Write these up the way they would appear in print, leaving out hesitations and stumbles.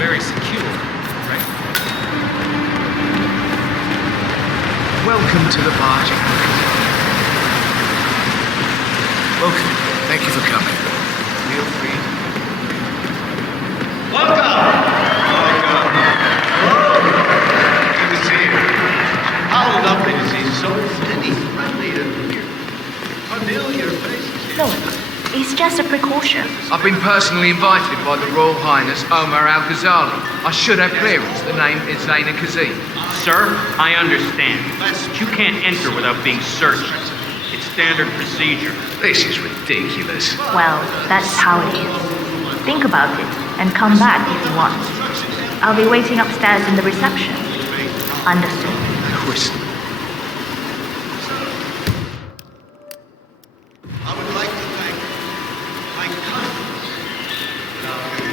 very secure, right? Welcome to the party. Welcome. Thank you for coming. Feel free. Welcome! Hello! Good to see you. How lovely to see so many friendly and familiar faces. Look, it's just a precaution. I've been personally invited by the Royal Highness Omar Al-Ghazali. I should have clearance. The name is Zaina Kazim. Sir, I understand, but you can't enter without being searched. It's standard procedure. This is ridiculous. Well, that's how it is. Think about it and come back if you want. I'll be waiting upstairs in the reception. Understood. Crystal. I would like to thank my cousins for their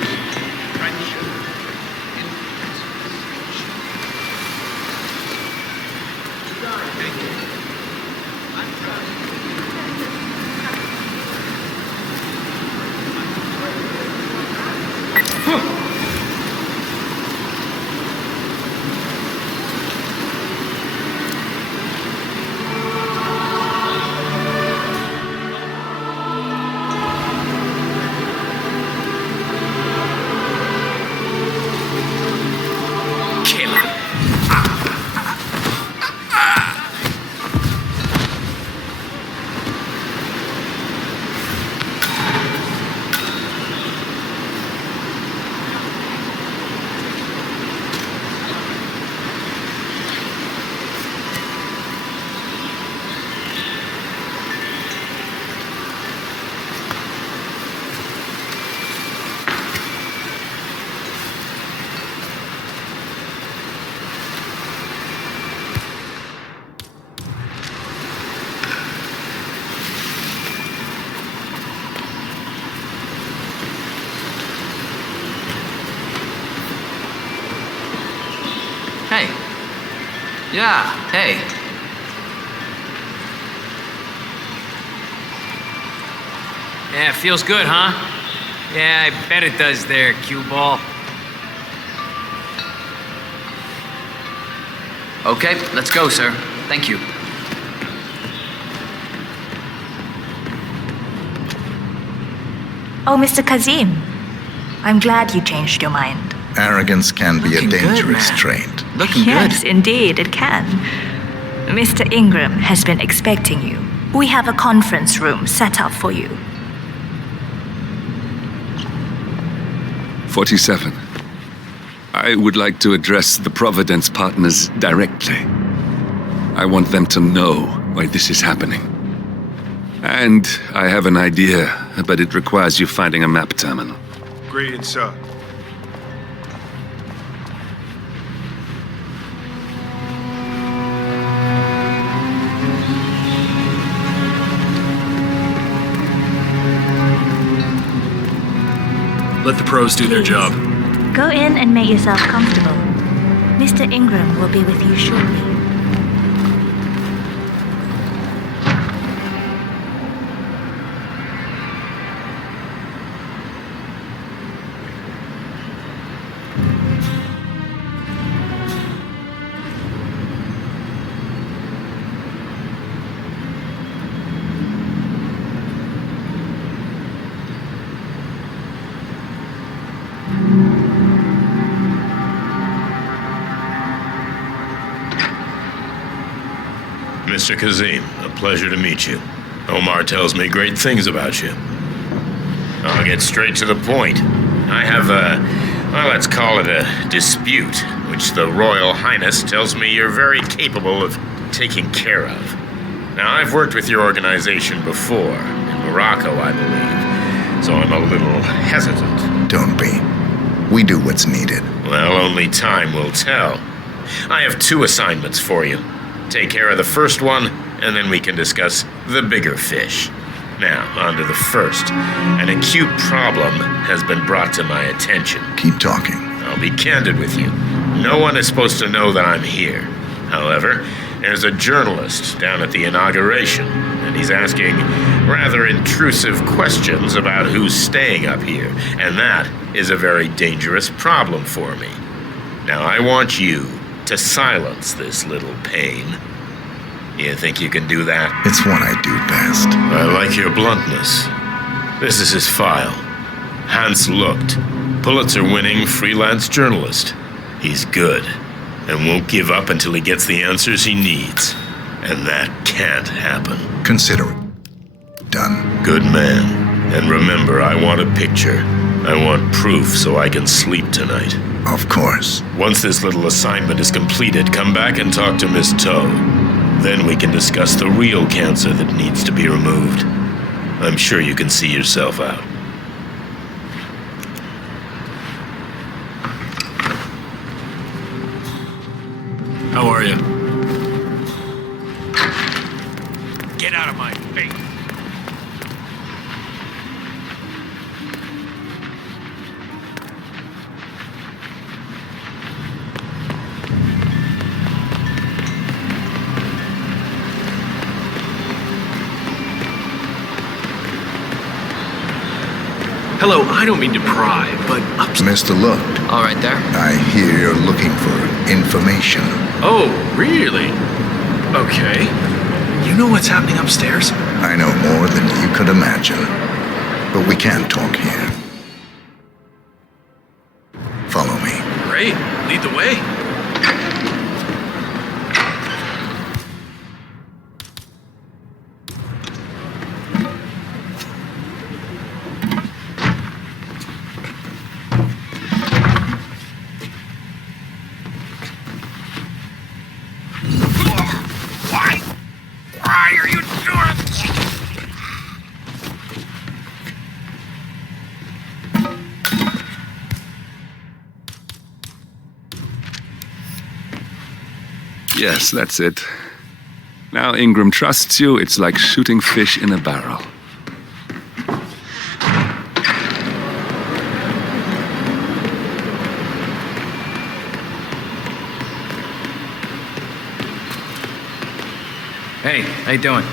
friendship, influence, and thank you. I'm proud. Hey. Yeah, hey. Yeah, feels good, huh? Yeah, I bet it does there, cue ball. Okay, let's go, sir. Thank you. Oh, Mr. Kazim. I'm glad you changed your mind. Arrogance can be Looking a good, dangerous man. trait. Looking Yes, good. indeed, it can. Mr. Ingram has been expecting you. We have a conference room set up for you. 47. I would like to address the Providence partners directly. I want them to know why this is happening. And I have an idea, but it requires you finding a map terminal. Greetings, sir. Let the pros do their job. Go in and make yourself comfortable. Mr. Ingram will be with you shortly. Mr. Kazim, a pleasure to meet you. Omar tells me great things about you. I'll get straight to the point. I have well, let's call it a dispute, which the Royal Highness tells me you're very capable of taking care of. Now, I've worked with your organization before, in Morocco, I believe, so I'm a little hesitant. Don't be. We do what's needed. Well, only time will tell. I have 2 assignments for you. Take care of the first one, and then we can discuss the bigger fish. Now, on to the first. An acute problem has been brought to my attention. Keep talking. I'll be candid with you. No one is supposed to know that I'm here. However, There's a journalist down at the inauguration, and he's asking rather intrusive questions about who's staying up here, and that is a very dangerous problem for me. Now, I want you to silence this little pain. You think you can do that? It's what I do best. I like your bluntness. This is his file. Hans looked. Pulitzer-winning freelance journalist. He's good, and won't give up until he gets the answers he needs. And that can't happen. Consider it. Done. Good man. And remember, I want a picture. I want proof so I can sleep tonight. Of course. Once this little assignment is completed, come back and talk to Miss Toe. Then we can discuss the real cancer that needs to be removed. I'm sure you can see yourself out. How are you? Get out of my face. Hello, I don't mean to pry, but Mr. Looked, All right there. I hear you're looking for information. Oh, really? Okay. You know what's happening upstairs? I know more than you could imagine. But we can't talk here. Follow me. Great. Lead the way. Why are you doing Yes, that's it. Now Ingram trusts you, it's like shooting fish in a barrel. Hey, how you doing?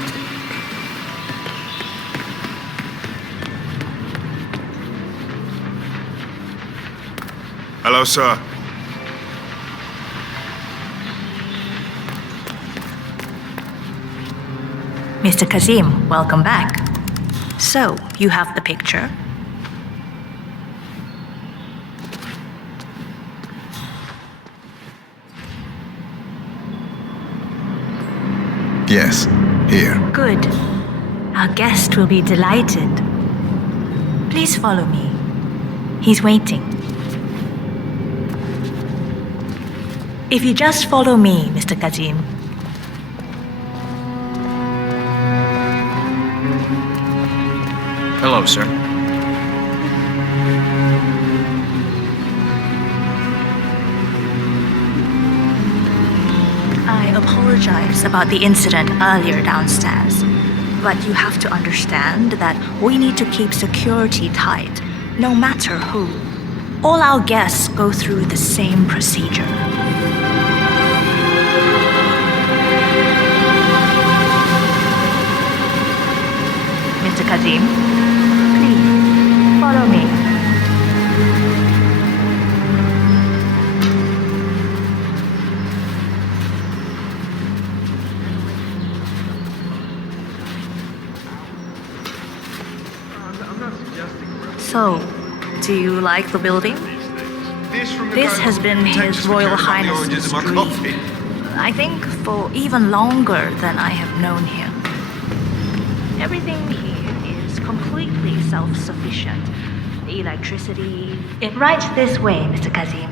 Hello, sir. Mr. Kazim, welcome back. So, you have the picture? Yes, here. Good. Our guest will be delighted. Please follow me. He's waiting. If you just follow me, Mr. Kazim. Hello, sir. I apologize about the incident earlier downstairs, but you have to understand that we need to keep security tight, no matter who. All our guests go through the same procedure. Mr. Kazim, please follow me. So, do you like the building? This has been His Royal Highness's dream. I think for even longer than I have known him. Everything here is completely self-sufficient. The electricity... Right this way, Mr. Kazim.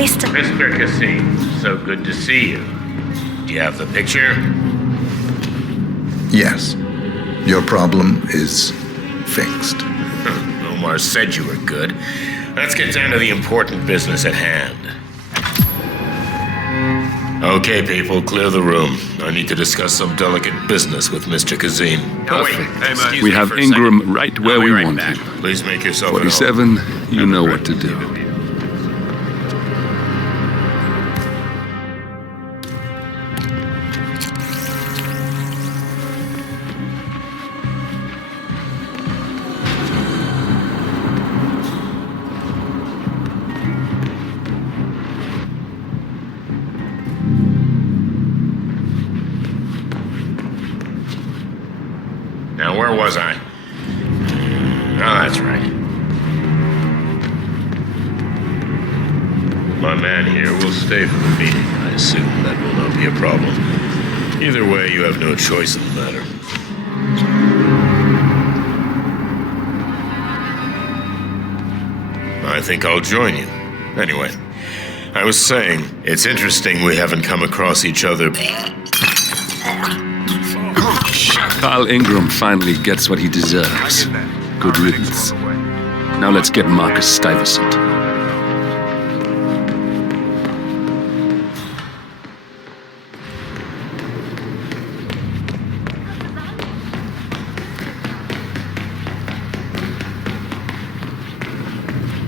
Mr. Mr. Cassim, so good to see you. Do you have the picture? Yes. Your problem is fixed. Omar said you were good. Let's get down to the important business at hand. Okay, people, clear the room. I need to discuss some delicate business with Mr. Kazim. Perfect. We have Ingram right where we want him. Please make yourself at home. 47, you know what to do. Now, where was I? Oh, that's right. My man here will stay for the meeting. I assume that will not be a problem. Either way, you have no choice in the matter. I think I'll join you. Anyway, I was saying, it's interesting we haven't come across each other. Carl Ingram finally gets what he deserves. Good riddance. Now let's get Marcus Stuyvesant.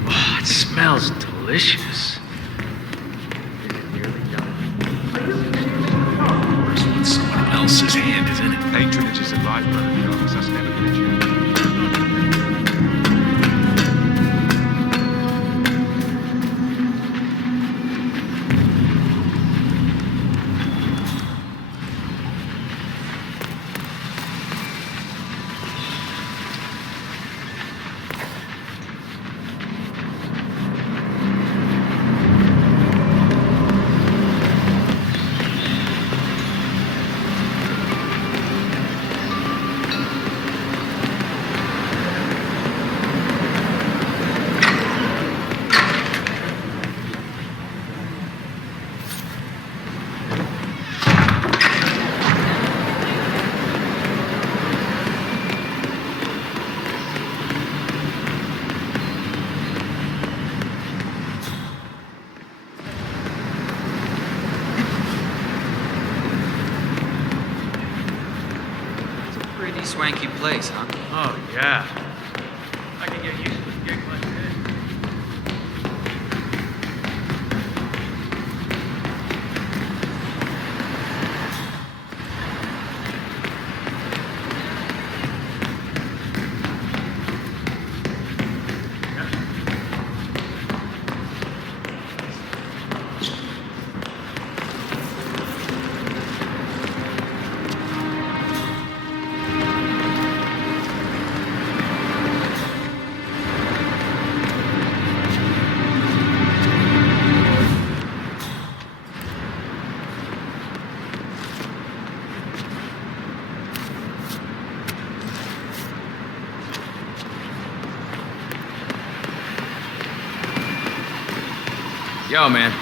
Oh, it smells delicious. Someone else's hand is in it. Patronage is a library, Carlos. That's never going to change. Pretty swanky place, huh? Oh, yeah. I can get used to a gig like this. Yo, man.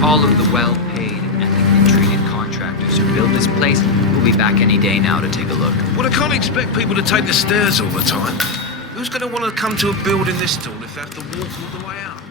All of the well-paid and ethically treated contractors who build this place will be back any day now to take a look. Well, I can't expect people to take the stairs all the time. Who's going to want to come to a building this tall if they have to walk all the way out?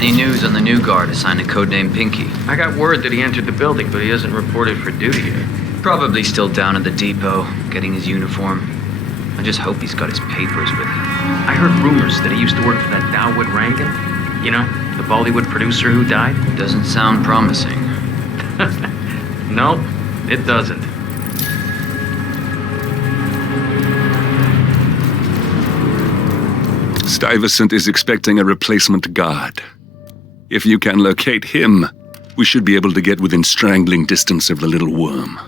Any news on the new guard assigned to codename Pinky? I got word that he entered the building, but he hasn't reported for duty yet. Probably still down at the depot, getting his uniform. I just hope he's got his papers with him. I heard rumors that he used to work for that Dawood Rankin. You know, the Bollywood producer who died? Doesn't sound promising. No, it doesn't. Stuyvesant is expecting a replacement guard. If you can locate him, we should be able to get within strangling distance of the little worm.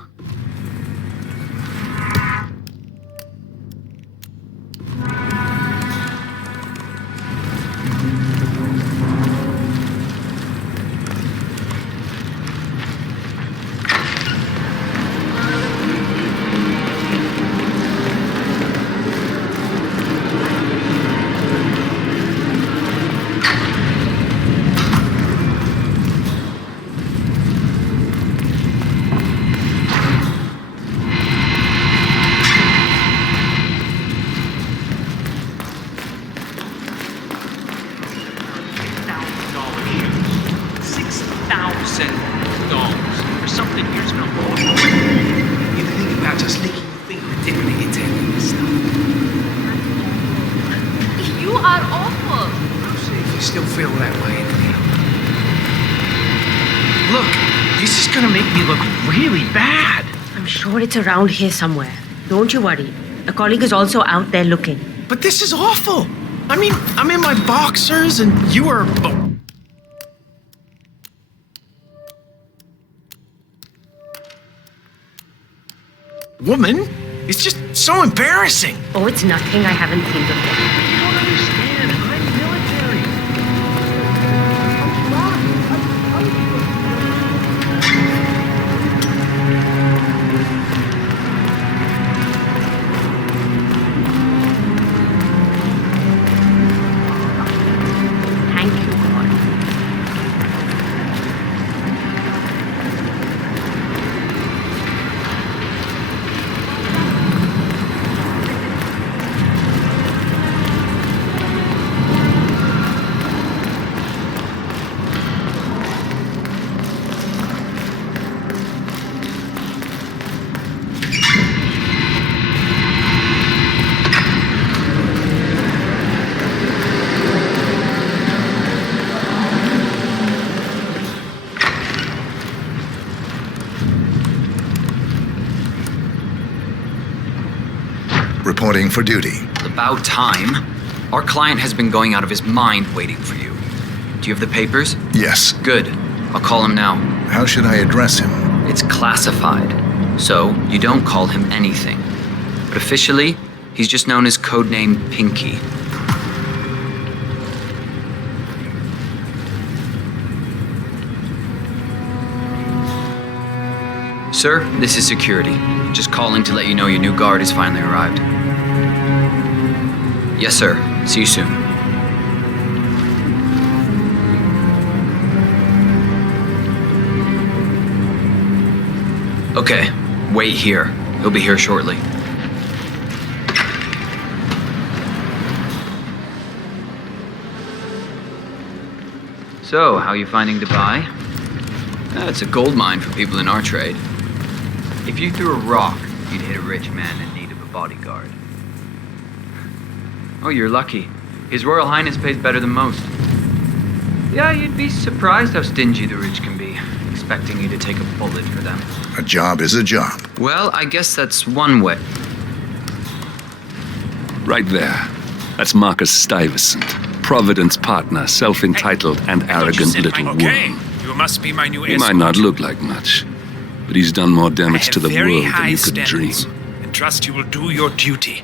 It's around here somewhere. Don't you worry. A colleague is also out there looking. But this is awful. I mean, I'm in my boxers and you are... Woman, it's just so embarrassing. Oh, it's nothing I haven't seen before. You don't understand. I'm military. Reporting for duty. About time. Our client has been going out of his mind waiting for you. Do you have the papers? Yes. Good. I'll call him now. How should I address him? It's classified, so you don't call him anything. But officially, he's just known as codename Pinky. Sir, this is security. Just calling to let you know your new guard has finally arrived. Yes, sir. See you soon. Okay, wait here. He'll be here shortly. So, how you finding Dubai? It's a gold mine for people in our trade. If you threw a rock, you'd hit a rich man in need of a bodyguard. Oh, you're lucky. His Royal Highness pays better than most. Yeah, you'd be surprised how stingy the rich can be, expecting you to take a bullet for them. A job is a job. Well, I guess that's one way. Right there. That's Marcus Stuyvesant, Providence partner, self-entitled and arrogant little worm. You must be my new He escort. might not look like much, but he's done more damage to the very world high than you could dream. standards, and trust you will do your duty.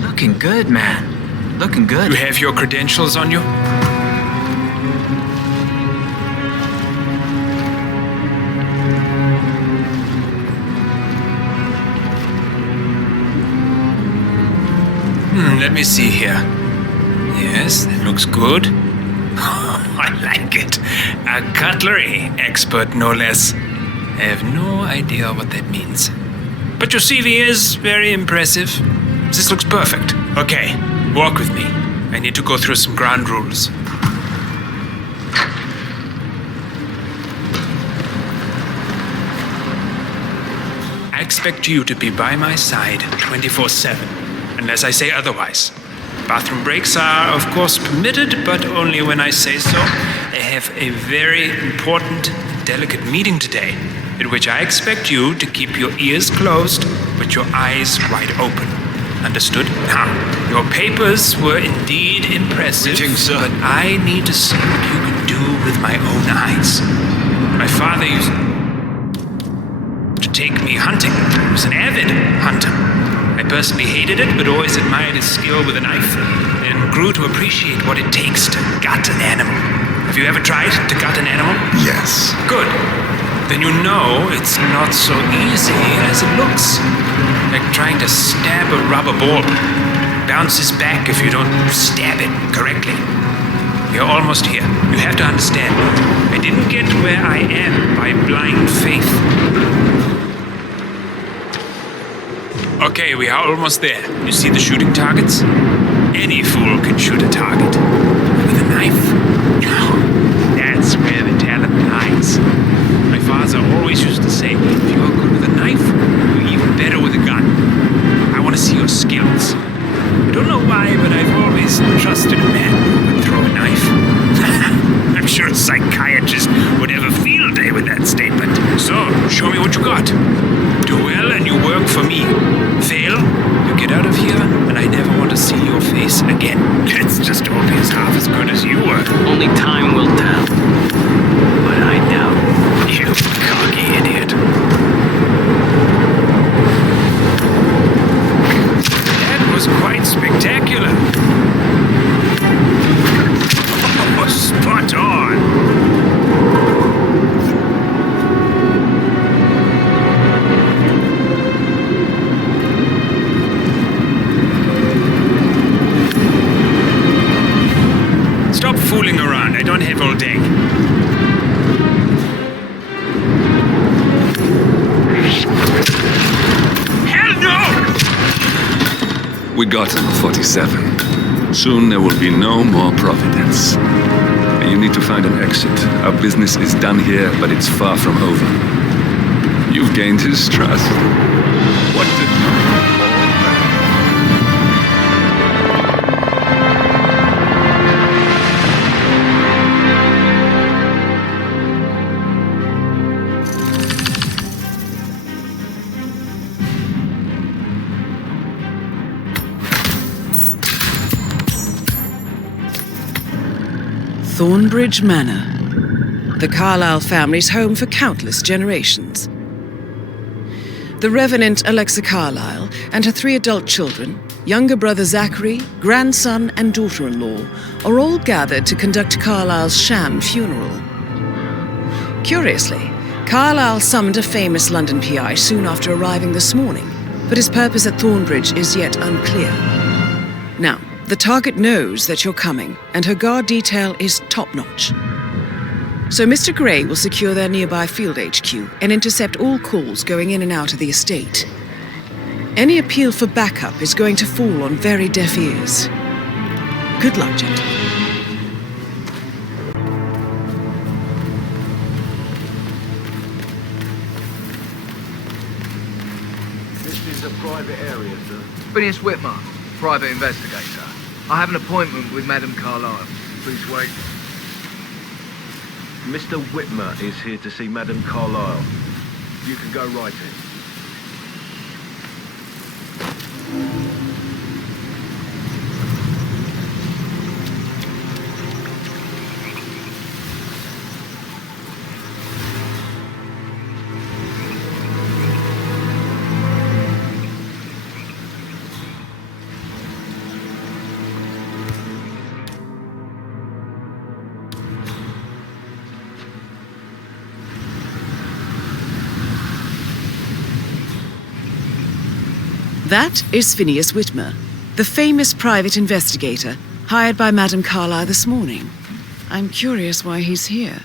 Looking good, man. Looking good. You have your credentials on you? Let me see here. Yes, that looks good. I like it. A cutlery expert, no less. I have no idea what that means. But your CV is very impressive. This looks perfect. Okay, walk with me. I need to go through some ground rules. expect you to be by my side 24/7, unless I say otherwise. Bathroom breaks are, of course, permitted, but only when I say so. I have a very important, delicate meeting today, in which I expect you to keep your ears closed, but your eyes wide open. Understood? Now, your papers were indeed impressive, but I need to see what you can do with my own eyes. My father used to take me hunting. He was an avid hunter. I personally hated it, but always admired his skill with a knife, and grew to appreciate what it takes to gut an animal. Have you ever tried to gut an animal? Yes. Good. Then you know it's not so easy as it looks. Like trying to stab a rubber ball. It bounces back if you don't stab it correctly. You're almost here. You have to understand. I didn't get where I am by blind faith. Okay, we are almost there. You see the shooting targets? Any fool can shoot a target. With a knife? No, that's where the talent lies. My father always used to say, if you are good with a knife, you're even better with a gun. I want to see your skills. I don't know why, but I've always trusted a man who could throw a knife. I'm sure a psychiatrist would have a field day with that statement. So, show me what you got. Do well and you work for me. Fail, you get out of here, and I never want to see your face again. It's just obvious half as good as you were. Only time will tell. But I doubt. You cocky idiot. That was quite spectacular. Oh, spot on. Stop fooling around. I don't have all day. Hell no! We got him, 47. Soon there will be no more Providence. And you need to find an exit. Our business is done here, but it's far from over. You've gained his trust. What did Thornbridge Manor, the Carlyle family's home for countless generations. The Revenant Alexa Carlyle and her 3 adult children, younger brother Zachary, grandson and daughter-in-law, are all gathered to conduct Carlyle's sham funeral. Curiously, Carlyle summoned a famous London PI soon after arriving this morning, but his purpose at Thornbridge is yet unclear. Now, the target knows that you're coming, and her guard detail is top-notch. So Mr. Gray will secure their nearby field HQ and intercept all calls going in and out of the estate. Any appeal for backup is going to fall on very deaf ears. Good luck, gentlemen. This is a private area, sir. Phineas Whitmer, private investigator. I have an appointment with Madame Carlyle. Please wait. Mr. Whitmer is here to see Madame Carlyle. You can go right in. That is Phineas Whitmer, the famous private investigator hired by Madame Carlyle this morning. I'm curious why he's here.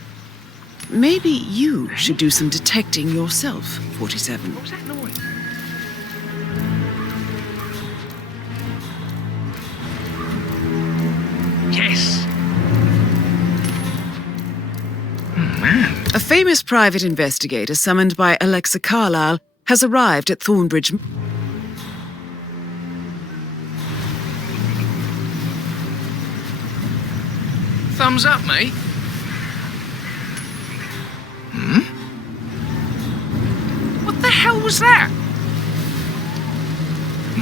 Maybe you should do some detecting yourself, 47. What was that noise? Yes. A famous private investigator summoned by Alexa Carlyle has arrived at Thornbridge. Thumbs up, mate. What the hell was that?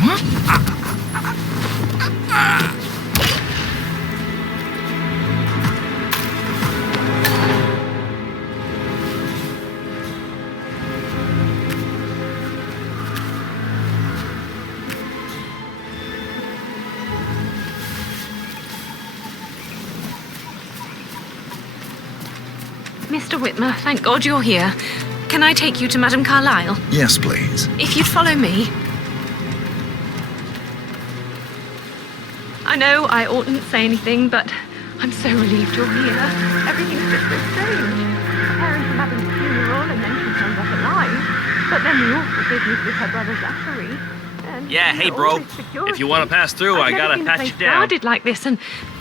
What? Mr. Whitmer, thank God you're here. Can I take you to Madame Carlyle? Yes, please. If you'd follow me. I know I oughtn't say anything, but I'm so relieved you're here. Everything's just so strange. Preparing for Madame's funeral, and then she turns up alive. But then the awful business with her brother Zachary. And yeah, hey, bro. If you want to pass through, I gotta pat you down. Guarded like this, and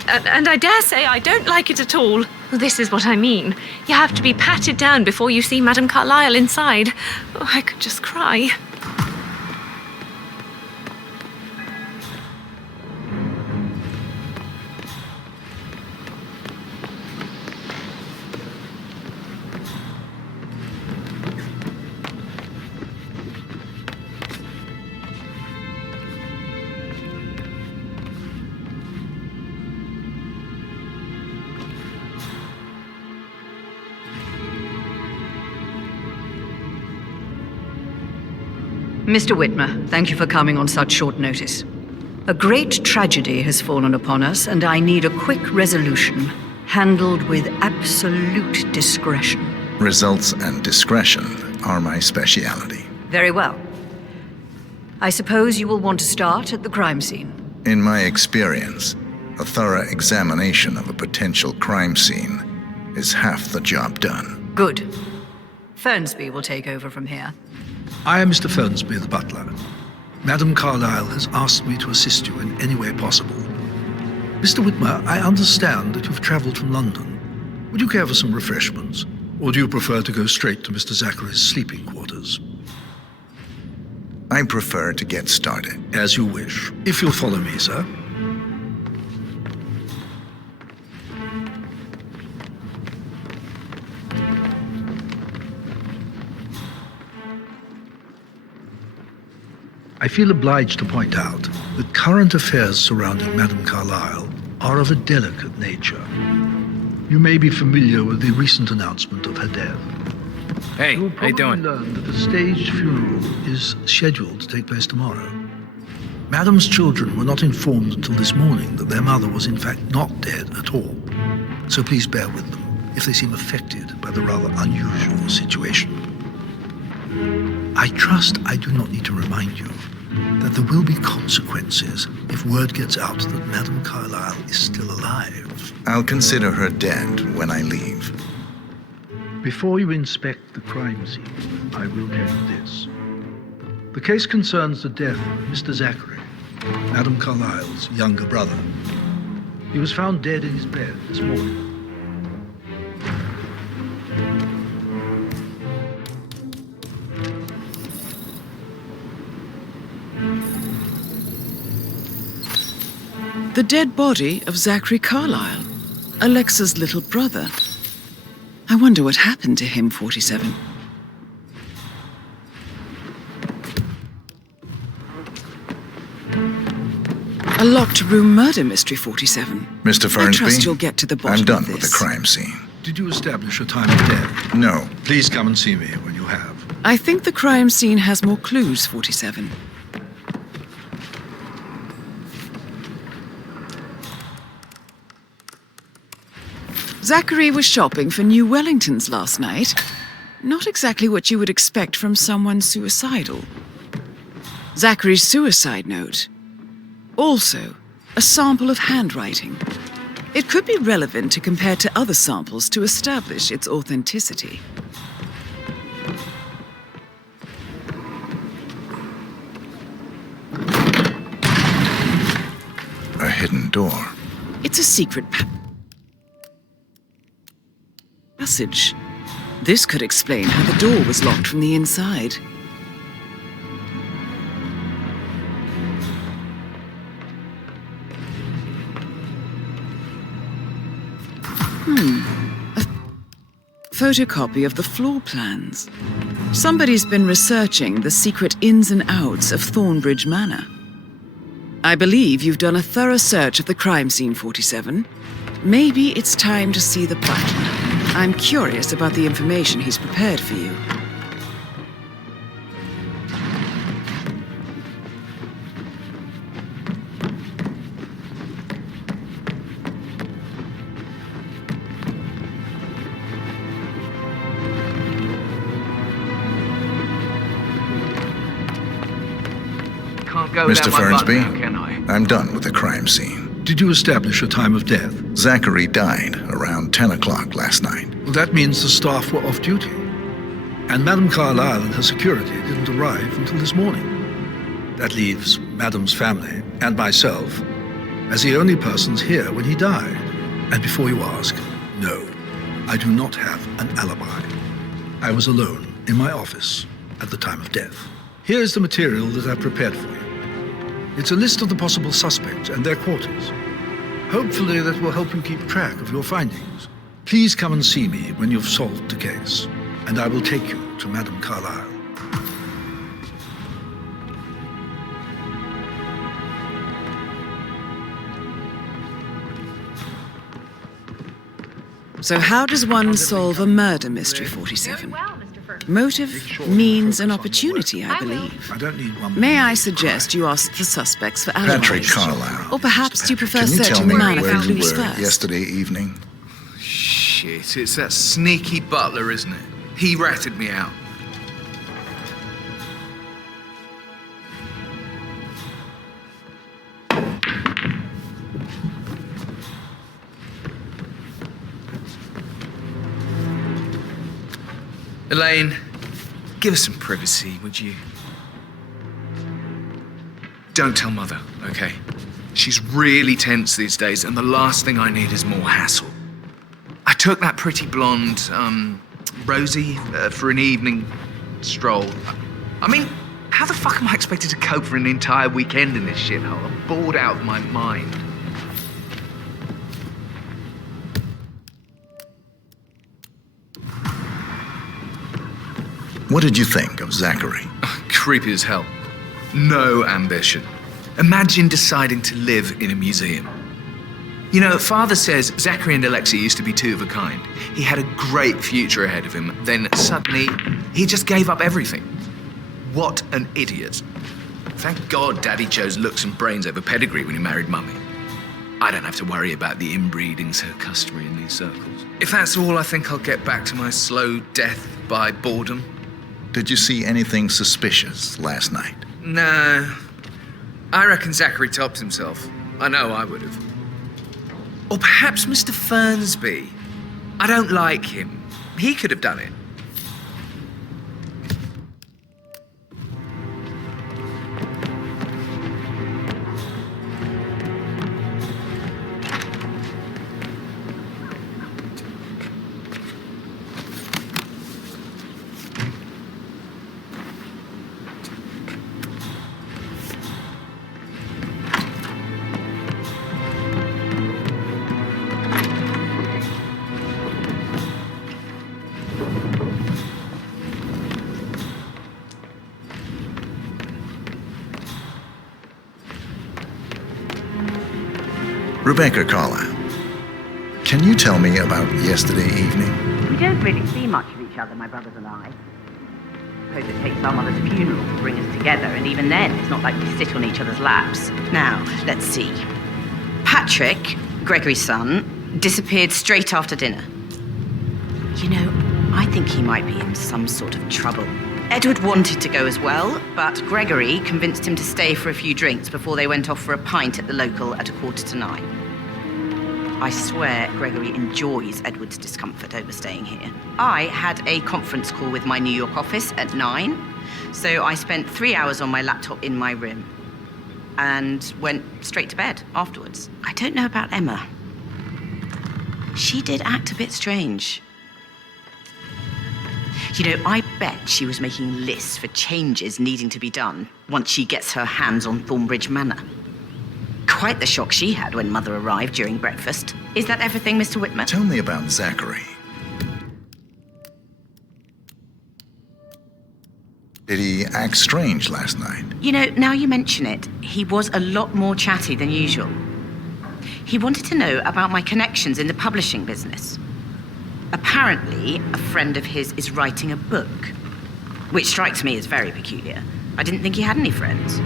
I dare say I don't like it at all. Well, this is what I mean. You have to be patted down before you see Madame Carlyle inside. Oh, I could just cry. Mr. Whitmer, thank you for coming on such short notice. A great tragedy has fallen upon us, and I need a quick resolution, handled with absolute discretion. Results and discretion are my speciality. Very well. I suppose you will want to start at the crime scene. In my experience, a thorough examination of a potential crime scene is half the job done. Good. Fernsby will take over from here. I am Mr. Fernsby, the butler. Madame Carlyle has asked me to assist you in any way possible. Mr. Whitmer, I understand that you've traveled from London. Would you care for some refreshments? Or do you prefer to go straight to Mr. Zachary's sleeping quarters? I prefer to get started. As you wish. If you'll follow me, sir. I feel obliged to point out that current affairs surrounding Madame Carlyle are of a delicate nature. You may be familiar with the recent announcement of her death. Hey, you will how you probably doing? learn that the staged funeral is scheduled to take place tomorrow. Madame's children were not informed until this morning that their mother was in fact not dead at all. So please bear with them if they seem affected by the rather unusual situation. I trust I do not need to remind you that there will be consequences if word gets out that Madame Carlyle is still alive. I'll consider her dead when I leave. Before you inspect the crime scene, I will tell you this. The case concerns the death of Mr. Zachary, Madame Carlyle's younger brother. He was found dead in his bed this morning. The dead body of Zachary Carlyle, Alexa's little brother. I wonder what happened to him, 47. A locked room murder mystery, 47. Mr. Fernsby, I trust you'll get to the bottom I'm done of this. with the crime scene. Did you establish a time of death? No. Please come and see me when you have. I think the crime scene has more clues, 47. Zachary was shopping for New Wellingtons last night. Not exactly what you would expect from someone suicidal. Zachary's suicide note. Also, a sample of handwriting. It could be relevant to compare to other samples to establish its authenticity. A hidden door. It's a secret passage. This could explain how the door was locked from the inside. photocopy of the floor plans. Somebody's been researching the secret ins and outs of Thornbridge Manor. I believe you've done a thorough search of the crime scene, 47. Maybe it's time to see the butler. I'm curious about the information he's prepared for you. Mr. Fernsby, I'm done with the crime scene. Did you establish a time of death? Zachary died around 10 o'clock last night. Well, that means the staff were off duty. And Madame Carlyle and her security didn't arrive until this morning. That leaves Madame's family and myself as the only persons here when he died. And before you ask, no, I do not have an alibi. I was alone in my office at the time of death. Here's the material that I've prepared for you. It's a list of the possible suspects and their quarters. Hopefully that will help you keep track of your findings. Please come and see me when you've solved the case, and I will take you to Madame Carlyle. So how does one solve a murder mystery, 47? Motive, means, and opportunity, I believe. I don't need one. May I suggest you ask the suspects for alibis? Patrick Carlyle. Or perhaps do you prefer Can you tell searching me the manor where for you clues were first? yesterday evening? Shit, it's that sneaky butler, isn't it? He ratted me out. Elaine, give us some privacy, would you? Don't tell Mother, okay? She's really tense these days, and the last thing I need is more hassle. I took that pretty blonde, Rosie, for an evening stroll. I mean, how the fuck am I expected to cope for an entire weekend in this shithole? I'm bored out of my mind. What did you think of Zachary? Creepy as hell. No ambition. Imagine deciding to live in a museum. You know, Father says Zachary and Alexia used to be two of a kind. He had a great future ahead of him, then suddenly he just gave up everything. What an idiot. Thank God Daddy chose looks and brains over pedigree when he married Mummy. I don't have to worry about the inbreeding so customary in these circles. If that's all, I think I'll get back to my slow death by boredom. Did you see anything suspicious last night? No. I reckon Zachary topped himself. I know I would have. Or perhaps Mr. Fernsby. I don't like him. He could have done it. Rebecca Carlyle, can you tell me about yesterday evening? We don't really see much of each other, my brothers and I. I suppose it takes our mother's funeral to bring us together, and even then, it's not like we sit on each other's laps. Now, let's see. Patrick, Gregory's son, disappeared straight after dinner. You know, I think he might be in some sort of trouble. Edward wanted to go as well, but Gregory convinced him to stay for a few drinks before they went off for a pint at the local at 9:15. I swear Gregory enjoys Edward's discomfort over staying here. I had a conference call with my New York office at 9, so I spent 3 hours on my laptop in my room and went straight to bed afterwards. I don't know about Emma. She did act a bit strange. You know, I bet she was making lists for changes needing to be done once she gets her hands on Thornbridge Manor. Quite the shock she had when Mother arrived during breakfast. Is that everything, Mr. Whitmer? Tell me about Zachary. Did he act strange last night? You know, now you mention it, he was a lot more chatty than usual. He wanted to know about my connections in the publishing business. Apparently, a friend of his is writing a book, which strikes me as very peculiar. I didn't think he had any friends.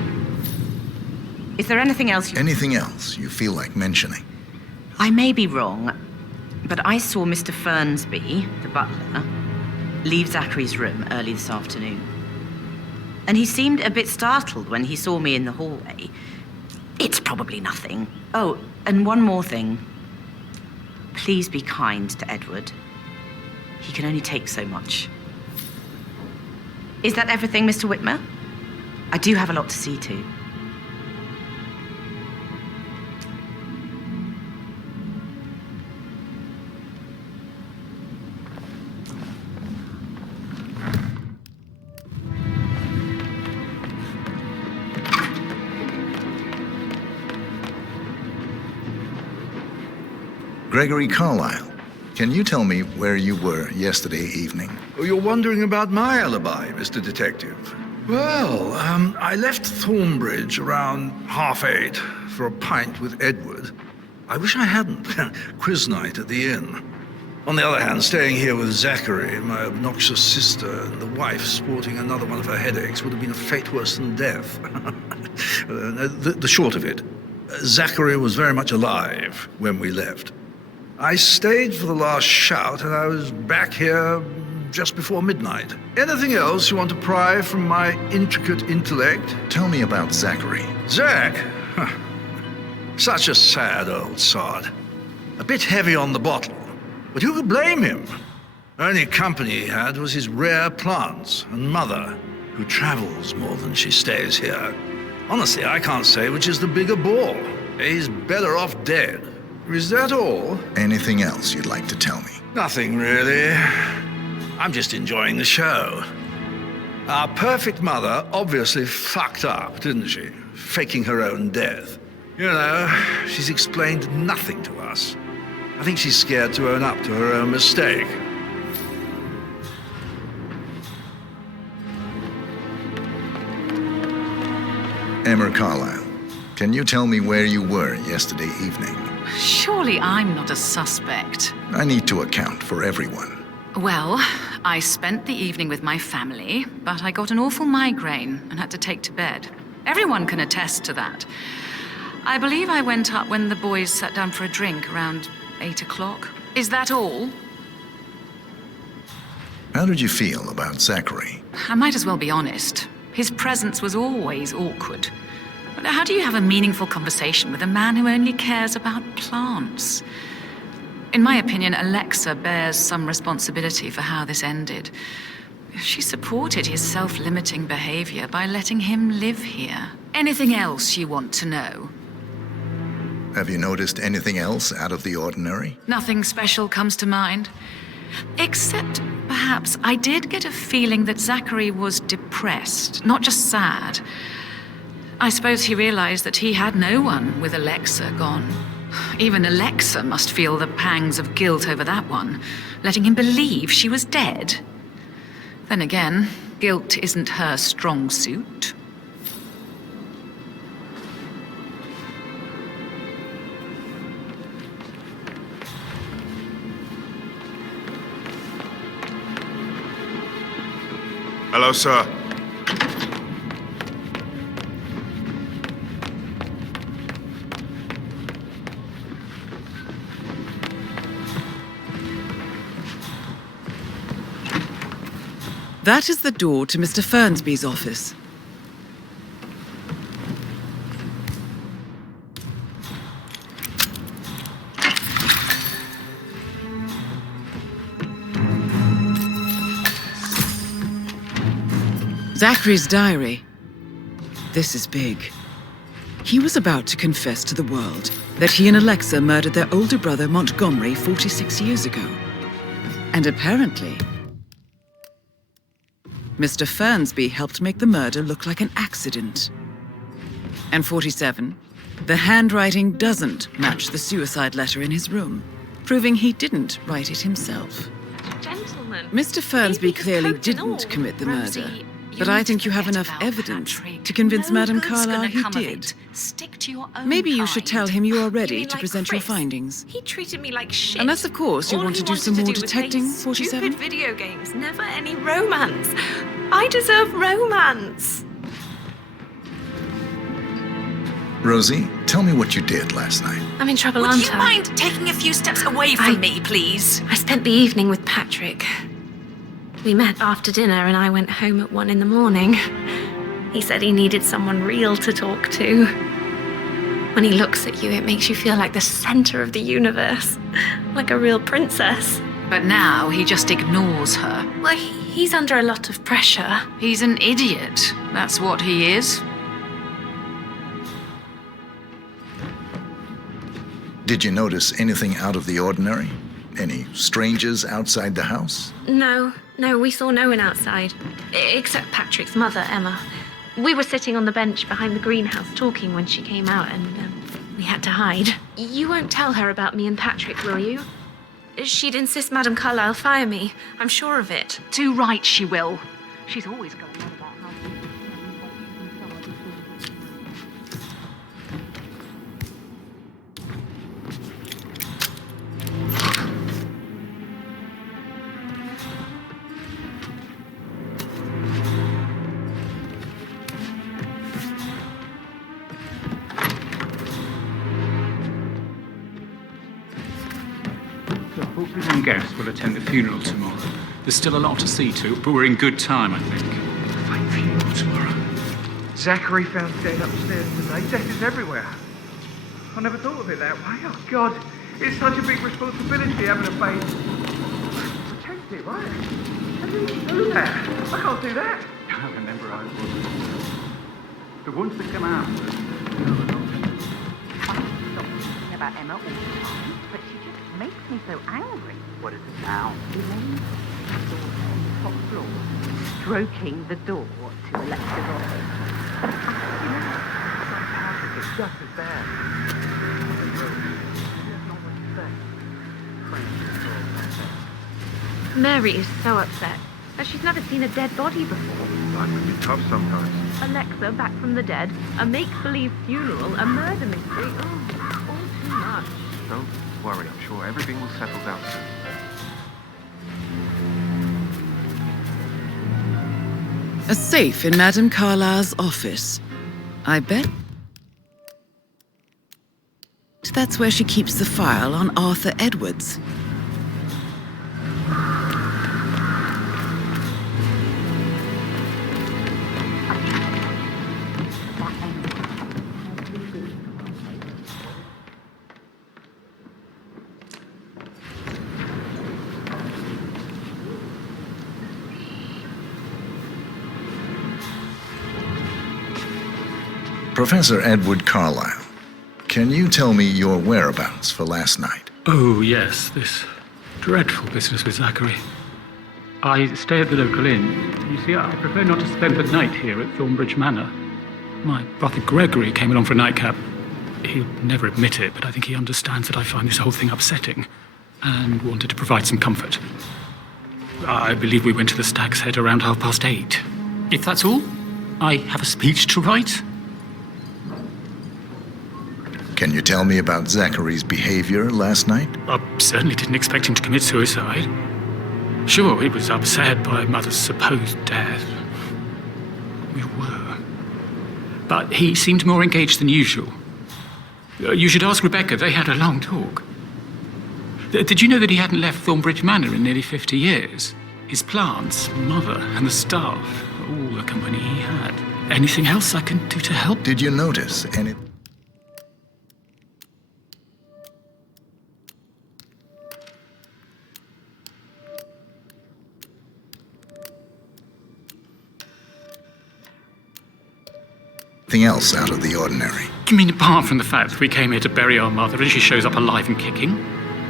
Is there anything else Anything else you feel like mentioning? I may be wrong, but I saw Mr. Fernsby, the butler, leave Zachary's room early this afternoon. And he seemed a bit startled when he saw me in the hallway. It's probably nothing. Oh, and one more thing. Please be kind to Edward. He can only take so much. Is that everything, Mr. Whitmer? I do have a lot to see to. Gregory Carlyle, can you tell me where you were yesterday evening? Oh, you're wondering about my alibi, Mr. Detective. Well, I left Thornbridge around 8:30 for a pint with Edward. I wish I hadn't. Quiz night at the inn. On the other hand, staying here with Zachary, my obnoxious sister, and the wife sporting another one of her headaches would have been a fate worse than death. The short of it, Zachary was very much alive when we left. I stayed for the last shout, and I was back here just before midnight. Anything else you want to pry from my intricate intellect? Tell me about Zachary. Zach? Huh. Such a sad old sod. A bit heavy on the bottle, but who could blame him? Only company he had was his rare plants and mother, who travels more than she stays here. Honestly, I can't say which is the bigger bore. He's better off dead. Is that all? Anything else you'd like to tell me? Nothing, really. I'm just enjoying the show. Our perfect mother obviously fucked up, didn't she? Faking her own death. You know, she's explained nothing to us. I think she's scared to own up to her own mistake. Emma Carlyle, can you tell me where you were yesterday evening? Surely I'm not a suspect. I need to account for everyone. Well, I spent the evening with my family, but I got an awful migraine and had to take to bed. Everyone can attest to that. I believe I went up when the boys sat down for a drink around 8 o'clock. Is that all? How did you feel about Zachary? I might as well be honest. His presence was always awkward. How do you have a meaningful conversation with a man who only cares about plants? In my opinion, Alexa bears some responsibility for how this ended. She supported his self-limiting behavior by letting him live here. Anything else you want to know? Have you noticed anything else out of the ordinary? Nothing special comes to mind. Except, perhaps, I did get a feeling that Zachary was depressed, not just sad. I suppose he realized that he had no one with Alexa gone. Even Alexa must feel the pangs of guilt over that one, letting him believe she was dead. Then again, guilt isn't her strong suit. Hello, sir. That is the door to Mr. Fernsby's office. Zachary's diary. This is big. He was about to confess to the world that he and Alexa murdered their older brother Montgomery 46 years ago. And apparently, Mr. Fernsby helped make the murder look like an accident. And 47, the handwriting doesn't match the suicide letter in his room, proving he didn't write it himself. Gentlemen. Mr. Fernsby clearly didn't commit the murder. but I think you have enough evidence to convince Madame Carlyle he did. Stick to your own Maybe you should kind. tell him you are ready to like present your Chris. findings. He treated me like shit. Unless, of course, you All want he to do wanted some to more do was detecting, play 47? Stupid video games, never any romance. I deserve romance. Rosie, tell me what you did last night. I'm in trouble, Would aren't you I? mind taking a few steps away from me, please? I spent the evening with Patrick. We met after dinner and I went home at 1 a.m. He said he needed someone real to talk to. When he looks at you, it makes you feel like the center of the universe. Like a real princess. But now he just ignores her. Well, he's under a lot of pressure. He's an idiot. That's what he is. Did you notice anything out of the ordinary? Any strangers outside the house? No, we saw no one outside. Except Patrick's mother, Emma. We were sitting on the bench behind the greenhouse talking when she came out and we had to hide. You won't tell her about me and Patrick, will you? She'd insist Madame Carlyle fire me. I'm sure of it. Too right she will. She's always going on about how... The Hawkins and guests will attend the funeral tomorrow. There's still a lot to see to, but we're in good time, I think. Fake funeral tomorrow. Zachary found dead upstairs today. Death is everywhere. I never thought of it that way. Oh, God. It's such a big responsibility having a baby. Protect it, right? How do you do that? I can't do that. I remember how it was. The ones that come out. About Emma all the time, but she just makes me so angry. What is it now? Elaine door on the top floor, stroking the door to Alexa's office. It's just as bad. Mary is so upset. She's never seen a dead body before. Life can be tough sometimes. Alexa back from the dead, a make-believe funeral, a murder mystery. Oh, all too much. Don't worry, I'm sure everything will settle down soon. A safe in Madame Carlyle's office. I bet that's where she keeps the file on Arthur Edwards. Professor Edward Carlyle, can you tell me your whereabouts for last night? Oh, yes, this dreadful business with Zachary. I stay at the local inn. You see, I prefer not to spend the night here at Thornbridge Manor. My brother Gregory came along for a nightcap. He'll never admit it, but I think he understands that I find this whole thing upsetting and wanted to provide some comfort. I believe we went to the Stag's Head around 8:30. If that's all, I have a speech to write. Can you tell me about Zachary's behavior last night? I certainly didn't expect him to commit suicide. Sure, he was upset by Mother's supposed death. We were. But he seemed more engaged than usual. You should ask Rebecca. They had a long talk. Did you know that he hadn't left Thornbridge Manor in nearly 50 years? His plants, Mother, and the staff, all the company he had. Anything else I can do to help? Did you notice any... anything else out of the ordinary? You mean apart from the fact that we came here to bury our mother and she shows up alive and kicking?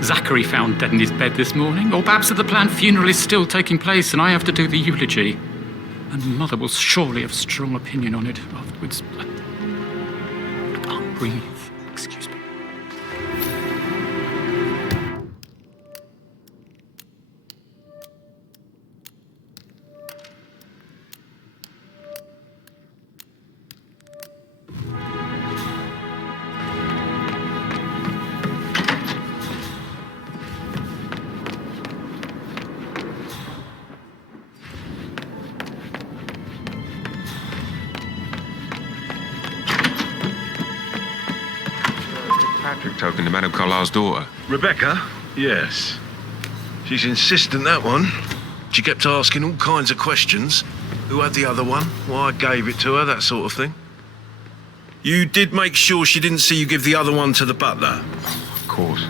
Zachary found dead in his bed this morning? Or perhaps that the planned funeral is still taking place and I have to do the eulogy? And Mother will surely have a strong opinion on it afterwards. I can't breathe. Excuse me. talking to Madame Carlisle's daughter. Rebecca? Yes. She's insistent, that one. She kept asking all kinds of questions. Who had the other one? Why I gave it to her, that sort of thing. You did make sure she didn't see you give the other one to the butler? Of course.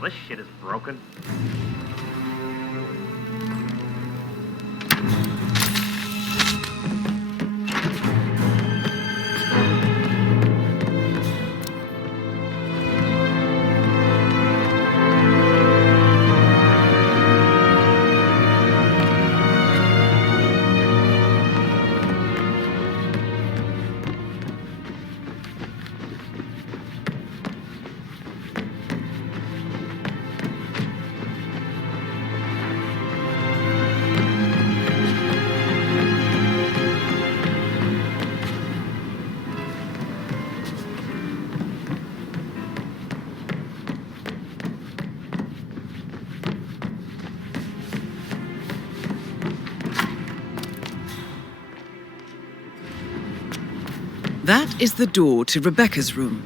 Well, this shit is broken. That is the door to Rebecca's room.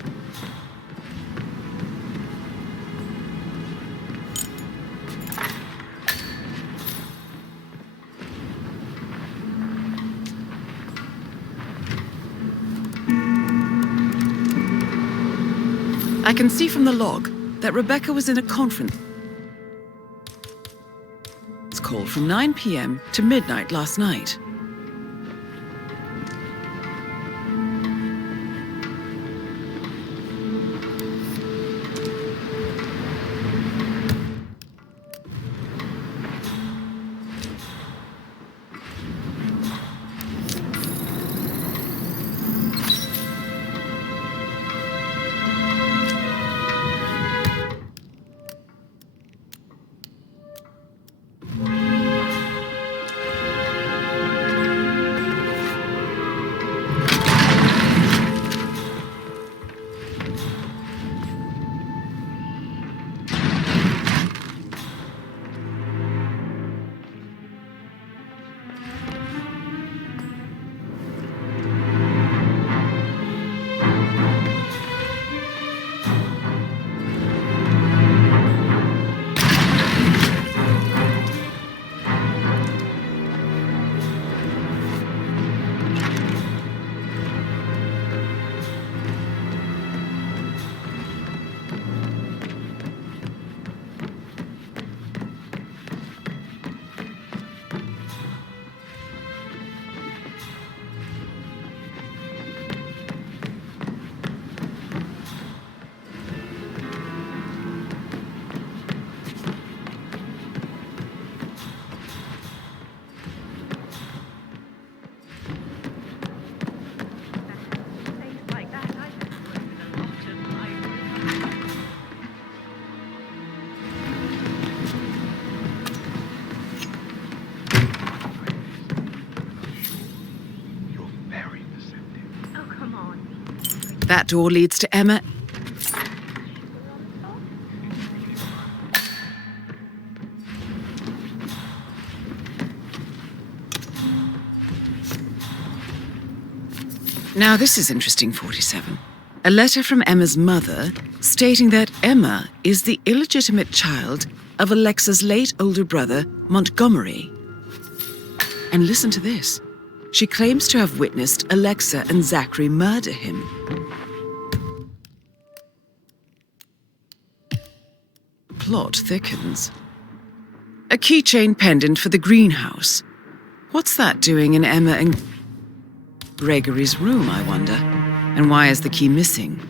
I can see from the log that Rebecca was in a conference call from 9 p.m. to midnight last night. That door leads to Emma. Now this is interesting, 47. A letter from Emma's mother stating that Emma is the illegitimate child of Alexa's late older brother, Montgomery. And listen to this. She claims to have witnessed Alexa and Zachary murder him. plot thickens. A keychain pendant for the greenhouse. What's that doing in Emma and Gregory's room, I wonder? And why is the key missing?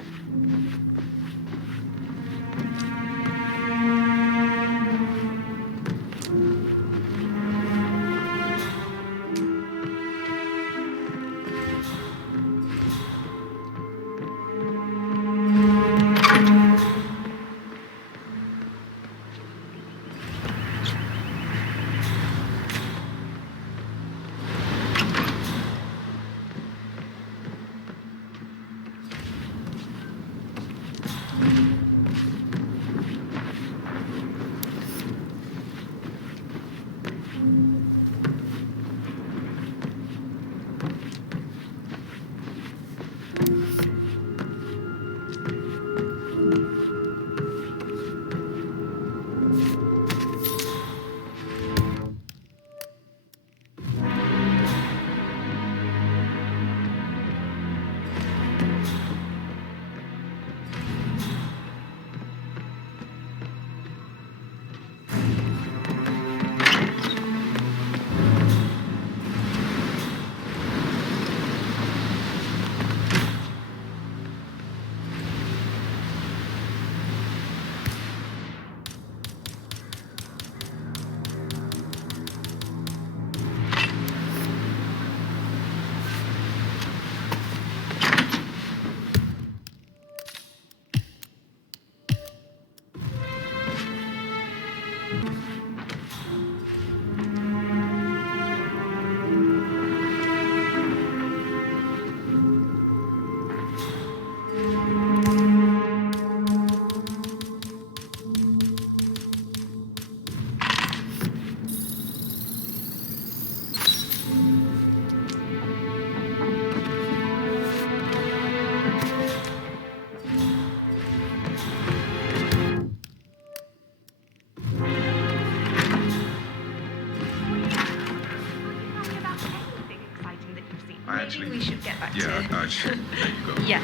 Maybe we should get back to... I should let you go. Yeah.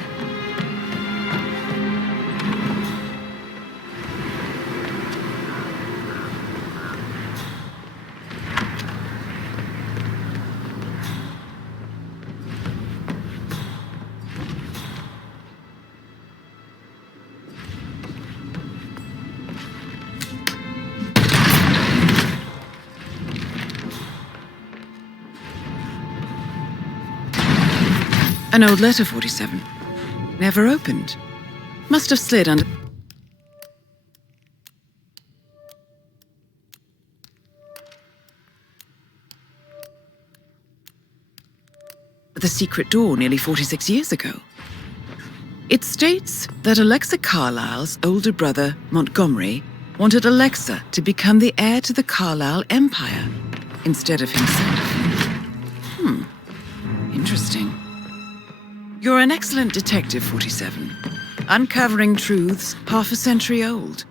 An old letter, 47. Never opened. Must have slid under... the secret door nearly 46 years ago. It states that Alexa Carlyle's older brother, Montgomery, wanted Alexa to become the heir to the Carlyle Empire instead of himself. Interesting. You're an excellent detective, 47. Uncovering truths half a century old.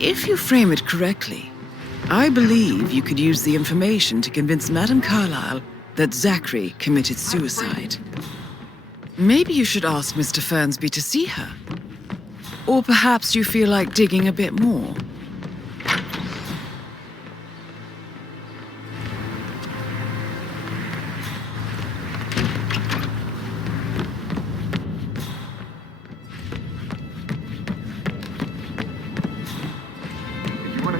If you frame it correctly, I believe you could use the information to convince Madame Carlyle that Zachary committed suicide. Maybe you should ask Mr. Fernsby to see her. Or perhaps you feel like digging a bit more.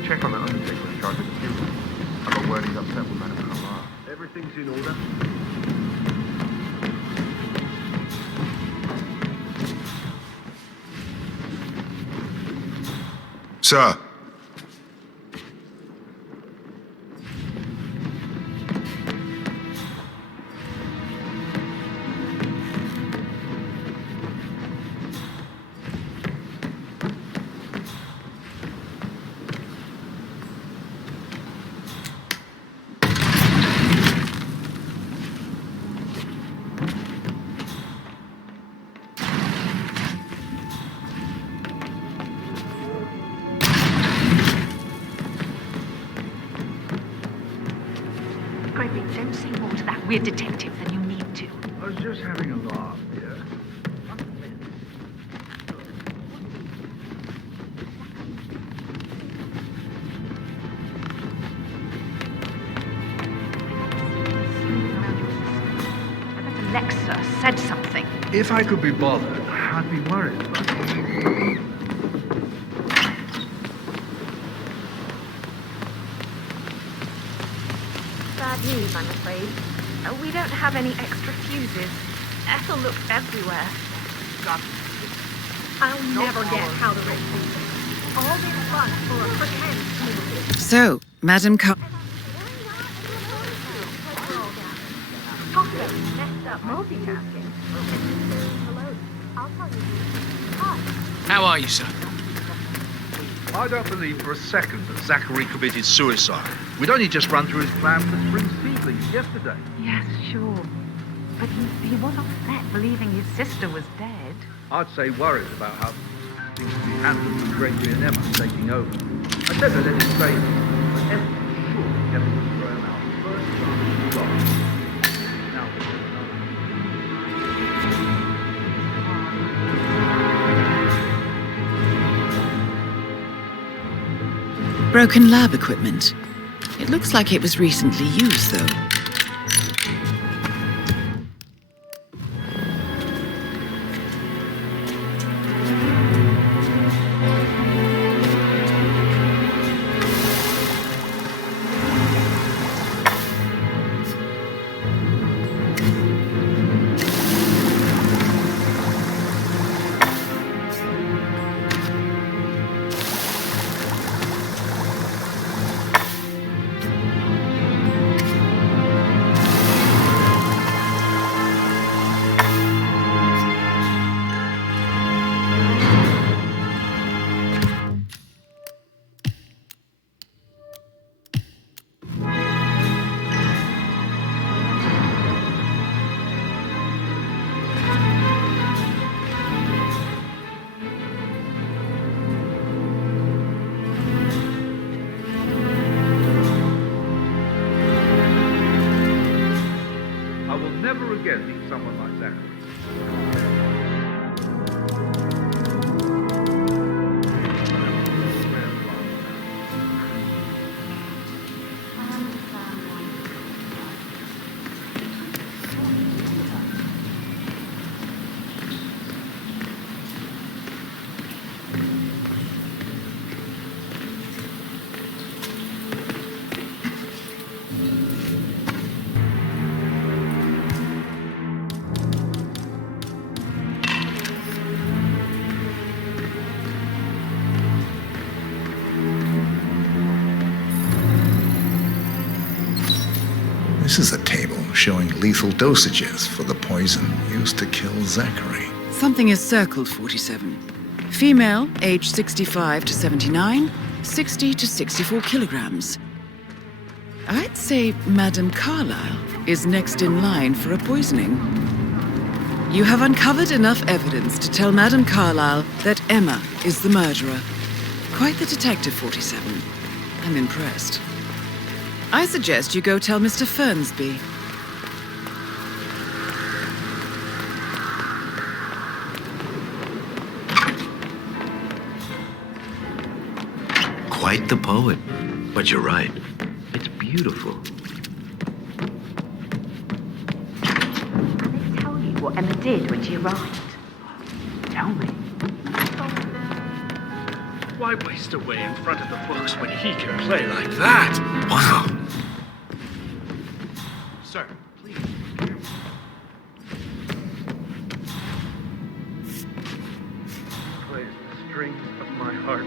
Check on that undertaker in charge of the funeral. I got word he's upset with Madame Carlyle. Everything's in order. Sir. Gregory, don't say more to that weird detective than you need to. I was just having a laugh, dear. Alexa said something. If I could be bothered, I'd be worried about it. Bad news, I'm afraid. We don't have any extra fuses. Ethel looked everywhere. God, I'll never get how the rich people. All this fun for a pretend. So, Madame Talk about messed up multitasking. Hello, I'll tell you. Hi. How are you, sir? I don't believe for a second that Zachary committed suicide. We'd only just run through his plan for the spring seedlings yesterday. Yes, sure. But he was upset believing his sister was dead. I'd say worried about how things will be handled with Gregory and Emma taking over. I said that let it stay, but Emma was sure Emma would throw him out the first time he lost. Now broken lab equipment. It looks like it was recently used, though. never again meet someone like Zachary. This is a table showing lethal dosages for the poison used to kill Zachary. Something is circled 47. Female, age 65 to 79, 60 to 64 kilograms. I'd say Madame Carlyle is next in line for a poisoning. You have uncovered enough evidence to tell Madame Carlyle that Emma is the murderer. Quite the detective, 47. I'm impressed. I suggest you go tell Mr. Fernsby. Quite the poet. But you're right. It's beautiful. Tell you what Emma did when she arrived. Tell me. Why waste away in front of the books when he can play like that? Wow. Sir, please. Plays the strings of my heart.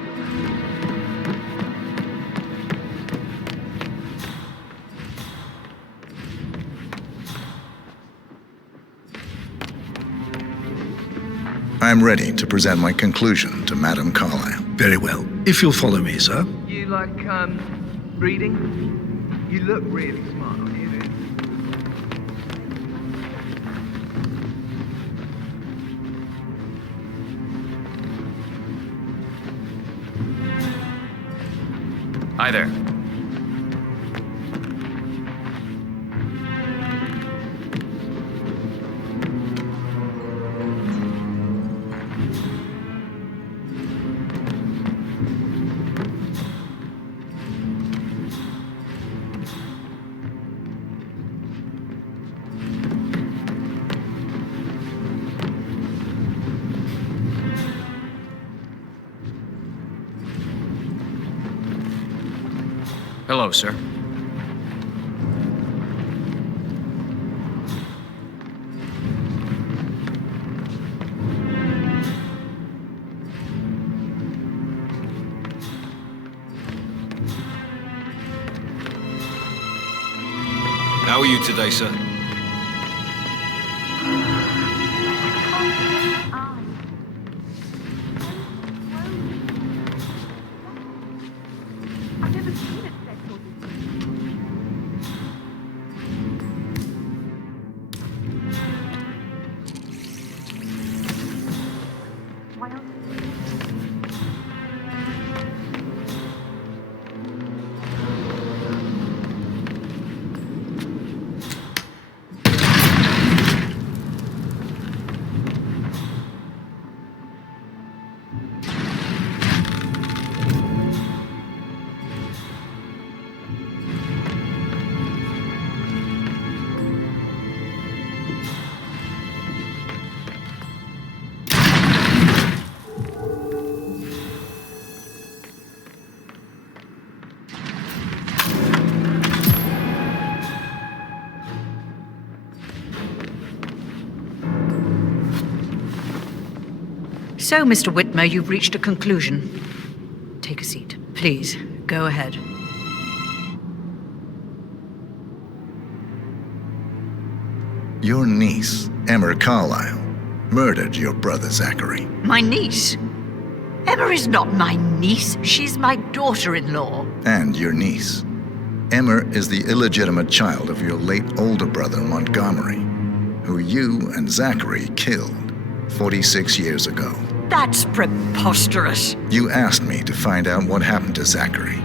I'm ready to present my conclusion to Madame Carlyle. Very well. If you'll follow me, sir. You like, reading? You look really smart on you. Hi there. Hello, sir. How are you today, sir? So, Mr. Whitmer, you've reached a conclusion. Take a seat. Please, go ahead. Your niece, Emma Carlyle, murdered your brother Zachary. My niece? Emma is not my niece. She's my daughter-in-law. And your niece. Emma is the illegitimate child of your late older brother Montgomery, who you and Zachary killed 46 years ago. That's preposterous. You asked me to find out what happened to Zachary.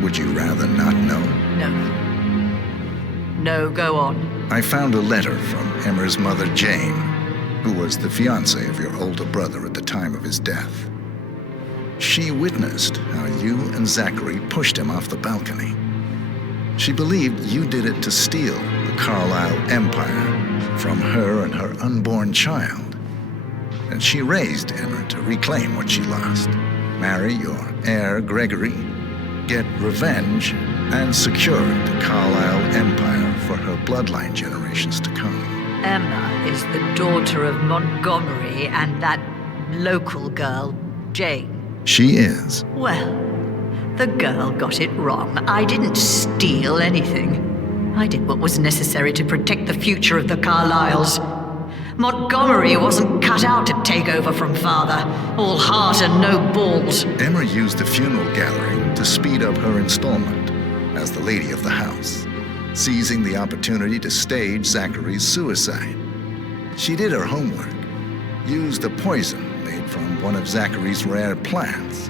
Would you rather not know? No. No, go on. I found a letter from Emma's mother, Jane, who was the fiancée of your older brother at the time of his death. She witnessed how you and Zachary pushed him off the balcony. She believed you did it to steal the Carlyle empire from her and her unborn child. And she raised Emma to reclaim what she lost, marry your heir Gregory, get revenge, and secure the Carlyle empire for her bloodline generations to come. Emma is the daughter of Montgomery and that local girl, Jane. She is. Well, the girl got it wrong. I didn't steal anything. I did what was necessary to protect the future of the Carlyles. Montgomery wasn't cut out to take over from father, all heart and no balls. Emma used the funeral gathering to speed up her installment as the lady of the house, seizing the opportunity to stage Zachary's suicide. She did her homework, used a poison made from one of Zachary's rare plants,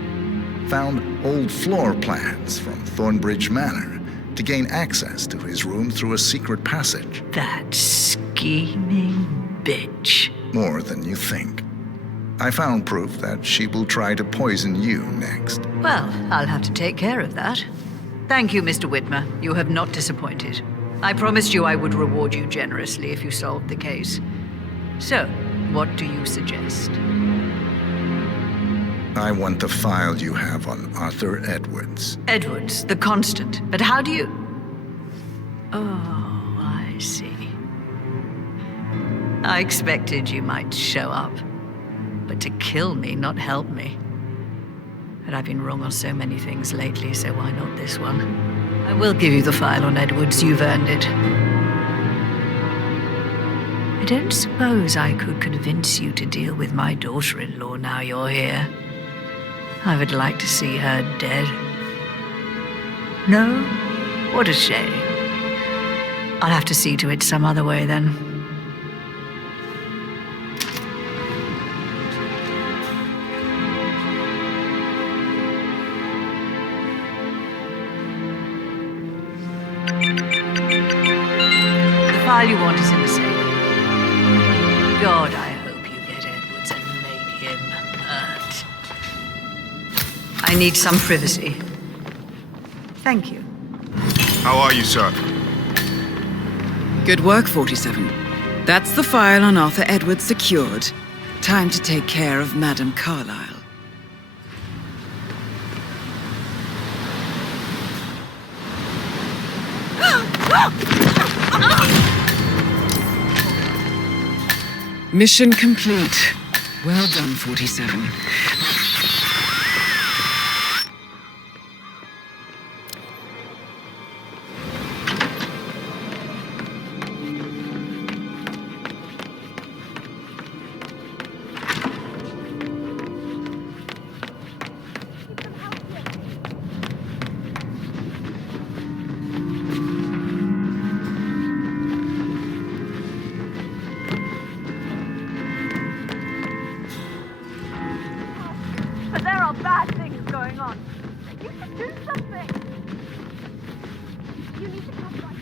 found old floor plans from Thornbridge Manor to gain access to his room through a secret passage. That scheming bitch. More than you think. I found proof that she will try to poison you next. Well, I'll have to take care of that. Thank you, Mr. Whitmer. You have not disappointed. I promised you I would reward you generously if you solved the case. So, what do you suggest? I want the file you have on Arthur Edwards. Edwards, the constant. But how do you... Oh, I see. I expected you might show up. But to kill me, not help me. But I've been wrong on so many things lately, so why not this one? I will give you the file on Edwards. You've earned it. I don't suppose I could convince you to deal with my daughter-in-law now you're here. I would like to see her dead. No? What a shame. I'll have to see to it some other way then. The file you want is in the safe. God, I hope you get Edwards and make him hurt. I need some privacy. Thank you. How are you, sir? Good work, 47. That's the file on Arthur Edwards secured. Time to take care of Madame Carlyle. Mission complete. Well done, 47. But there are bad things going on. You should do something. You need to come back.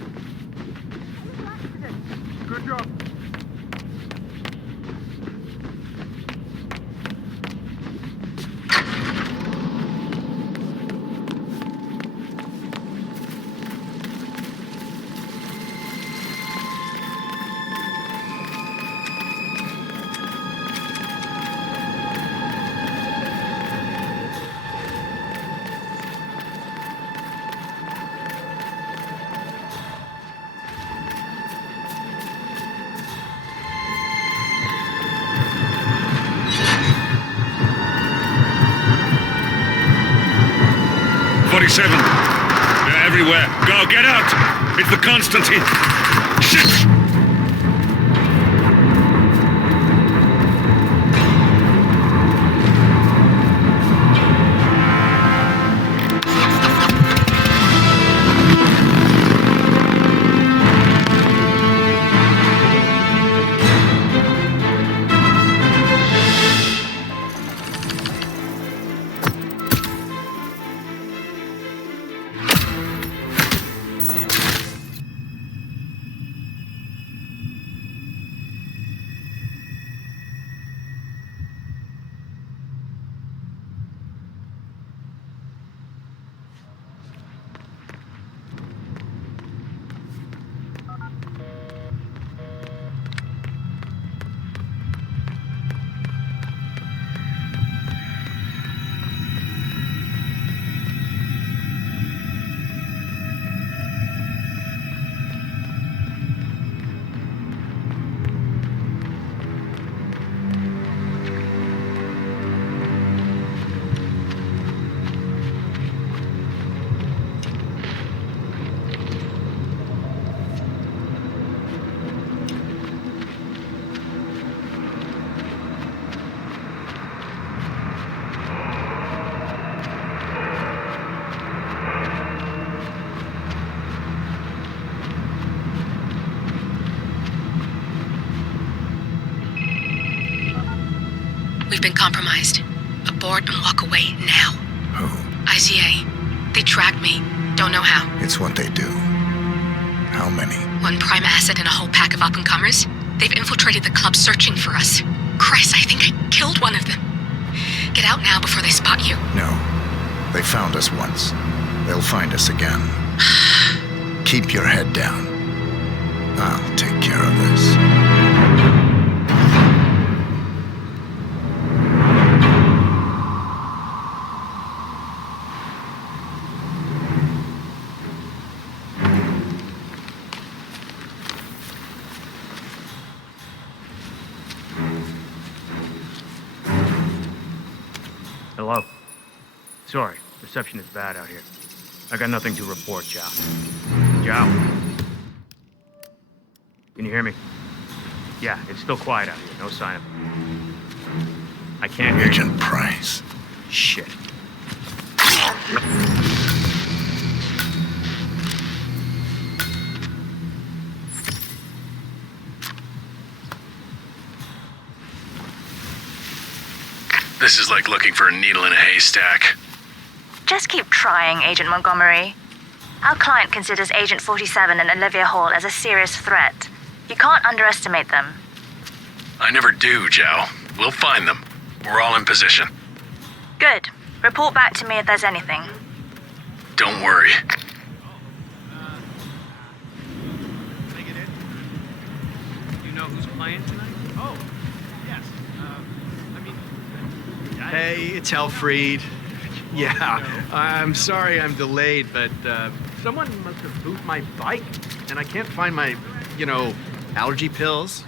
A little accident. Good job. They're everywhere. Go, get out! It's the Constantine! Shit! We've been compromised. Abort and walk away now. Who? ICA. They tracked me. Don't know how. It's what they do. How many? One prime asset and a whole pack of up-and-comers. They've infiltrated the club searching for us. Christ, I think I killed one of them. Get out now before they spot you. No. They found us once. They'll find us again. Keep your head down. I'll take care of this. Hello? Sorry, reception is bad out here. I got nothing to report, Chow. Chow? Can you hear me? Yeah, it's still quiet out here. No sign of him. I can't hear Agent Price. Shit. This is like looking for a needle in a haystack. Just keep trying, Agent Montgomery. Our client considers Agent 47 and Olivia Hall as a serious threat. You can't underestimate them. I never do, Joe. We'll find them. We're all in position. Good. Report back to me if there's anything. Don't worry. You know who's playing tonight? Oh, yes. Hey, it's Helfried. Yeah, I'm sorry I'm delayed, but Someone must have booped my bike. and I can't find my, allergy pills.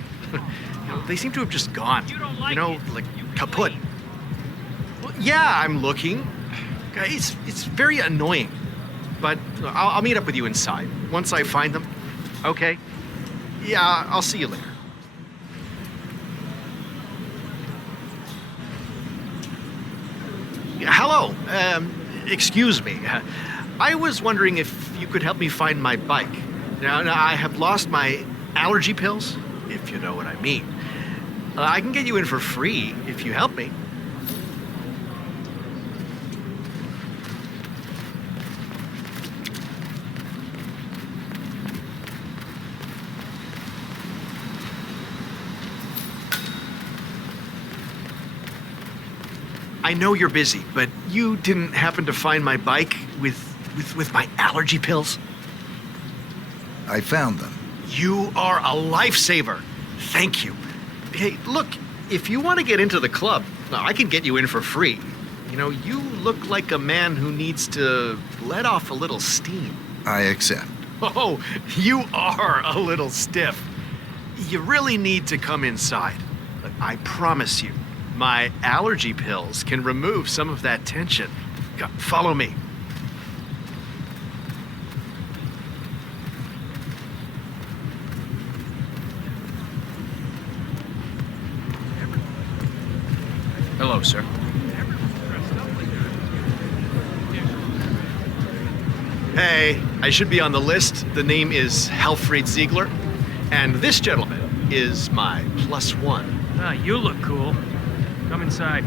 They seem to have just gone. Like kaput. Well, yeah, I'm looking. It's very annoying. But I'll meet up with you inside once I find them. Okay? Yeah, I'll see you later. Hello. Excuse me. I was wondering if you could help me find my bike. Now, I have lost my allergy pills, if you know what I mean. I can get you in for free if you help me. I know you're busy, but you didn't happen to find my bike with my allergy pills? I found them. You are a lifesaver. Thank you. Hey, look, if you want to get into the club, I can get you in for free. You look like a man who needs to let off a little steam. I accept. Oh, you are a little stiff. You really need to come inside. I promise you, my allergy pills can remove some of that tension. Follow me. Hello, sir. Hey, I should be on the list. The name is Helfried Ziegler, and this gentleman is my +1. Ah, you look cool. Come inside.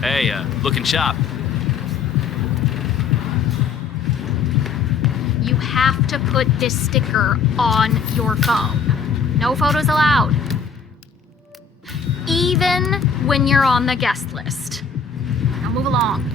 Hey, looking sharp. You have to put this sticker on your phone. No photos allowed. Even when you're on the guest list. Now move along.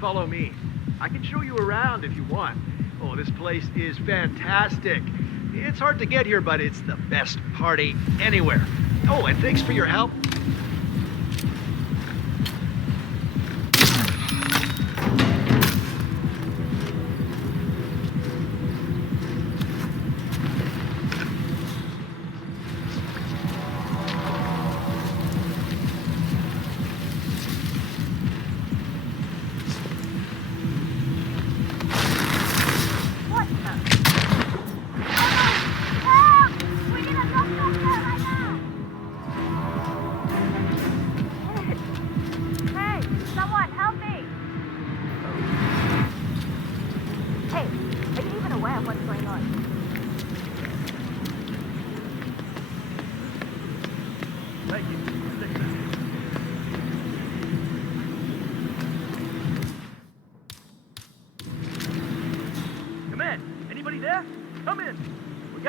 Follow me. I can show you around if you want. Oh, this place is fantastic. It's hard to get here, but it's the best party anywhere. Oh, and thanks for your help.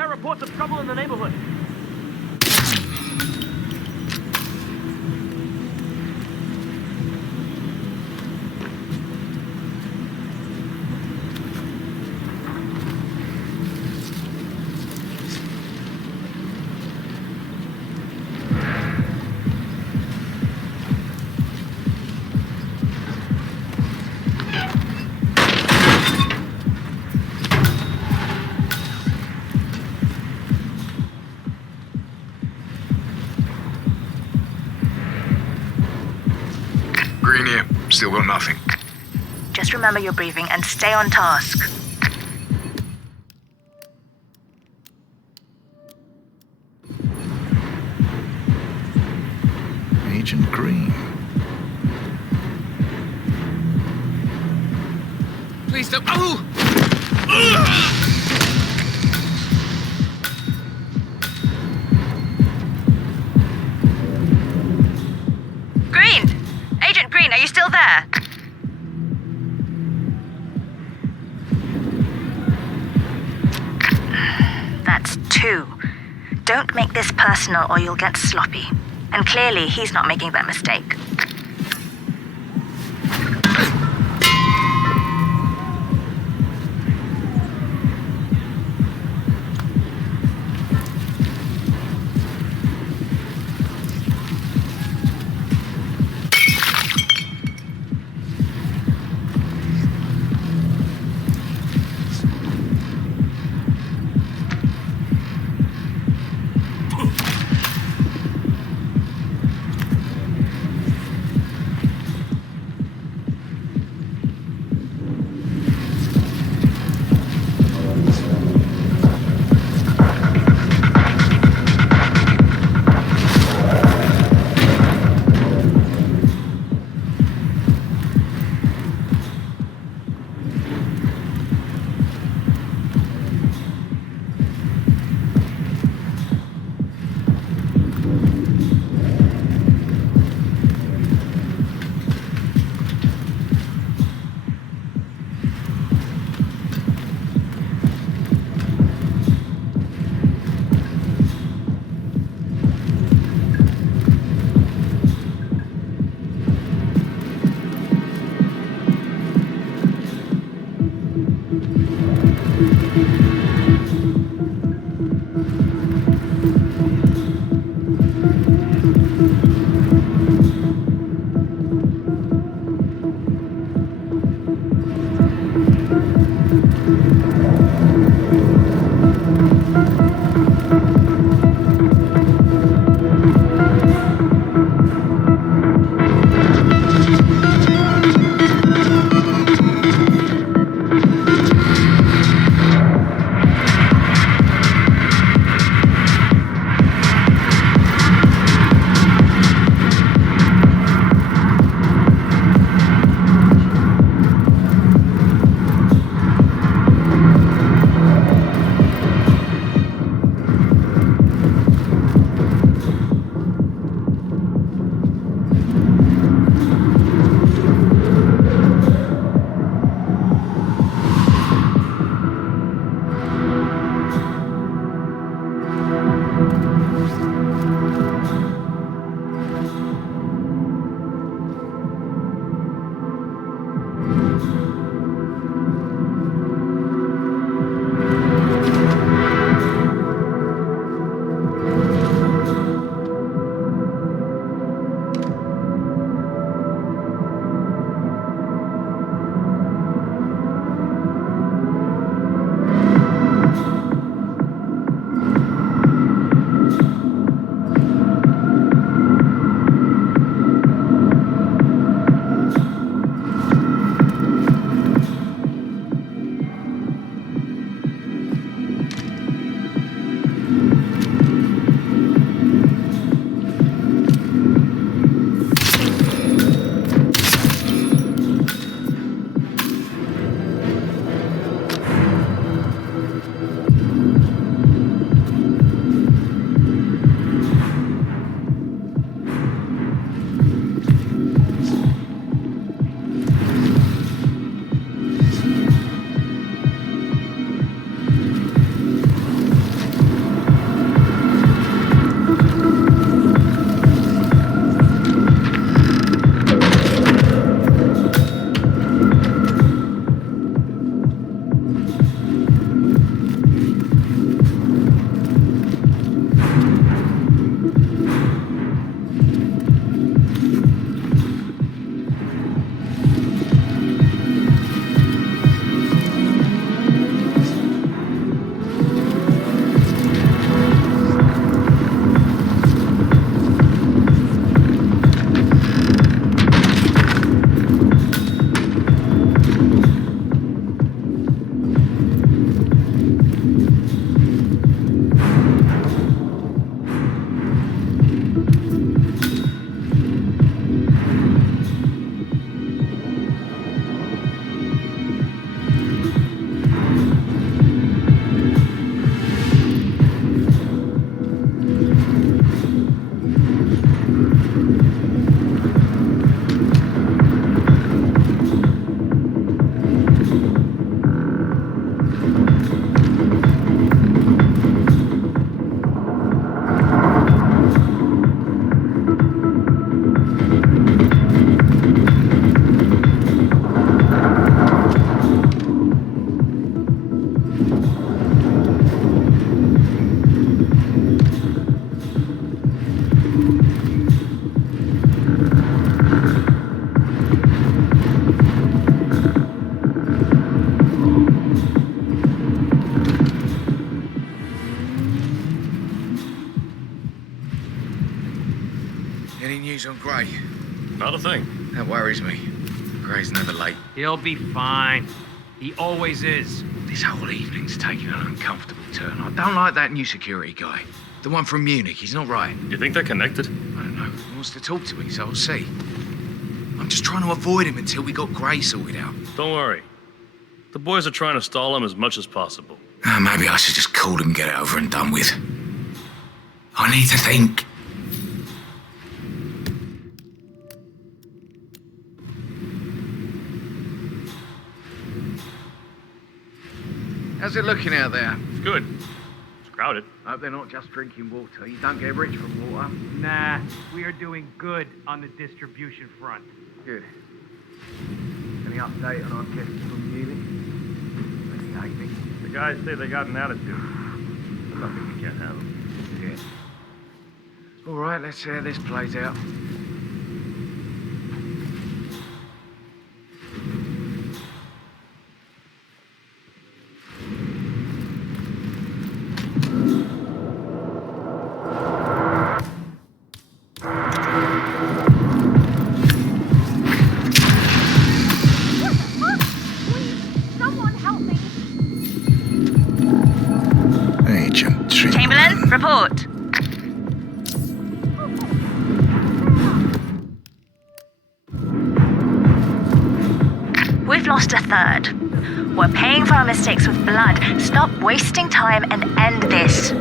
Reports of trouble in the neighborhood. Green here. Still got nothing. Just remember your briefing and stay on task. Agent Green. Please don't. Oh! Green! Agent Green, are you still there? That's 2. Don't make this personal or you'll get sloppy. And clearly, he's not making that mistake. news on Gray? Not a thing. That worries me. Gray's never late. He'll be fine. He always is. This whole evening's taking an uncomfortable turn. I don't like that new security guy. The one from Munich. He's not right. You think they're connected? I don't know. He wants to talk to me, so we'll see. I'm just trying to avoid him until we got Gray sorted out. Don't worry. The boys are trying to stall him as much as possible. Maybe I should just call him and get it over and done with. I need to think. How's it looking out there? It's good. It's crowded. I hope they're not just drinking water. You don't get rich from water. Nah, we are doing good on the distribution front. Good. Any update on our guests from Munich? They hate me. The guys say they got an attitude. Nothing we can't handle. Yeah. All right, let's see how this plays out. Chamberlain, report. We've lost a third. We're paying for our mistakes with blood. Stop wasting time and end this.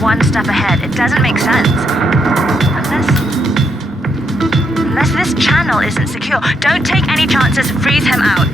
One step ahead. It doesn't make sense. Unless this channel isn't secure. Don't take any chances. Freeze him out.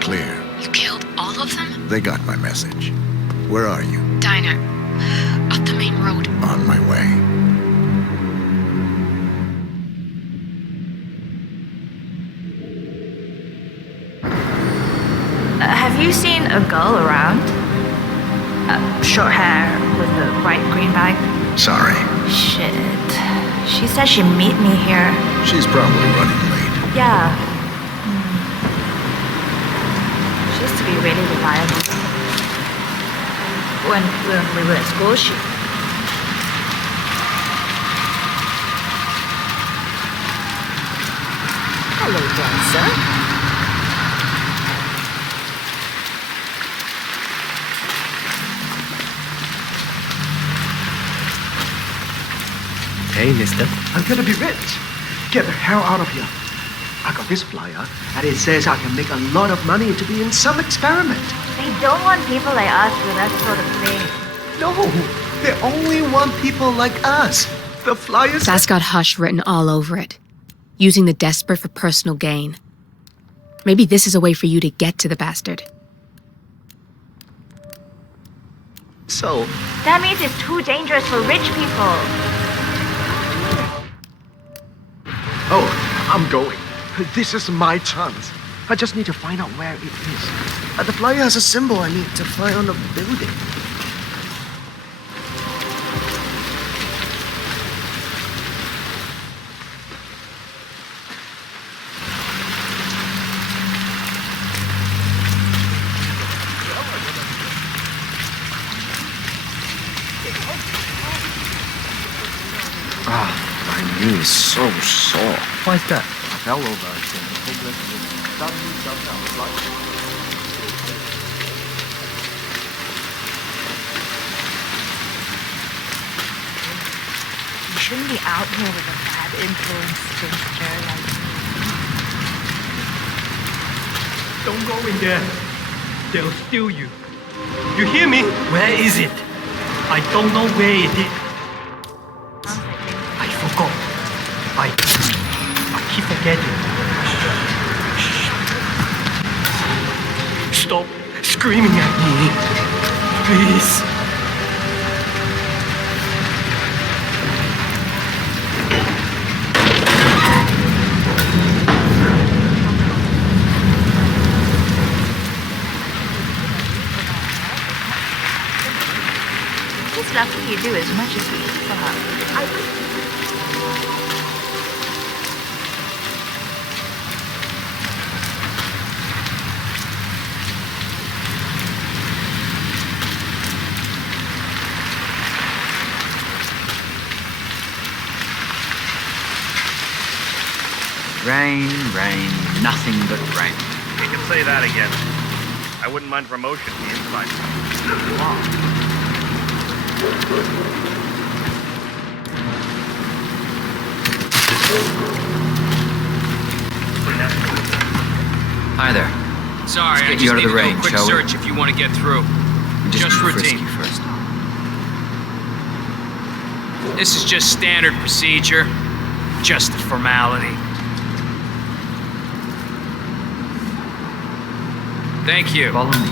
clear. You killed all of them? They got my message. Where are you? Diner. Up the main road. On my way. Have you seen a girl around? Short hair with the white green bag? Sorry. Shit. She said she'd meet me here. She's probably running late. Yeah. She used to be really reliable. When we were at school, she... Hello, dancer. Hey, mister. I'm gonna be rich. Get the hell out of here. I got this flyer, and it says I can make a lot of money to be in some experiment. They don't want people like us for that sort of thing. No, they only want people like us. The flyers... That's got Hush written all over it. Using the desperate for personal gain. Maybe this is a way for you to get to the bastard. So... That means it's too dangerous for rich people. Oh, I'm going. This is my chance. I just need to find out where it is. The flyer has a symbol I need to find on the building. My knee is so sore. Why's that? I fell over and the homeless was suddenly jumped out of life. You shouldn't be out here with a bad influence stranger like me. Don't go in there. They'll steal you. You hear me? Where is it? I don't know where it is. I forgot. I keep forgetting. Stop screaming at me. Please. It's lucky you do as much as we for her. Rain, rain, nothing but rain. You can say that again. I wouldn't mind promotion to the inside. Hi there. Sorry, Let's I get just you out of need the to do rain, a quick shall we? search if you want to get through. Just be routine. frisky first. This is just standard procedure. Just a formality. Thank you. Follow me.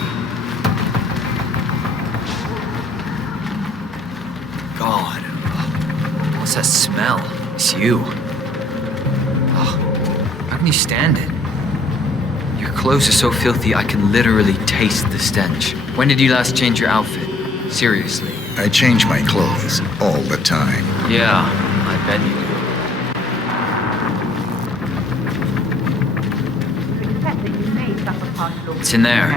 God, what's that smell? It's you. Oh, how can you stand it? Your clothes are so filthy I can literally taste the stench. When did you last change your outfit? Seriously. I change my clothes all the time. Yeah, I bet you do. It's in there.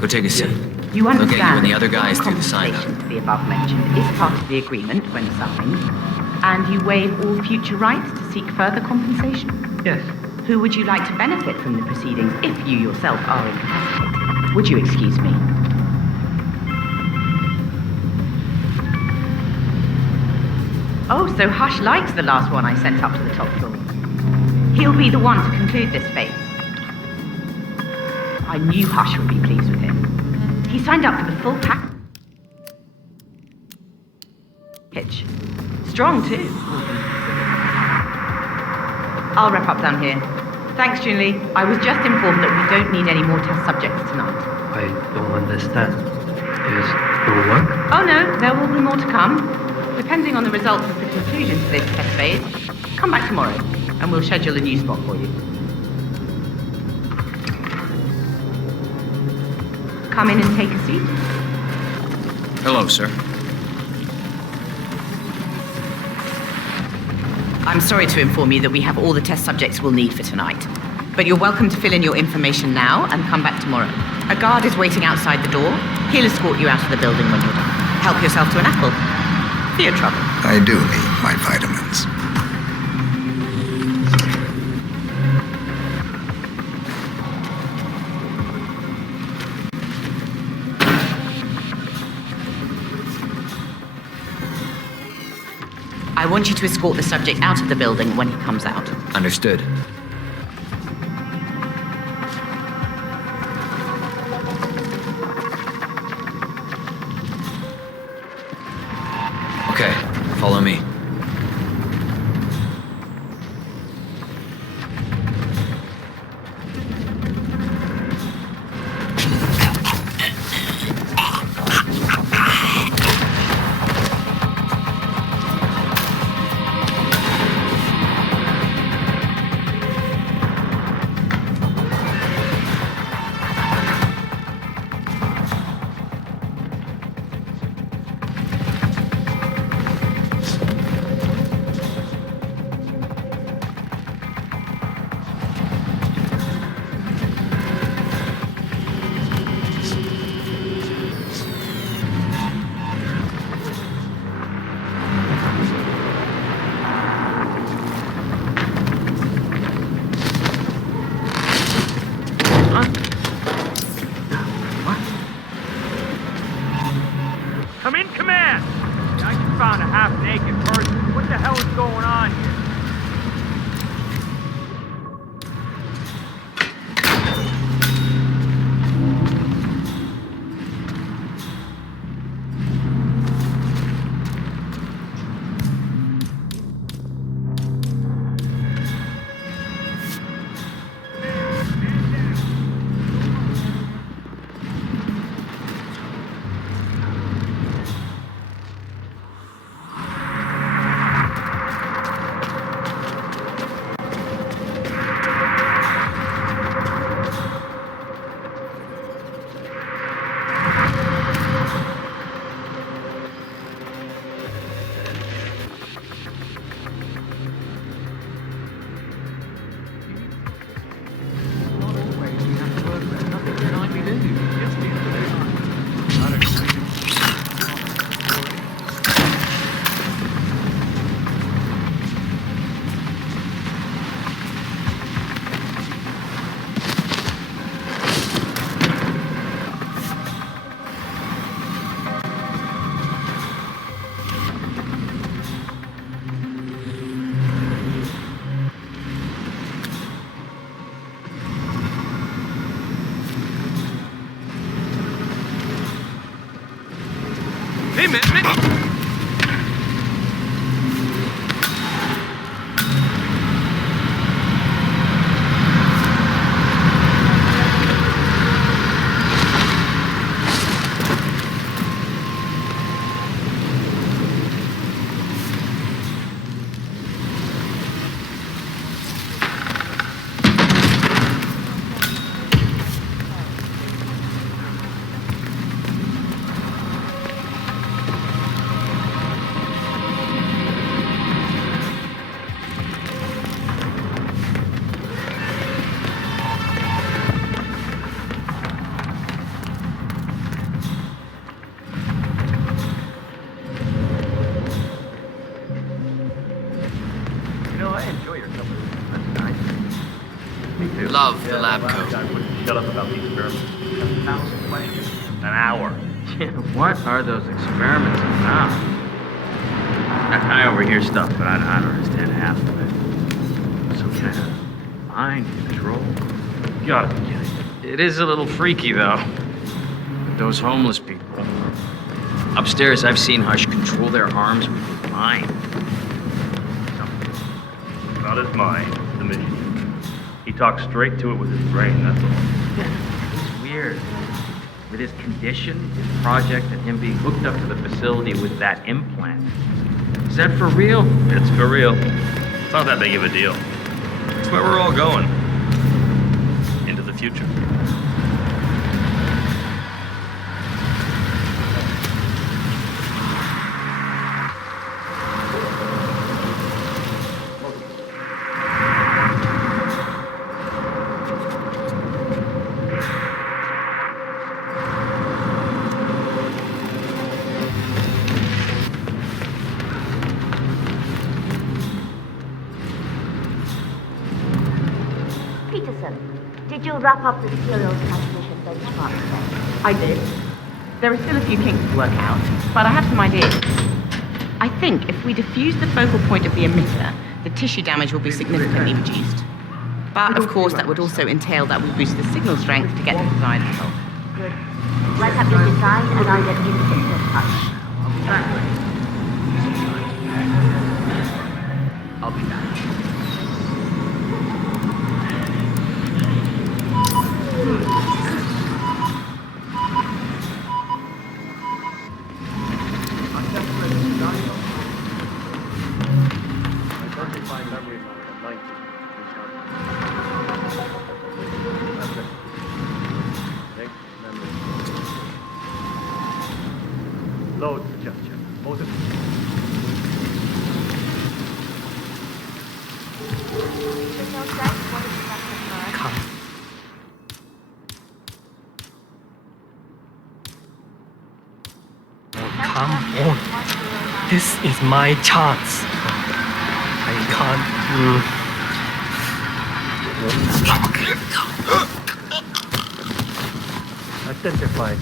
Go take a seat. You They'll understand get you and the that other guys all through the sign up. compensation for the above mentioned is part of the agreement when signed, and you waive all future rights to seek further compensation? Yes. Who would you like to benefit from the proceedings if you yourself are incapacitated? Would you excuse me? Oh, so Hush likes the last one I sent up to the top floor. He'll be the one to conclude this phase. I knew Hush would be pleased with him. He signed up for the full package. Strong, too. I'll wrap up down here. Thanks, Junli. I was just informed that we don't need any more test subjects tonight. I don't understand. There's no work? Oh no, there will be more to come. Depending on the results of the conclusion to this test phase, come back tomorrow and we'll schedule a new spot for you. Come in and take a seat. Hello, sir. I'm sorry to inform you that we have all the test subjects we'll need for tonight. But you're welcome to fill in your information now and come back tomorrow. A guard is waiting outside the door. He'll escort you out of the building when you're done. Help yourself to an apple. For your trouble. I do need my vitamins. I want you to escort the subject out of the building when he comes out. Understood. Okay, follow me. Come in, command! I just found a half-naked person. What the hell is going on here? Hey, man. I enjoy your company. That's nice. Me too. Love the lab coat. I wouldn't shut up about the experiments. 1,000 questions. An hour. What are those experiments about? I overhear stuff, but I don't understand half of it. Some kind of mind control. You gotta be kidding. It is a little freaky, though. With those homeless people. Upstairs, I've seen Hush control their arms with his mind. Not his mind, the mission. He talks straight to it with his brain, that's all. It's weird. With his condition, his project, and him being hooked up to the facility with that implant. Is that for real? It's for real. It's not that big of a deal. It's where we're all going. Into the future. Did you wrap up the serial transmission benchmark then? I did. There are still a few kinks to work out, but I have some ideas. I think if we diffuse the focal point of the emitter, the tissue damage will be significantly reduced. But of course, that would also entail that we boost the signal strength to get the desired result. Good. Write up your design and I'll get you in touch. I'll be back. Load suggestion. Motor. Come. Come on. This is my chance. I can't. Identified.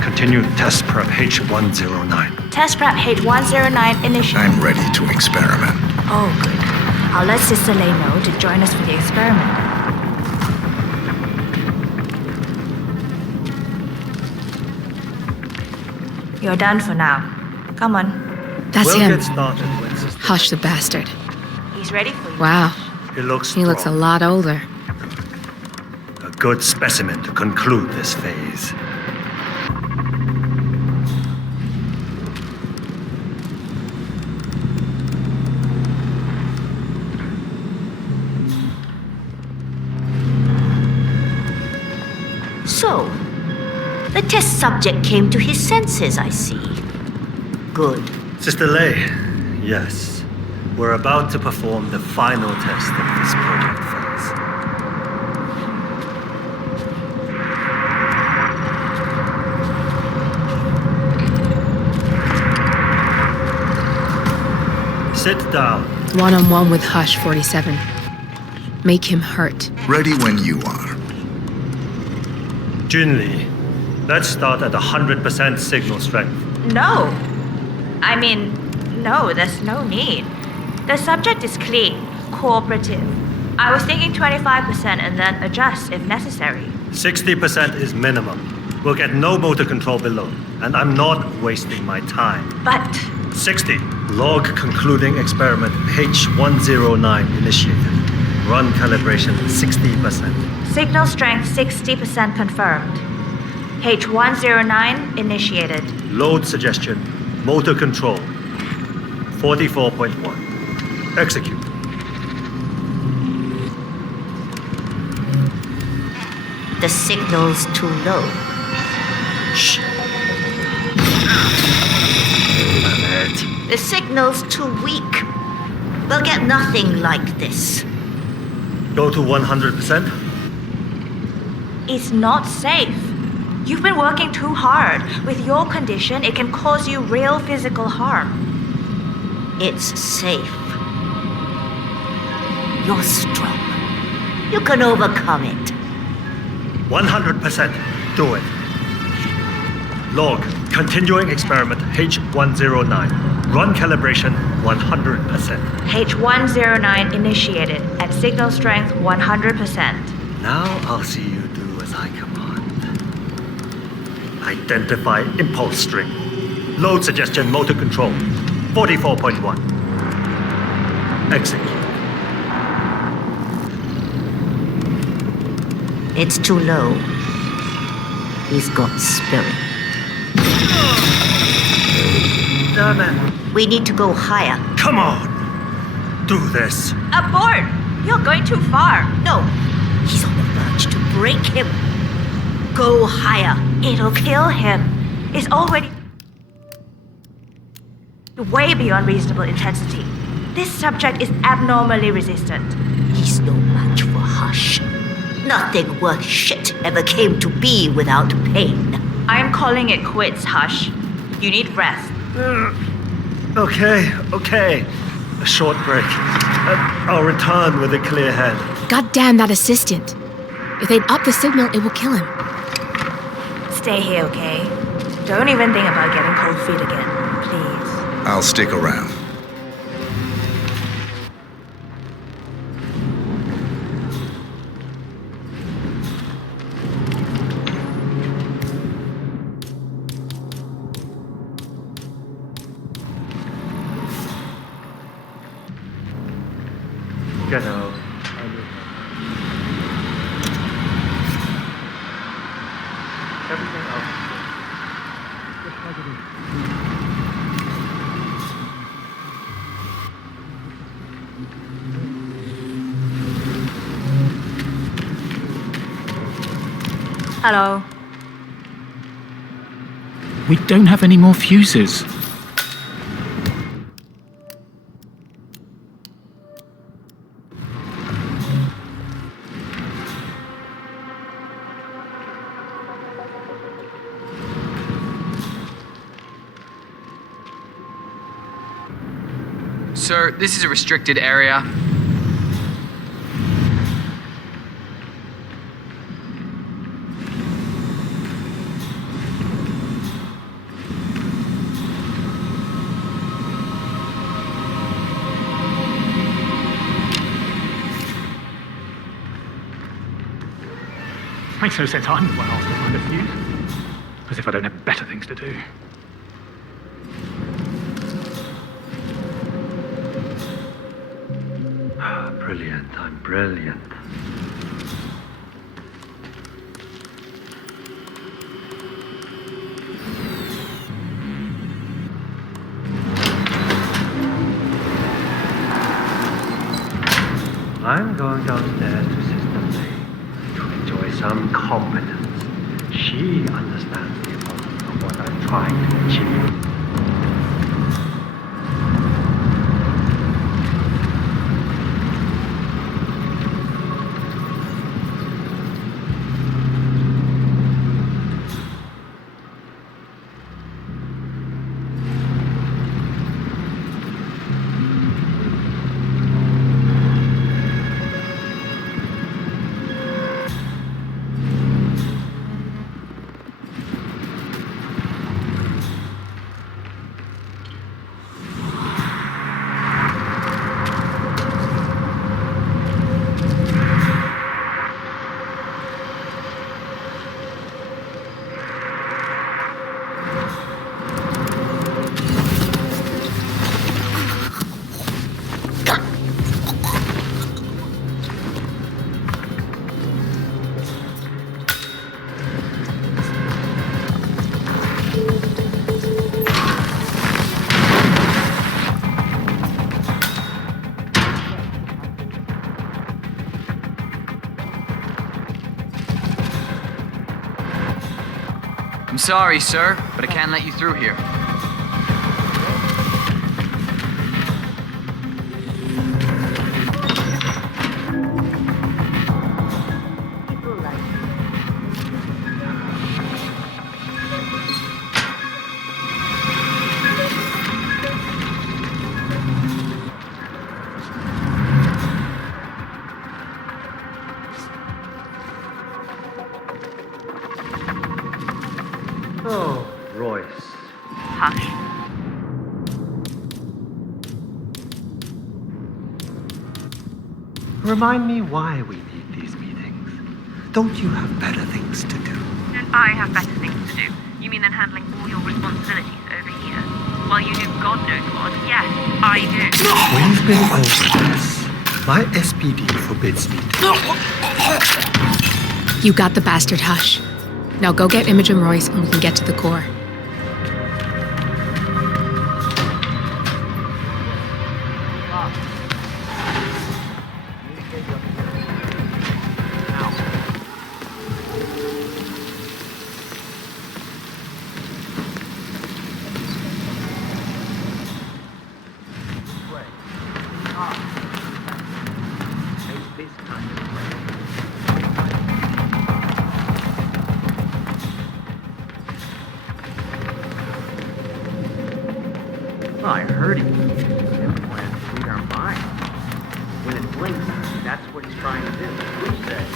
Continue test prep H109. Test prep H109 initial. I'm ready to experiment. Oh, good. I'll let Sister Lei know to join us for the experiment. You're done for now. Come on. That's We'll him. get started when Sister Hush the bastard. He's ready for you. Wow. He looks He looks a lot older. a good specimen to conclude this phase. So, the test subject came to his senses, I see. Good. Sister Lei, yes. We're about to perform the final test of this project phase. Sit down. One-on-one with Hush 47. Make him hurt. Ready when you are. Junli, let's start at 100% signal strength. No. I mean, no, there's no need. The subject is clean, cooperative. I was thinking 25% and then adjust if necessary. 60% is minimum. We'll get no motor control below, and I'm not wasting my time. But 60. Log concluding experiment H109 initiated. Run calibration 60%. signal strength 60% confirmed. H109 initiated. Load suggestion. Motor control 44.1. Execute. The signal's too low. Shh. The signal's too weak. We'll get nothing like this. Go to 100%. It's not safe. You've been working too hard. With your condition, it can cause you real physical harm. It's safe. You're strong. You can overcome it. 100%. Do it. Log, continuing experiment H109. Run calibration 100%. H109 initiated at signal strength 100%. Now I'll see you do as I command. Identify impulse string. Load suggestion motor control 44.1. Execute. It's too low. He's got spirit. Damn it. We need to go higher. Come on! Do this. Abort! You're going too far. No, he's on the verge to break him. Go higher. It'll kill him. It's already way beyond reasonable intensity. This subject is abnormally resistant. He's no match for Hush. Nothing worth shit ever came to be without pain. I am calling it quits, Hush. You need rest. Okay. A short break. I'll return with a clear head. God damn that assistant. If they'd up the signal, it will kill him. Stay here, okay? Don't even think about getting cold feet again, please. I'll stick around. Genau. Everything else. Just like it is. Hello. We don't have any more fuses. Sir, this is a restricted area. Makes no sense. I'm the one asked to find a fuse. As if I don't have better things to do. Brilliant, I'm brilliant. I'm going downstairs to Sister May to enjoy some competence. She understands the importance of what I'm trying to achieve. I'm sorry, sir, but I can't let you through here. Oh, Royce. Hush. Remind me why we need these meetings. Don't you have better things to do? And I have better things to do. You mean than handling all your responsibilities over here? While you do God knows what, yes, I do. We've been over this. My SPD forbids me to. You got the bastard, Hush. Now go get Imogen Royce and we can get to the core. Oh, I heard him. Implant to read our minds. When it blinks, that's what he's trying to do. Who said?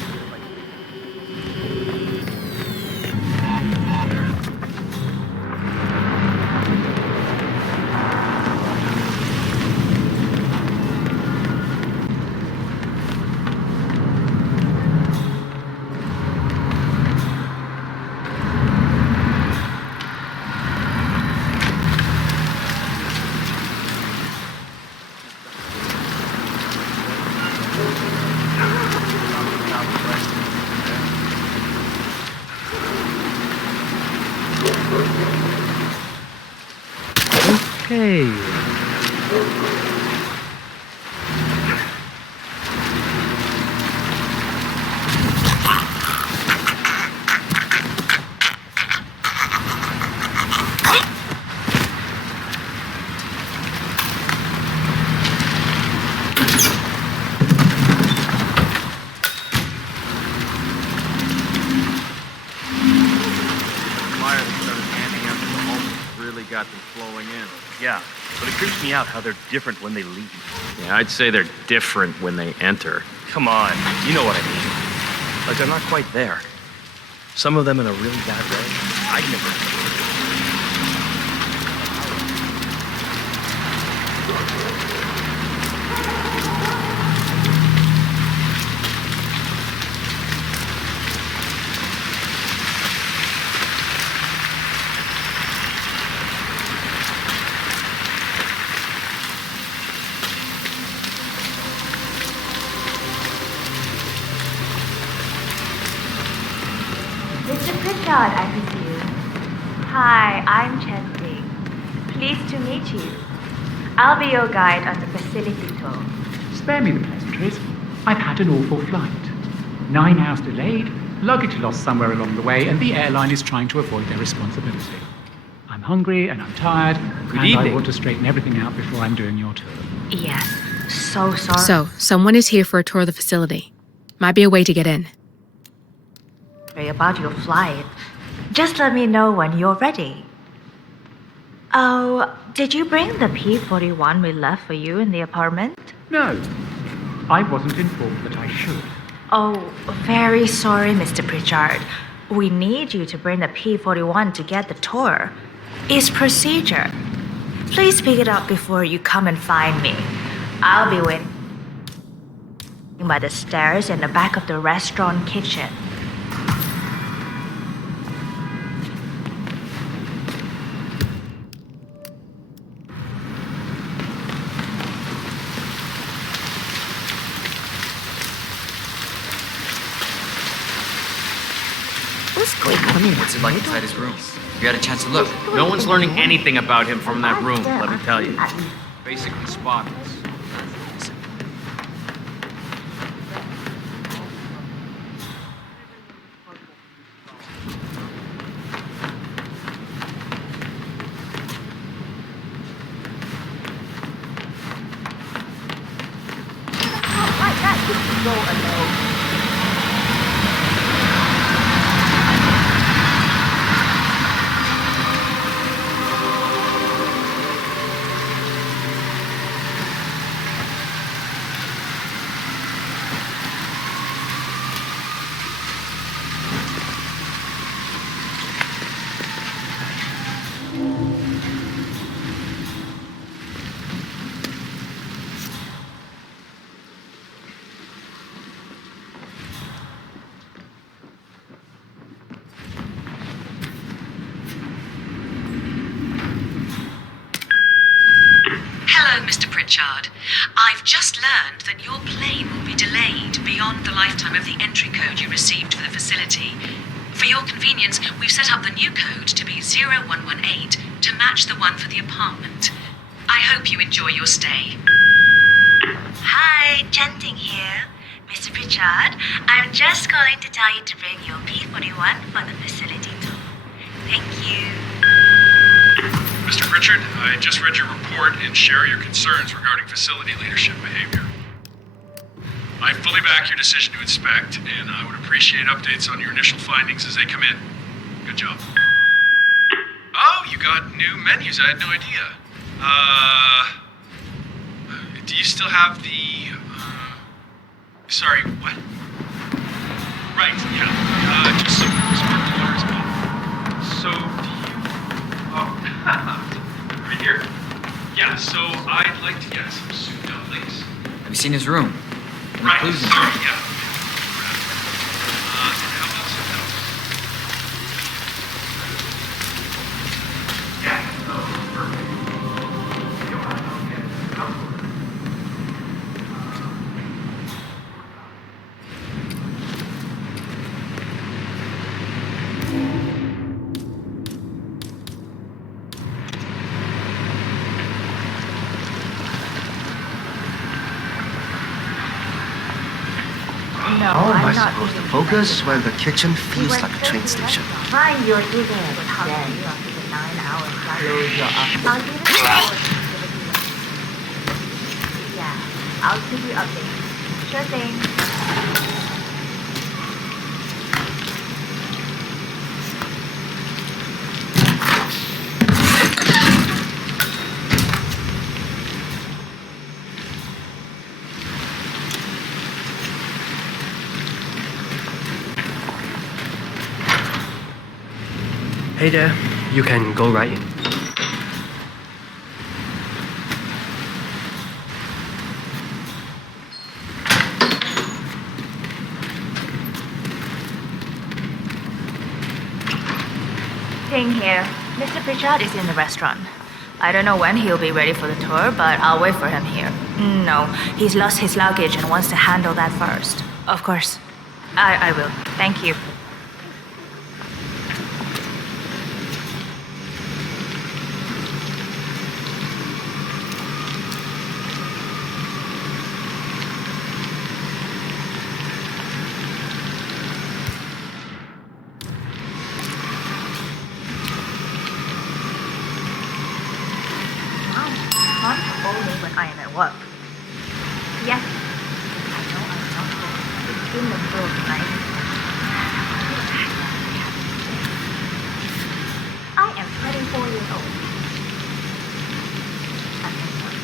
Okay. Got them flowing in. Yeah, but it creeps me out how they're different when they leave. Yeah, I'd say they're different when they enter. Come on, you know what I mean. Like, they're not quite there. Some of them in a really bad way. I'd never... Mr. Pritchard, I presume. Hi, I'm Chelsea. Pleased to meet you. I'll be your guide on the facility tour. Spare me the pleasantries. I've had an awful flight. 9 hours delayed, luggage lost somewhere along the way, and the airline is trying to avoid their responsibility. I'm hungry and I'm tired, Good and evening. I want to straighten everything out before I'm doing your tour. Yes, so sorry. So, someone is here for a tour of the facility. Might be a way to get in. Sorry about your flight. Just let me know when you're ready. Oh, did you bring the P-41 we left for you in the apartment? No, I wasn't informed that I should. Oh, very sorry, Mr. Pritchard. We need you to bring the P-41 to get the tour. It's procedure. Please pick it up before you come and find me. I'll be waiting by the stairs in the back of the restaurant kitchen. What's it like inside his room? You had a chance to look. No one's learning anything about him from that room, let me tell you. Basically spotless. Like that, you can go alone. I've just learned that your plane will be delayed beyond the lifetime of the entry code you received for the facility. For your convenience, we've set up the new code to be 0118 to match the one for the apartment. I hope you enjoy your stay. Hi, Chanting here. Mr. Pritchard, I'm just calling to tell you to bring your P41 for the facility tour. Thank you. Mr. Pritchard, I just read your report and share your concerns regarding facility leadership behavior. I fully back your decision to inspect, and I would appreciate updates on your initial findings as they come in. Good job. Oh, you got new menus. I had no idea. Do you still have the... Sorry, what? Right, yeah. Just some sparkling water as well. So, do you... Oh, right here. Yeah, so I'd like to get some soup dumplings. Have you seen his room? Right, Please. sorry, yeah. And how about some else? Yeah, oh, perfect. You are okay. Come for it. No, How am I I'm not supposed to eating focus when the kitchen feels went like a straight train to the station? restaurant. Fine, you're eating it. Then you have to get 9 hours. Close your eyes. I'll give it Yeah, I'll keep you updated. Sure thing. Hey there, you can go right in. Thing here. Mr. Pritchard is in the restaurant. I don't know when he'll be ready for the tour, but I'll wait for him here. No, he's lost his luggage and wants to handle that first. Of course. I will. Thank you. Can't call me when I am at work. Yes. I know I'm not home. It's in the middle of the night. I am 24 years old. I'm at work.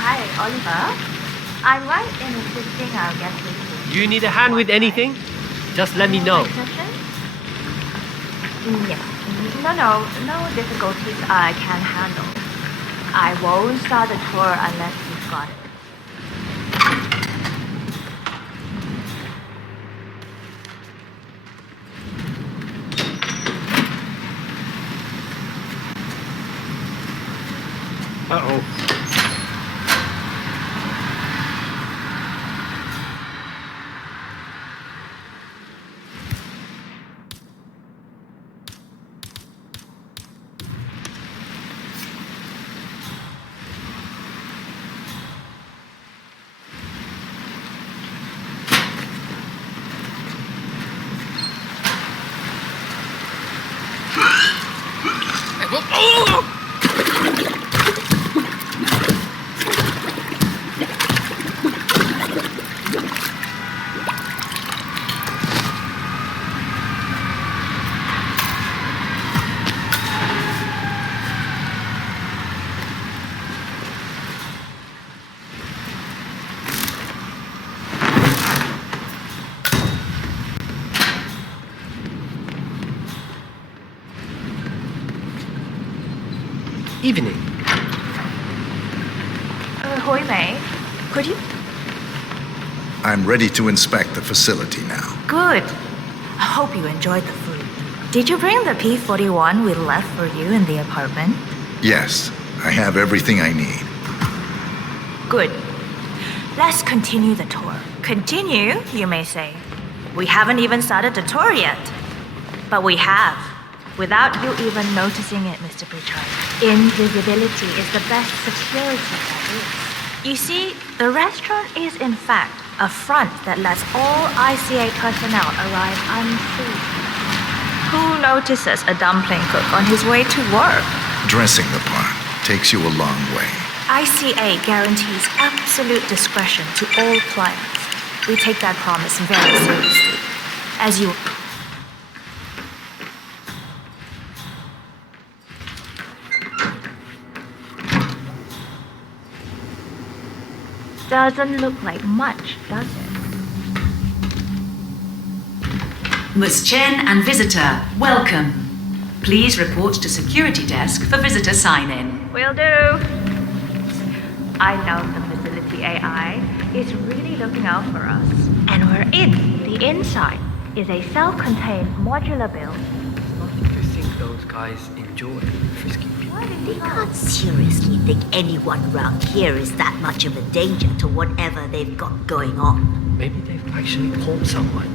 Hi, Oliver. I'm right in insisting I'll get this. You need a hand with anything? Just let me know. Session? Yeah. No difficulties I can handle. I won't start the tour unless you've got it. Uh-oh. Evening. Hoi Mei, could you? I'm ready to inspect the facility now. Good. I hope you enjoyed the food. Did you bring the P-41 we left for you in the apartment? Yes, I have everything I need. Good. Let's continue the tour. Continue, you may say. We haven't even started the tour yet. But we have. Without you even noticing it, Mr. Pritchard. Invisibility is the best security there is. You see, the restaurant is in fact a front that lets all ICA personnel arrive unseen. Who notices a dumpling cook on his way to work? Dressing the part takes you a long way. ICA guarantees absolute discretion to all clients. We take that promise very seriously. As you... Doesn't look like much, does it? Ms. Chen and visitor, welcome. Please report to security desk for visitor sign-in. Will do. I know the facility AI is really looking out for us. And we're in. The inside is a self-contained modular build. I think those guys enjoy frisking people. They can't seriously think anyone around here is that much of a danger to whatever they've got going on. Maybe they've actually pulled someone.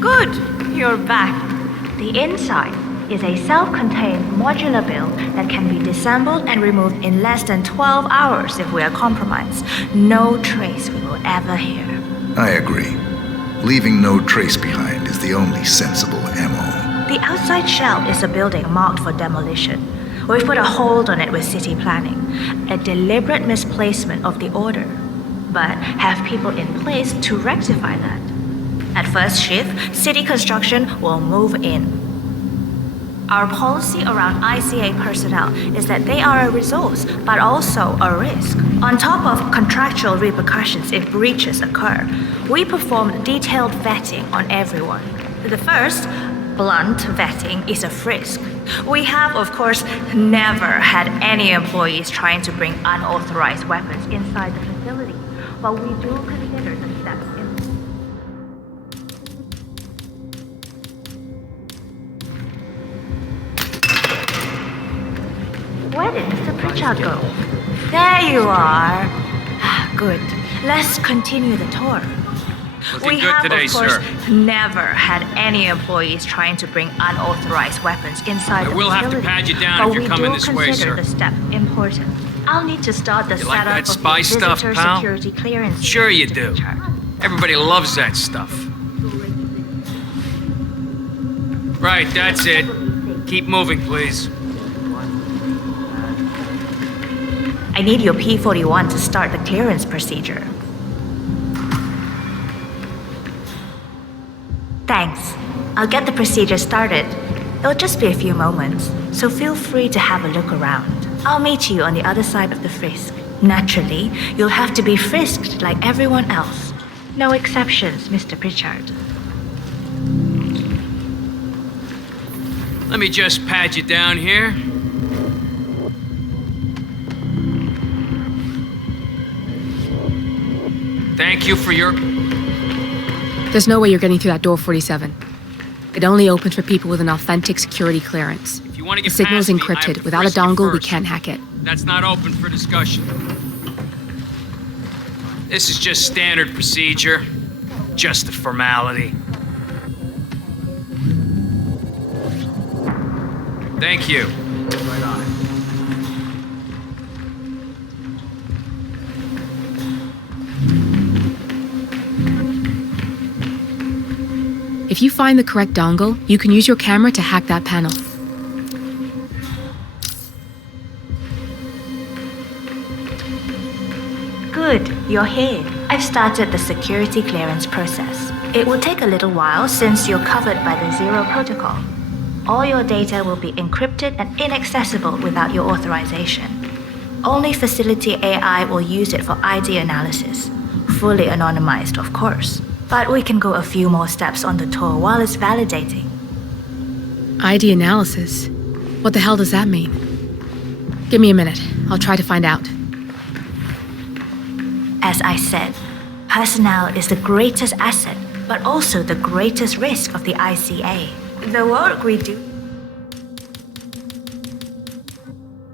Good, you're back. The inside is a self-contained modular build that can be disassembled and removed in less than 12 hours if we are compromised. No trace we will ever hear. I agree. Leaving no trace behind is the only sensible MO. The outside shell is a building marked for demolition. We've put a hold on it with city planning. A deliberate misplacement of the order. But have people in place to rectify that. At first shift, city construction will move in. Our policy around ICA personnel is that they are a resource, but also a risk. On top of contractual repercussions if breaches occur, we perform detailed vetting on everyone. The first, blunt vetting, is a frisk. We have, of course, never had any employees trying to bring unauthorized weapons inside the facility, but we do consider the steps in. Where did Mr. Pritchard go? There you are. Good. Let's continue the tour. Looking We good have, today, of course, sir. never had any employees trying to bring unauthorized weapons inside I the will have to facility. pad you down but if you're coming we do this way, consider sir. the step important. I'll need to start the You like setup that of spy the stuff, visitor pal? security clearance. Sure you do. Everybody loves that stuff. Right, that's it. Keep moving, please. I need your P-41 to start the clearance procedure. Thanks. I'll get the procedure started. It'll just be a few moments, so feel free to have a look around. I'll meet you on the other side of the frisk. Naturally, you'll have to be frisked like everyone else. No exceptions, Mr. Pritchard. Let me just pat you down here. Thank you for your... There's no way you're getting through that door 47. It only opens for people with an authentic security clearance. If you want to The get signal's past me, I have encrypted. to Without a frisk you dongle, we first. can't hack it. That's not open for discussion. This is just standard procedure. Just a formality. Thank you. Right on it. If you find the correct dongle, you can use your camera to hack that panel. Good, you're here. I've started the security clearance process. It will take a little while since you're covered by the Zero Protocol. All your data will be encrypted and inaccessible without your authorization. Only facility AI will use it for ID analysis. Fully anonymized, of course. But we can go a few more steps on the tour while it's validating. ID analysis? What the hell does that mean? Give me a minute. I'll try to find out. As I said, personnel is the greatest asset, but also the greatest risk of the ICA. The work we do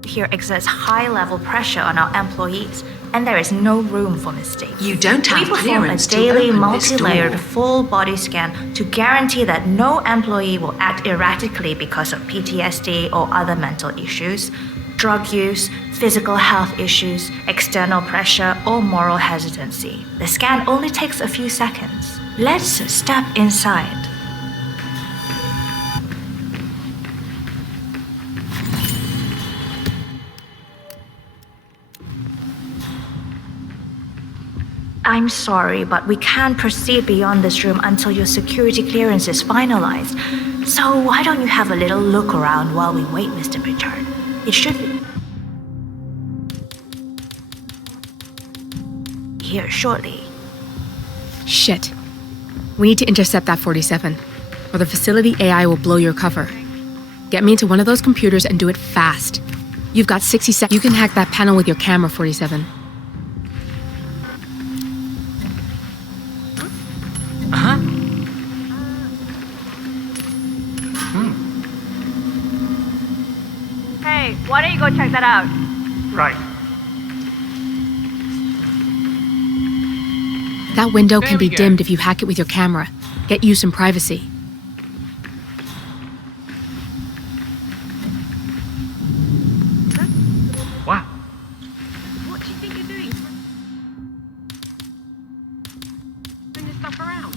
here exerts high-level pressure on our employees, and there is no room for mistakes. You don't have we perform a clearance to daily, open this multi-layered, door. full body scan to guarantee that no employee will act erratically because of PTSD or other mental issues, drug use, physical health issues, external pressure, or moral hesitancy. The scan only takes a few seconds. Let's step inside. I'm sorry, but we can't proceed beyond this room until your security clearance is finalized. So why don't you have a little look around while we wait, Mr. Pritchard? It should be here shortly. Shit. We need to intercept that 47, or the facility AI will blow your cover. Get me into one of those computers and do it fast. You've got 60 seconds. You can hack that panel with your camera, 47. Hey, why don't you go check that out? Right. That window can be dimmed if you hack it with your camera. Get you some privacy. Wow. What do you think you're doing? Bring this stuff around.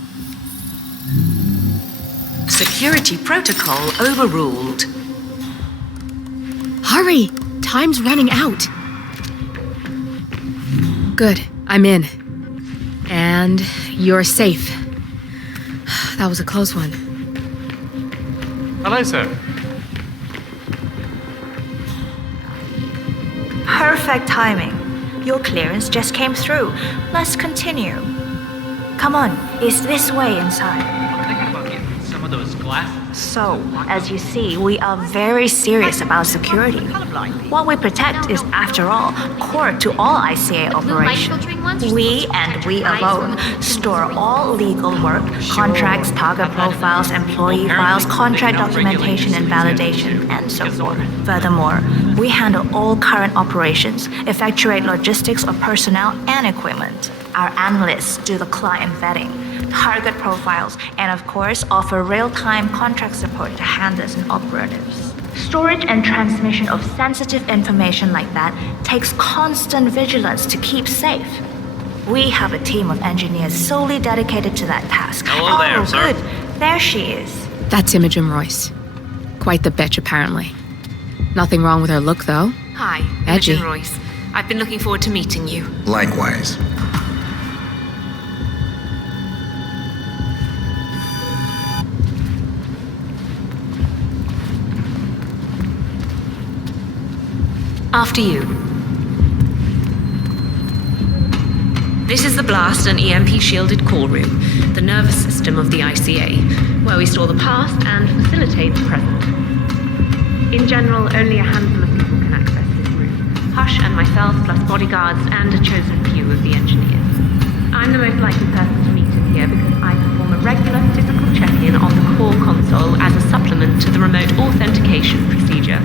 Security protocol overruled. Hurry! Time's running out. Good. I'm in. And you're safe. That was a close one. Hello, sir. Perfect timing. Your clearance just came through. Let's continue. Come on, it's this way inside. I'm thinking about getting some of those glasses. So, as you see, we are very serious about security. What we protect is, after all, core to all ICA operations. We and we alone store all legal work, contracts, target profiles, employee files, contract documentation and validation, and so forth. Furthermore, we handle all current operations, effectuate logistics of personnel and equipment. Our analysts do the client vetting, target profiles, and of course offer real-time contract support to handlers and operatives. Storage and transmission of sensitive information like that takes constant vigilance to keep safe. We have a team of engineers solely dedicated to that task. Hello there, sir. Good. There she is. That's Imogen Royce. Quite the bitch, apparently. Nothing wrong with her look, though. Hi, Edgy. Imogen Royce. I've been looking forward to meeting you. Likewise. After you. This is the blast and EMP shielded core room, the nervous system of the ICA, where we store the past and facilitate the present. In general, only a handful of people can access this room. Hush and myself, plus bodyguards and a chosen few of the engineers. I'm the most likely person to meet in here because I perform a regular physical check-in on the core console as a supplement to the remote authentication procedure.